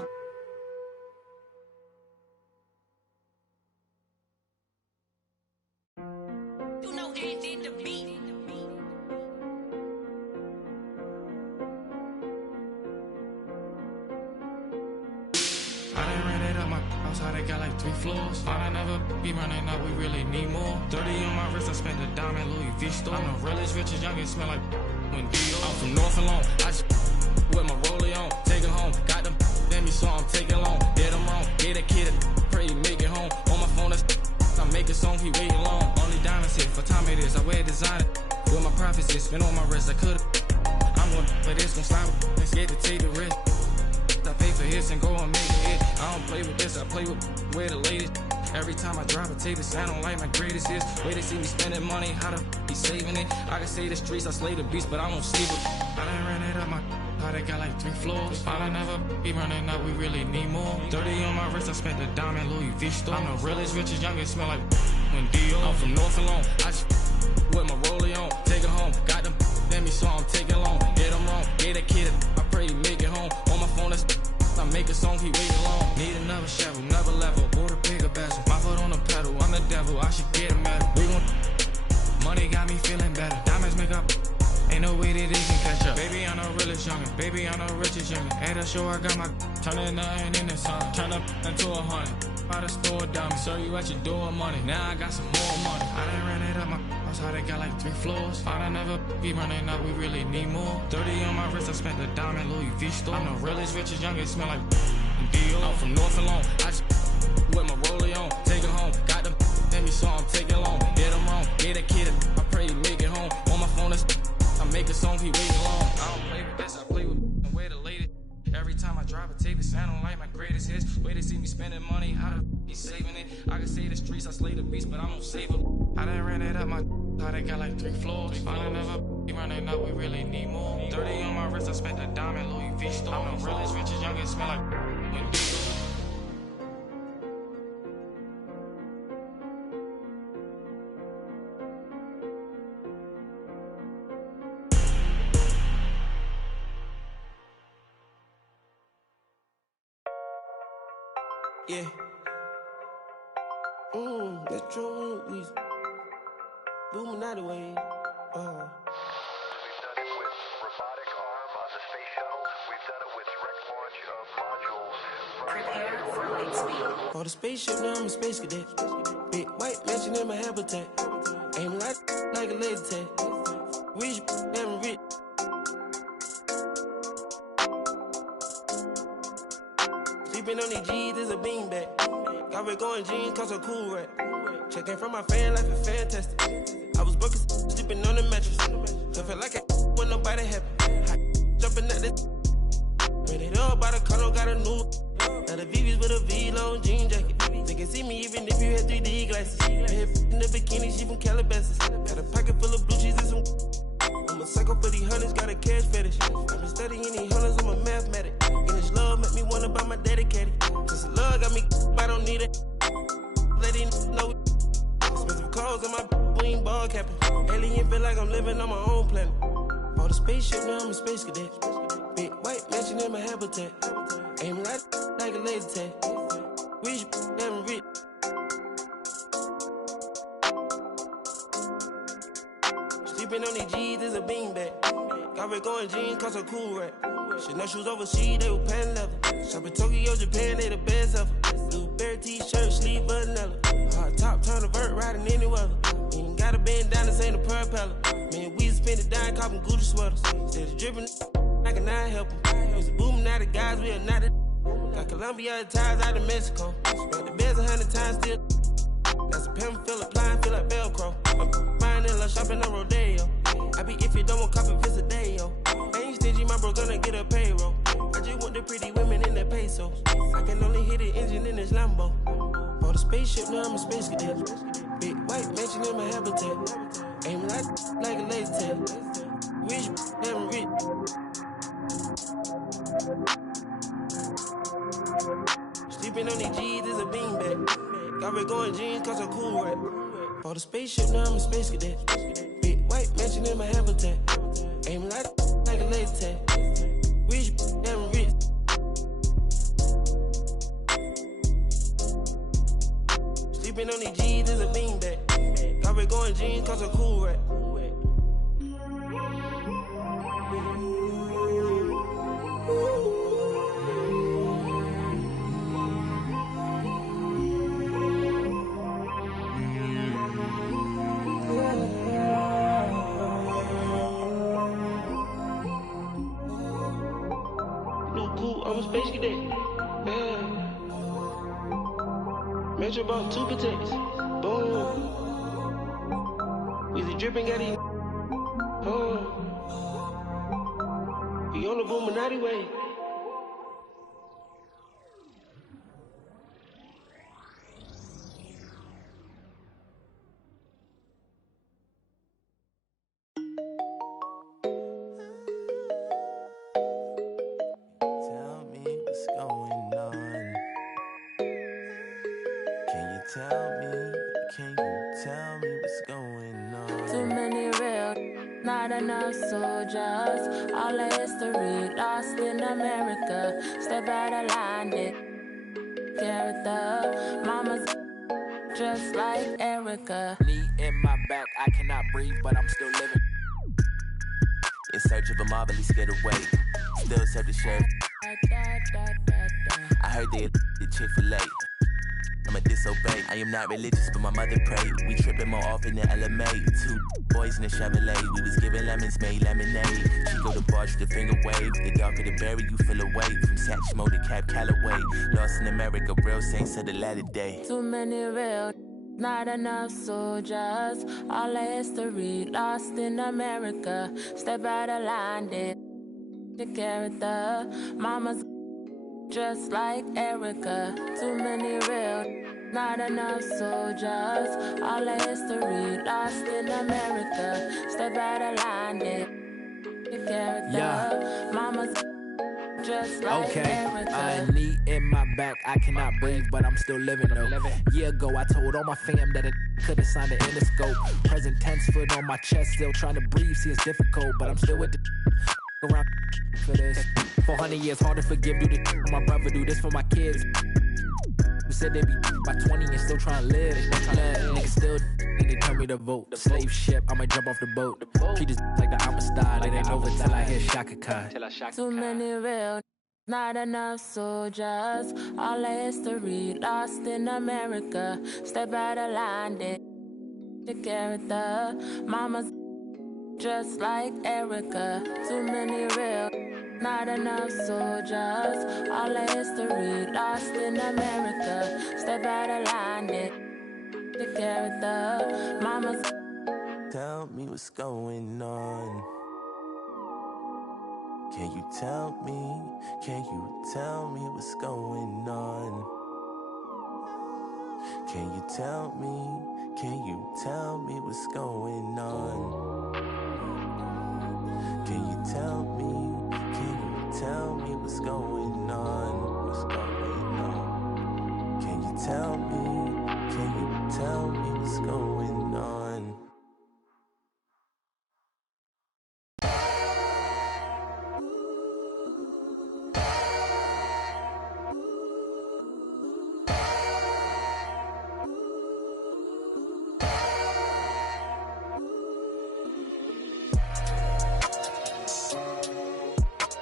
How they got like 3 floors. Thought I never be running up, we really need more. 30 on my wrist, I spent a diamond Louis V store. I'm the realest, richest, youngest, smell like when Dior. I'm from North Alone, I just with my rollie on. Take it home, got them then me, so I'm taking long. Get them wrong, get a kid, pray he make it home. On my phone, that's I make a song, he waiting long. Only diamonds hit, for time it is, I wear designer. With my profits, it's spin on my wrist, I could've. I'm going for this, gon' slide with, ain't scared to take the risk. I pay for hits and go and make a hit. I don't play with this, I play with where the latest. Every time I drop a tape, it sound like my greatest hits. Way they see me spending money, how the be saving it. I can say the streets, I slay the beast, but I won't save it. I done ran it up my how they got like 3 floors. Thought I never be running up, we really need more. 30 on my wrist, I spent a diamond Louis V store. I'm the realest, richest, youngest, smell like when Dior. I'm from North Alone, I just with my rollie on. Take it home, got them then me, so I'm taking long. Get them wrong, get a kid, I pray he make it home. On my phone, that's I make a song, he waiting long. Need another shovel, another level, bought a bigger bezel. My foot on the pedal, I'm the devil, I should get a medal. We gon' money got me feeling better. Diamonds make up, ain't no way that they can catch up. Baby, I'm the realest youngin', baby, I'm the richest youngin'. At the show, I got my turning nothing in the sun. Turn up into 100. By the store dummy, serve you at your door money. Now I got some more money. I done ran it up my house, how they got like 3 floors. Thought I never be running up, we really need more. 30 on my wrist, I spent a diamond Louis V store. I'm the realest, richest, youngest, smell like Dior. I'm from North Alone, I just with my rollie on. Take it home, got them then me, so I'm taking long. Get them wrong, get a kid, I pray he make it home. On my phone, that's I make a song, he waiting long. I don't play with this, I play with where the latest. Every time I drop a tape, it sound like my greatest hits. Way they see me spending money, how the be saving it. I can say the streets, I slay the beast, but I don't save it. I done ran it up my how they got like 3 floors. Thought I never be running up, we really need more. 30 on my wrist, I spent a diamond Louis V store. I'm the realest, richest, youngest, smell like when yeah. Metro we booming out the way. We've done it with robotic arm on the space shuttle. We've done it with direct launch of modules. Prepare for light speed. For the spaceship, now I'm a space cadet. Big white mansion in my habitat. Aim like a laser tag. Rich, damn rich. Sleeping on these G's is a beanbag. Got red going jeans, cause I'm cool rat. Checking from my fan life is fantastic. I was broken, sleeping on the mattress. I feel like I when nobody happy. Jumping at this. Ran it up by the car, got a new. Now the VV's with a V-long jean jacket. They can see me even if you had 3D glasses. Head in the bikini, she from Calabasas. Got a pocket full of blue cheese and some. I'm a psycho for these hundreds, got a cash fetish. I've been studying these hundreds, I'm a mathematic. And this love make me wanna buy my dedicated. Cause the love got me, I don't need it. Let it know. Expensive clothes on my wing ball capping. Alien feel like I'm living on my own planet. Bought a spaceship, now I'm a space cadet. Big white mansion in my habitat. Aim like a laser tag. Rich, damn rich. Sleeping on these G's is a beanbag. Got red going jeans, cause I'm cool rat. Chanel shoes overseas, they were pan leather. Shop in Tokyo, Japan, they the best ever. Blueberry t-shirt, sleeve vanilla. Hard top, turn a vert, riding any weather. Ain't got a bend down, this ain't a propeller. Man, we spend it down, copping Gucci sweaters. Instead of dripping, I can not help them. Used to booming out of guys, we are not it. Got Colombia ties out of Mexico. Spent the beds 100 times still. Got some pimp, feel applying, feel like Velcro. I'm buying in shopping on Rodeo. I be if you don't want copy, visit a day, yo. I ain't stingy, my bro gonna get a payroll. I just want the pretty women in the pesos. I can only hit the engine in this Lambo. For the spaceship, now I'm a space cadet. Big white mansion in my habitat. Aim like a laser tag. Rich, damn rich. Sleeping on these G's is a beanbag. Got red going jeans, cause I'm cool rat. For the spaceship, now I'm a space cadet. Big white mansion in my habitat. Aim like a laser tag. Rich, Sleeping on these G's is a beanbag. Got red going jeans, cause a cool rat. I'm a space cadet. Yeah. Metro bought 2 protects. Boom. Weezy dripping, got these. We on the Boominati way. Enough soldiers, all the history lost in America. Step out of line, they character. Mama's just like Erica. Knee in my back, I cannot breathe, but I'm still living. In search of a marvelous getaway, still serve the sheriff. I heard they the Chick-fil-A. I'ma disobey. I am not religious, but my mother prayed. We tripping more often than LMA. 2 boys in a Chevrolet. We was giving lemons, made lemonade. She go to bar, the finger wave. The darker the berry, you feel away. From Satchmo to Cap Calloway. Lost in America, real saints of the latter day. Too many real, not enough soldiers. All the history lost in America. Step out of line, they the character. Mama's just like Erica. Too many real, not enough soldiers. All the history lost in America. Step out of line, they the character. Yeah. Mama's just like Erica. Knee in my back, I cannot breathe, but I'm still living though. Year ago, I told all my fam that it could've signed the Interscope. Present tense, foot on my chest, still trying to breathe. See, it's difficult, but I'm still with the around for this. 400 years hard to forgive. Do this for my brother, do this for my kids. Who said they be by 20 and still trying to live. Niggas still need to tell me to vote. The slave ship, I'ma jump off the boat. Treat this like the Amistad. It ain't over till I hear Shaka Khan. Too many real, not enough soldiers. All the history lost in America. Step out of line, they the character. Mama's just like Erica. Too many real, not enough soldiers. All the history lost in America. Step out of line, they the character. Mama's. Tell me what's going on. Can you tell me? Can you tell me what's going on? Can you tell me? Can you tell me what's going on? Can you tell me? Can you tell me what's going on? What's going on? Can you tell me? Can you tell me what's going on?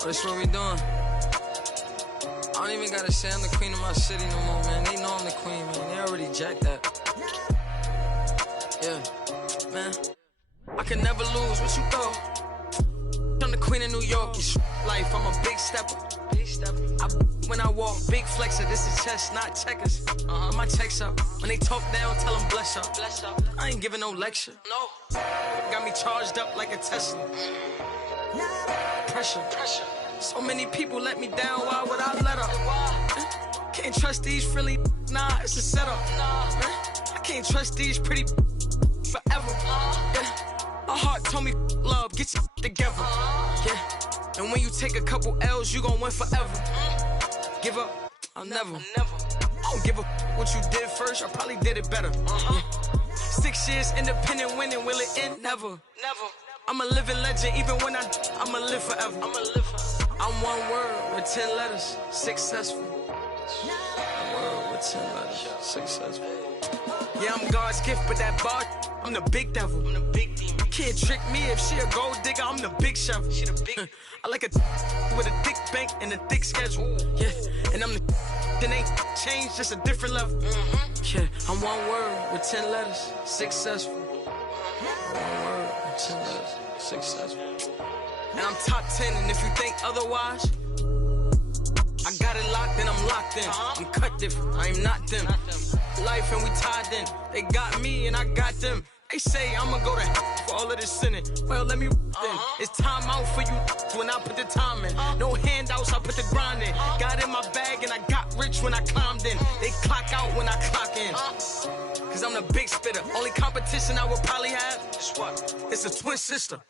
That's what we doing. I don't even gotta say I'm the queen of my city no more, man. They know I'm the queen, man. They already jacked that. Yeah, man. I can never lose. What you thought? I'm the queen of New York. It's life. I'm a big stepper. When I walk, big flexer. This is chess, not checkers. My checks up. When they talk down, tell them bless up. I ain't giving no lecture. No. Got me charged up like a Tesla. Pressure. So many people let me down, why would I let up? Can't trust these frilly, nah, it's a setup. I can't trust these pretty forever. My heart told me love, get your together. Yeah. And when you take a couple L's, you gon' win forever. Give up, I'll never. I don't give a what you did first, I probably did it better. 6 years independent winning, will it end? Never. I'm a living legend, even when I'ma live forever. I'm one word with 10 letters, successful. A word with 10 letters, successful. Yeah, I'm God's gift, but that bar, I'm the big devil. I'm the big demon. Can't trick me if she a gold digger, I'm the big shovel. She the big. I like a with a thick bank and a thick schedule. Yeah, and I'm the that ain't changed, just a different level. Yeah, I'm one word with 10 letters, successful. One word with 10 letters, successful. And I'm top 10, and if you think otherwise, I got it locked and I'm locked in. I'm cut different, I am not them. Life and we tied in. They got me and I got them. They say I'ma go to for all of this sinning. Well, let me then. It's time out for you when I put the time in. No handouts, I put the grind in. Got in my bag and I got rich when I climbed in. They clock out when I clock in. Cause I'm the big spitter. Only competition I would probably have is what? It's a twin sister.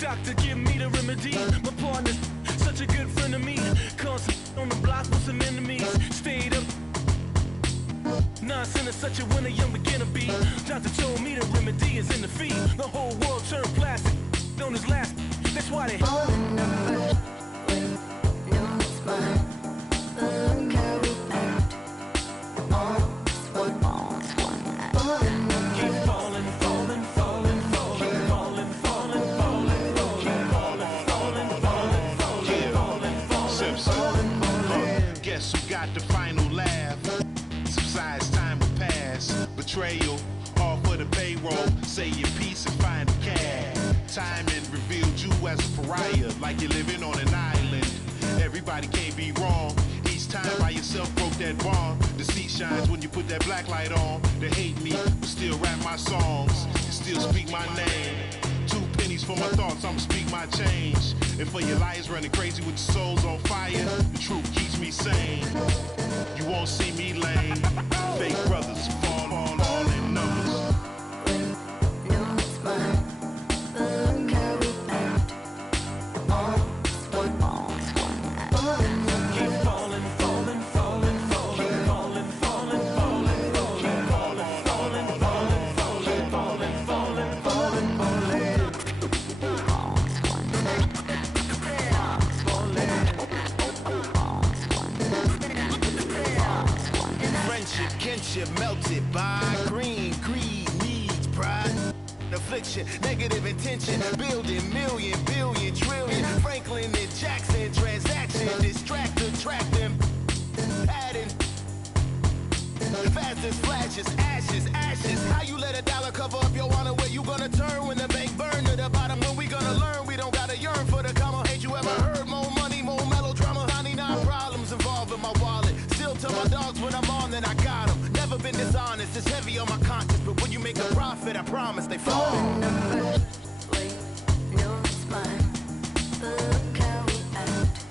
Doctor, give me the remedy. My partner's such a good friend of me. Constant on the block with some enemies. Stayed up. Nonsense is such a winner, young beginner be. Doctor told me the remedy is in the fee. The whole world turned plastic on his last. That's why they all in numbers. No, it's mine. Look how we act. All is one. Keep falling, falling, falling, falling. Keep falling, falling, falling. Guess who got the final laugh? Subsides, time will pass. Betrayal, all for the payroll. Say your piece and find the cash. Timing revealed you as a pariah, like you're living on an island. Everybody can't be wrong. Each time by yourself broke that bond. Deceit shines when you put that black light on. They hate me, but still rap my songs. Still speak my name. 2 pennies for my thoughts, I'ma speak my change. And for your liars running crazy with your souls on fire, the truth keeps me sane. You won't see me lame. Fake brothers fall in numbers. No, it's mine. Look how we act. All is one. Keep falling, falling, falling, falling. Keep falling, falling, falling, falling. Keep falling, falling, falling, falling. Falling, falling, falling, falling. Friendship, kinship melted by green, greed, needs, pride, affliction, negative intention, building million, billion, trillion, Franklin and Jackson, transaction, distract, attract them, adding, fast as flashes, ashes, ashes. How you let $1 cover up your honor? Where you gonna turn when the bank burn to the bottom? When we gonna learn? We don't gotta yearn for the comma. Ain't you ever heard more money, more melodrama? 99 problems involving my wallet. Still tell my dogs when I'm on, then I got them. Never been dishonest, it's heavy on my conscience. But when you make a profit, I promise they fall. Wait, no, it's mine. Look how we act.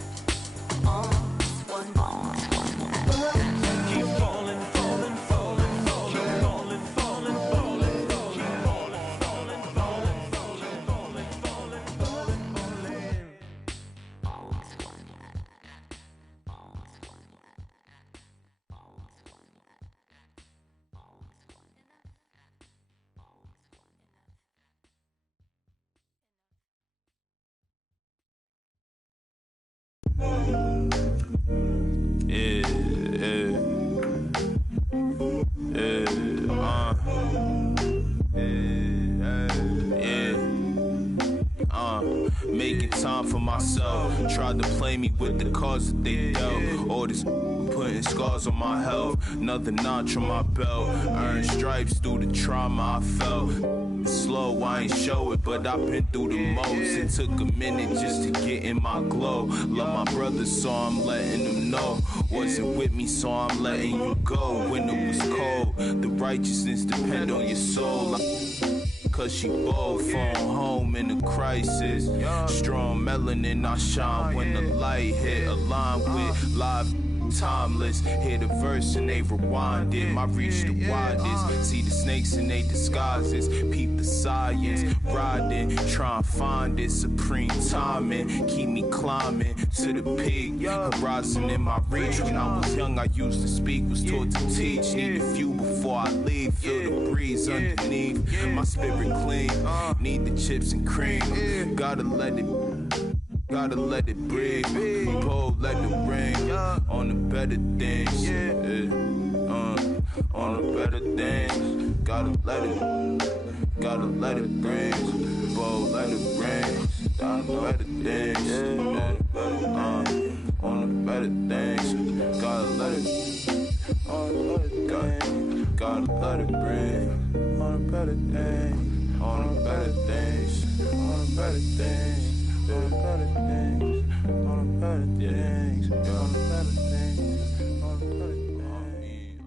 All is one. Keep falling, falling, falling, falling. Keep falling, falling, falling, falling. Keep falling, falling, falling, falling. Falling, falling, falling, making time for myself. Tried to play me with the cards that they dealt. All this putting scars on my health. Another notch on my belt. Earned stripes through the trauma I felt. Slow, I ain't show it, but I've been through the most. It took a minute just to get in my glow. Love my brother, so I'm letting them know. Wasn't with me, so I'm letting you go. When it was cold, the righteousness depend on your soul. Cause she bold, phone home in a crisis. Strong melanin, I shine when the light hit. Aligned with live timeless. Hear the verse and they rewind it. My reach the widest. See the snakes in they disguises. Peep the science. Riding, try and find it. Supreme timing. Keep me climbing to the peak. Horizon in my reach. When I was young, I used to speak. Was taught to teach. Need a few before I leave. Feel the breeze underneath. My spirit clean. Need the chips and cream. Gotta let it breathe. Pull, let it rain. On the better things. On the better things. Gotta let it rain. Pull, let it rain. On the better things. On the better things. Gotta let it rain. On the better things. On the better things. On the better things. On the better things, on the better things, on the better things, on the better things.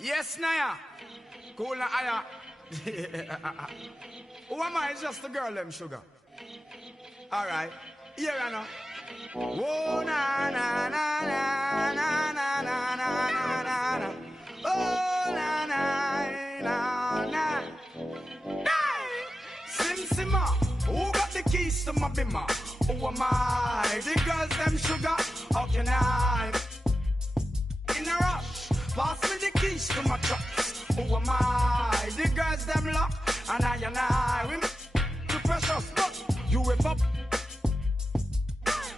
Yes, Naya. Cool na aya. Who am I? It's just the girl, them sugar. Alright. Here I know. Whoa, na na na na na na na na na na. Oh, na na na na. Simmer, who got the keys to my bimmer? Who am I? The girls them sugar, how can I? In a rush, pass me the keys to my trucks. Who am I? The girls them lock, and I, we too precious, but you whip up.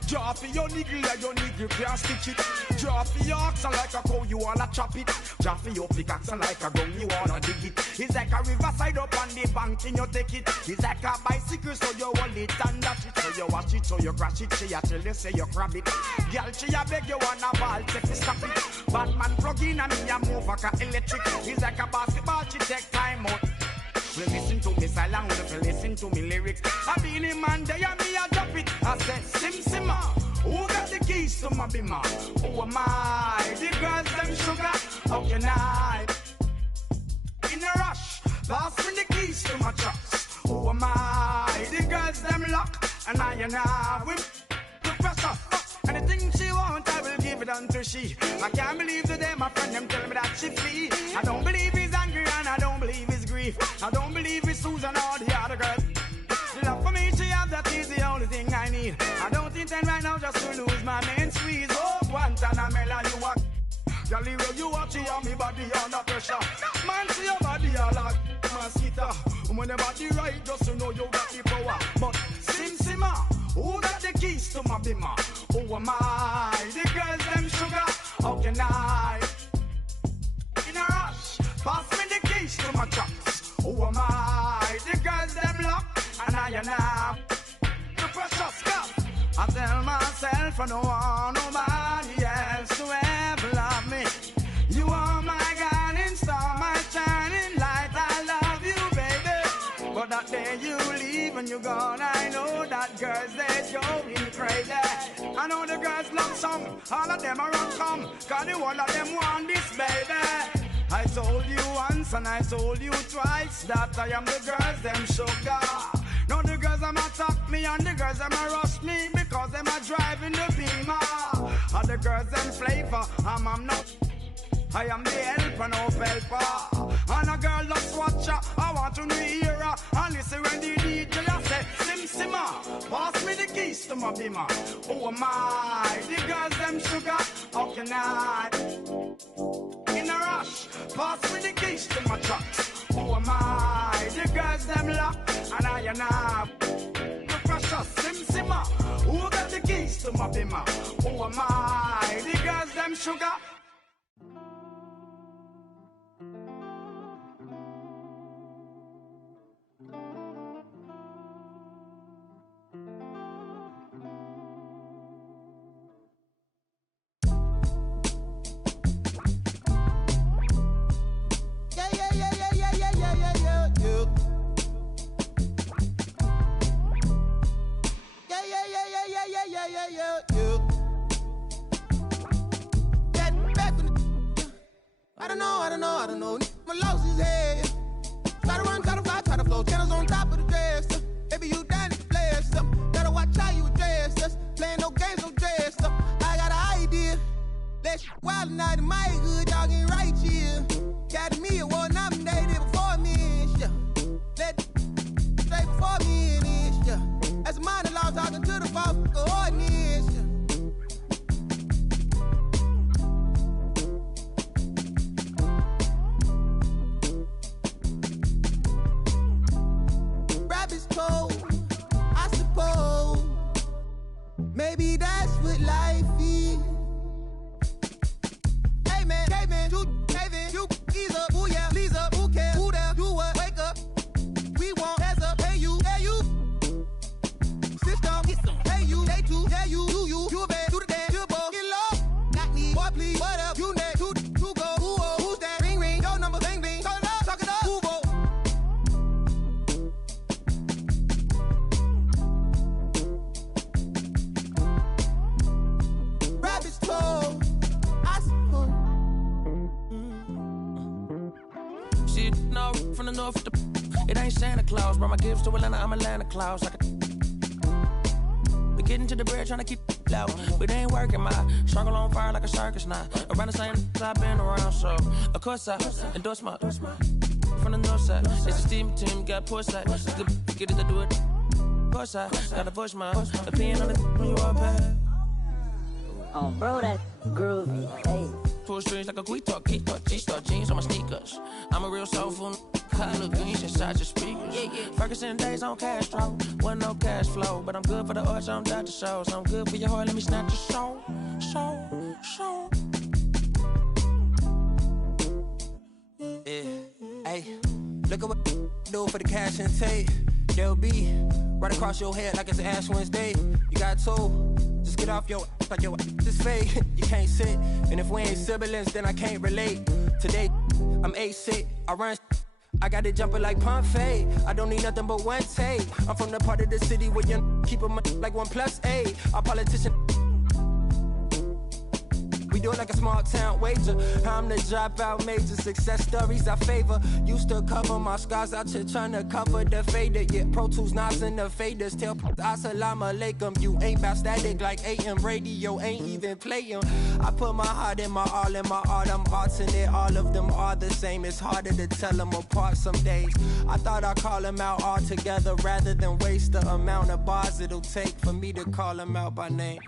Draw for your niggle like your niggle can't stitch it. Draw for your oxen like a cow, you wanna chop it. Draw for your pickaxe like a gun, you wanna dig it. It's like a riverside up on the bank and you take it. It's like a bicycle, so you hold it and dash it. So you watch it, so you crash it. She a tell you say you grab it. Girl, she a beg you wanna ball, take the stop it. Batman plug in and me a move like a electric. It's like a basketball, she take time out. We listen to me silent, we listen to me lyrics. I be the man there and me a drop it. I said, simmer, who got the keys to my bimmer? Who am I? The girls them sugar, how can I? In a rush, pass me the keys to my trucks. Who am I? The girls them lock, and I with the pressure. Anything she want, I will give it unto she. I can't believe today my friend them tell me that she flee. I don't believe he's angry and I don't believe he's grief. I don't believe it's Susan or the other girl. The love for me she have, that is the only thing I need. I don't intend right now just to lose my main squeeze. Oh, Guantanamela, you are Galileo, you watch it on me body under pressure. Man, see your body all like mosquito. When your body right, just to know you got the power. But simmer, who got the keys to my bimmer? Who am I? The girls them sugar, how can I? In a rush, pass me the keys to my trucks. Who am I? The girls them lock, and I. The precious stuff. I tell myself I don't want nobody else to ever love me. You are my guiding star, my shining light. I love you, baby. But that day you leave and you're gone, I know that girls they're going crazy. I know the girls love song, all of them are on come, cause the one of them want this, baby. I told you once and I told you twice that I am the girls them sugar. Now the girls them attack me and the girls them rush me because them are driving the beamer. And the girls them flavor, I'm not. I am the helper, no helper. And a girl just watch her, I want to hear her. And listen when the DJ say, simmer, pass me the keys to my bimmer. Who am I? The girls them sugar, how can I? In a rush, pass me the keys to my trucks. Who am I? The girls them lock, and I. The precious simmer, who got the keys to my bimmer? Who am I? The girls them sugar. lost his head. Try to run, try to fly, try to flow. Channels on top of the dresser. Baby, you done it, play yourself. Gotta watch how you address us. Playing no games, no dress up. I got an idea. That shit wild night in my hood, y'all getting right here. Got me award nominated before me and shit. Let straight before me and shit. As a monologue talking to the false coordinates. Rabbit's cold, I suppose. Maybe that's what life is. Hey man, you ease up, ooh yeah, please up, who cares, who there, do what, wake up. We want heads up, hey you, system, hey you, they too, yeah you a bad, do the dance, you a ball, get low, not me, boy please, what up, you next, two go, who's that, ring, your number, bling, talk it up, who go. Rabbit's told, I suppose. Shit, no, from the north, it ain't Santa Claus. Brought my gifts to Atlanta, I'm Atlanta Claus. We getting to the bread, trying to keep loud, but it ain't working. My circle on fire like a circus now. Around the same I've been around, so of course I endorse my from the north side. It's a steam team, got port side. Get it to do it. Course I gotta push my opinion on it when you all bad. Oh, bro, that groovy. Hey. Pull strings like a guitar, G-star jeans on my sneakers. I'm a real soulful color greens inside your speakers. Ferguson days on Castro, wasn't no cash flow, but I'm good for the arts, I'm Dr. Shows. I'm good for your heart, let me snatch your soul. Yeah, hey, look at what do for the cash and tape. They'll be right across your head like it's Ash Wednesday. You got two, just get off your like your is fake. You can't sit, and if we ain't siblings, then I can't relate. Today, I'm 8-6, I run. I got it jumping like pump fade. I don't need nothing but one take. I'm from the part of the city where you keep them like 1+8. Our politician. We do it like a small town wager. I'm the dropout major. Success stories I favor. Used to cover my scars out here trying to cover the fader. Yeah, Pro Tools, knobs, and the faders. Tell assalamu alaikum. You ain't bout static like AM radio. Ain't even playing. I put my heart in my all in my art. I'm arting it. All of them are the same. It's harder to tell them apart some days. I thought I'd call them out all together rather than waste the amount of bars it'll take for me to call them out by name.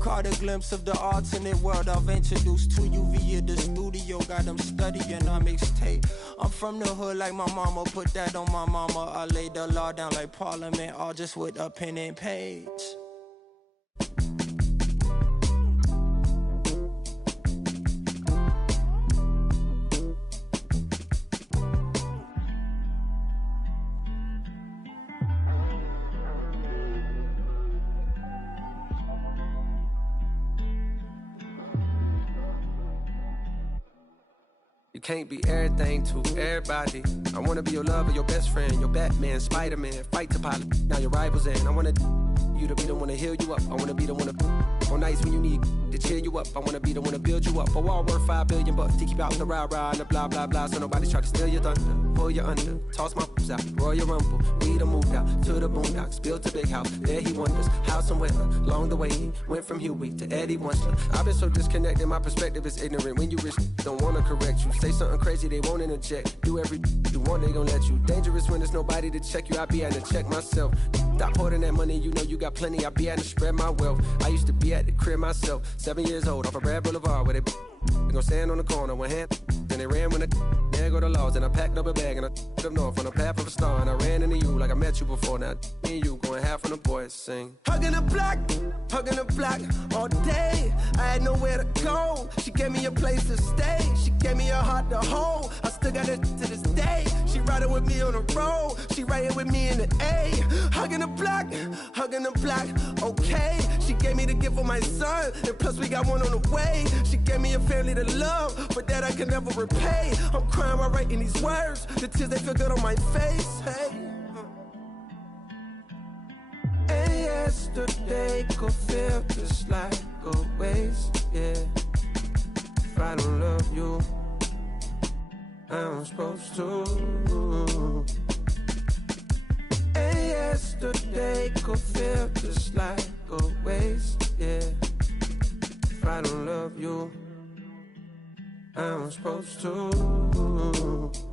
Caught a glimpse of the alternate world I've introduced to you via the studio. Got them studying on mixtape. I'm from the hood like my mama, put that on my mama. I laid the law down like Parliament, all just with a pen and page. You can't be everything to everybody. I wanna be your lover, your best friend, your Batman, Spider-Man, fight to pilot. Now your rivals in. I wanna you to be the one to heal you up. I wanna be the one to on nights when you need to cheer you up. I wanna be the one to build you up. A wall worth $5 billion to keep out the rah-rah and the blah blah blah. So nobody's try to steal your thunder, pull you under, toss my f***s out, Royal Rumble. We done moved out to the boondocks, built a big house. There he wonders how some weather. Along the way he went from Huey to Eddie Winsler. I've been so disconnected, my perspective is ignorant. When you rich, don't wanna correct you. Say something crazy, they won't interject. Do every you want, they gon' let you. Dangerous when there's nobody to check you. I be having to check myself. Stop hoarding that money, you know you got plenty. I be having to spread my wealth. I used to be at the crib myself, 7 years old, off of Brad Boulevard, where they gon' stand on the corner, one hand. Then they ran when there go the laws, and I packed up a bag and I up north on the path of a star, and I ran into you like I met you before. Now me and you going half on the boys sing. Hugging the block all day. I had nowhere to go. She gave me a place to stay. She gave me a heart to hold. I still got it to this day. She riding with me on the road. She riding with me in the A. Hugging the block, okay. She gave me the gift of my son, and plus we got one on the way. She gave me a family to love, but that I can never repay. I'm crying while writing these words. The tears, they feel good on my face. Hey. And yesterday could feel just like a waste, yeah. If I don't love you, I'm supposed to. And yesterday could feel just like a waste, yeah. If I don't love you, I'm supposed to.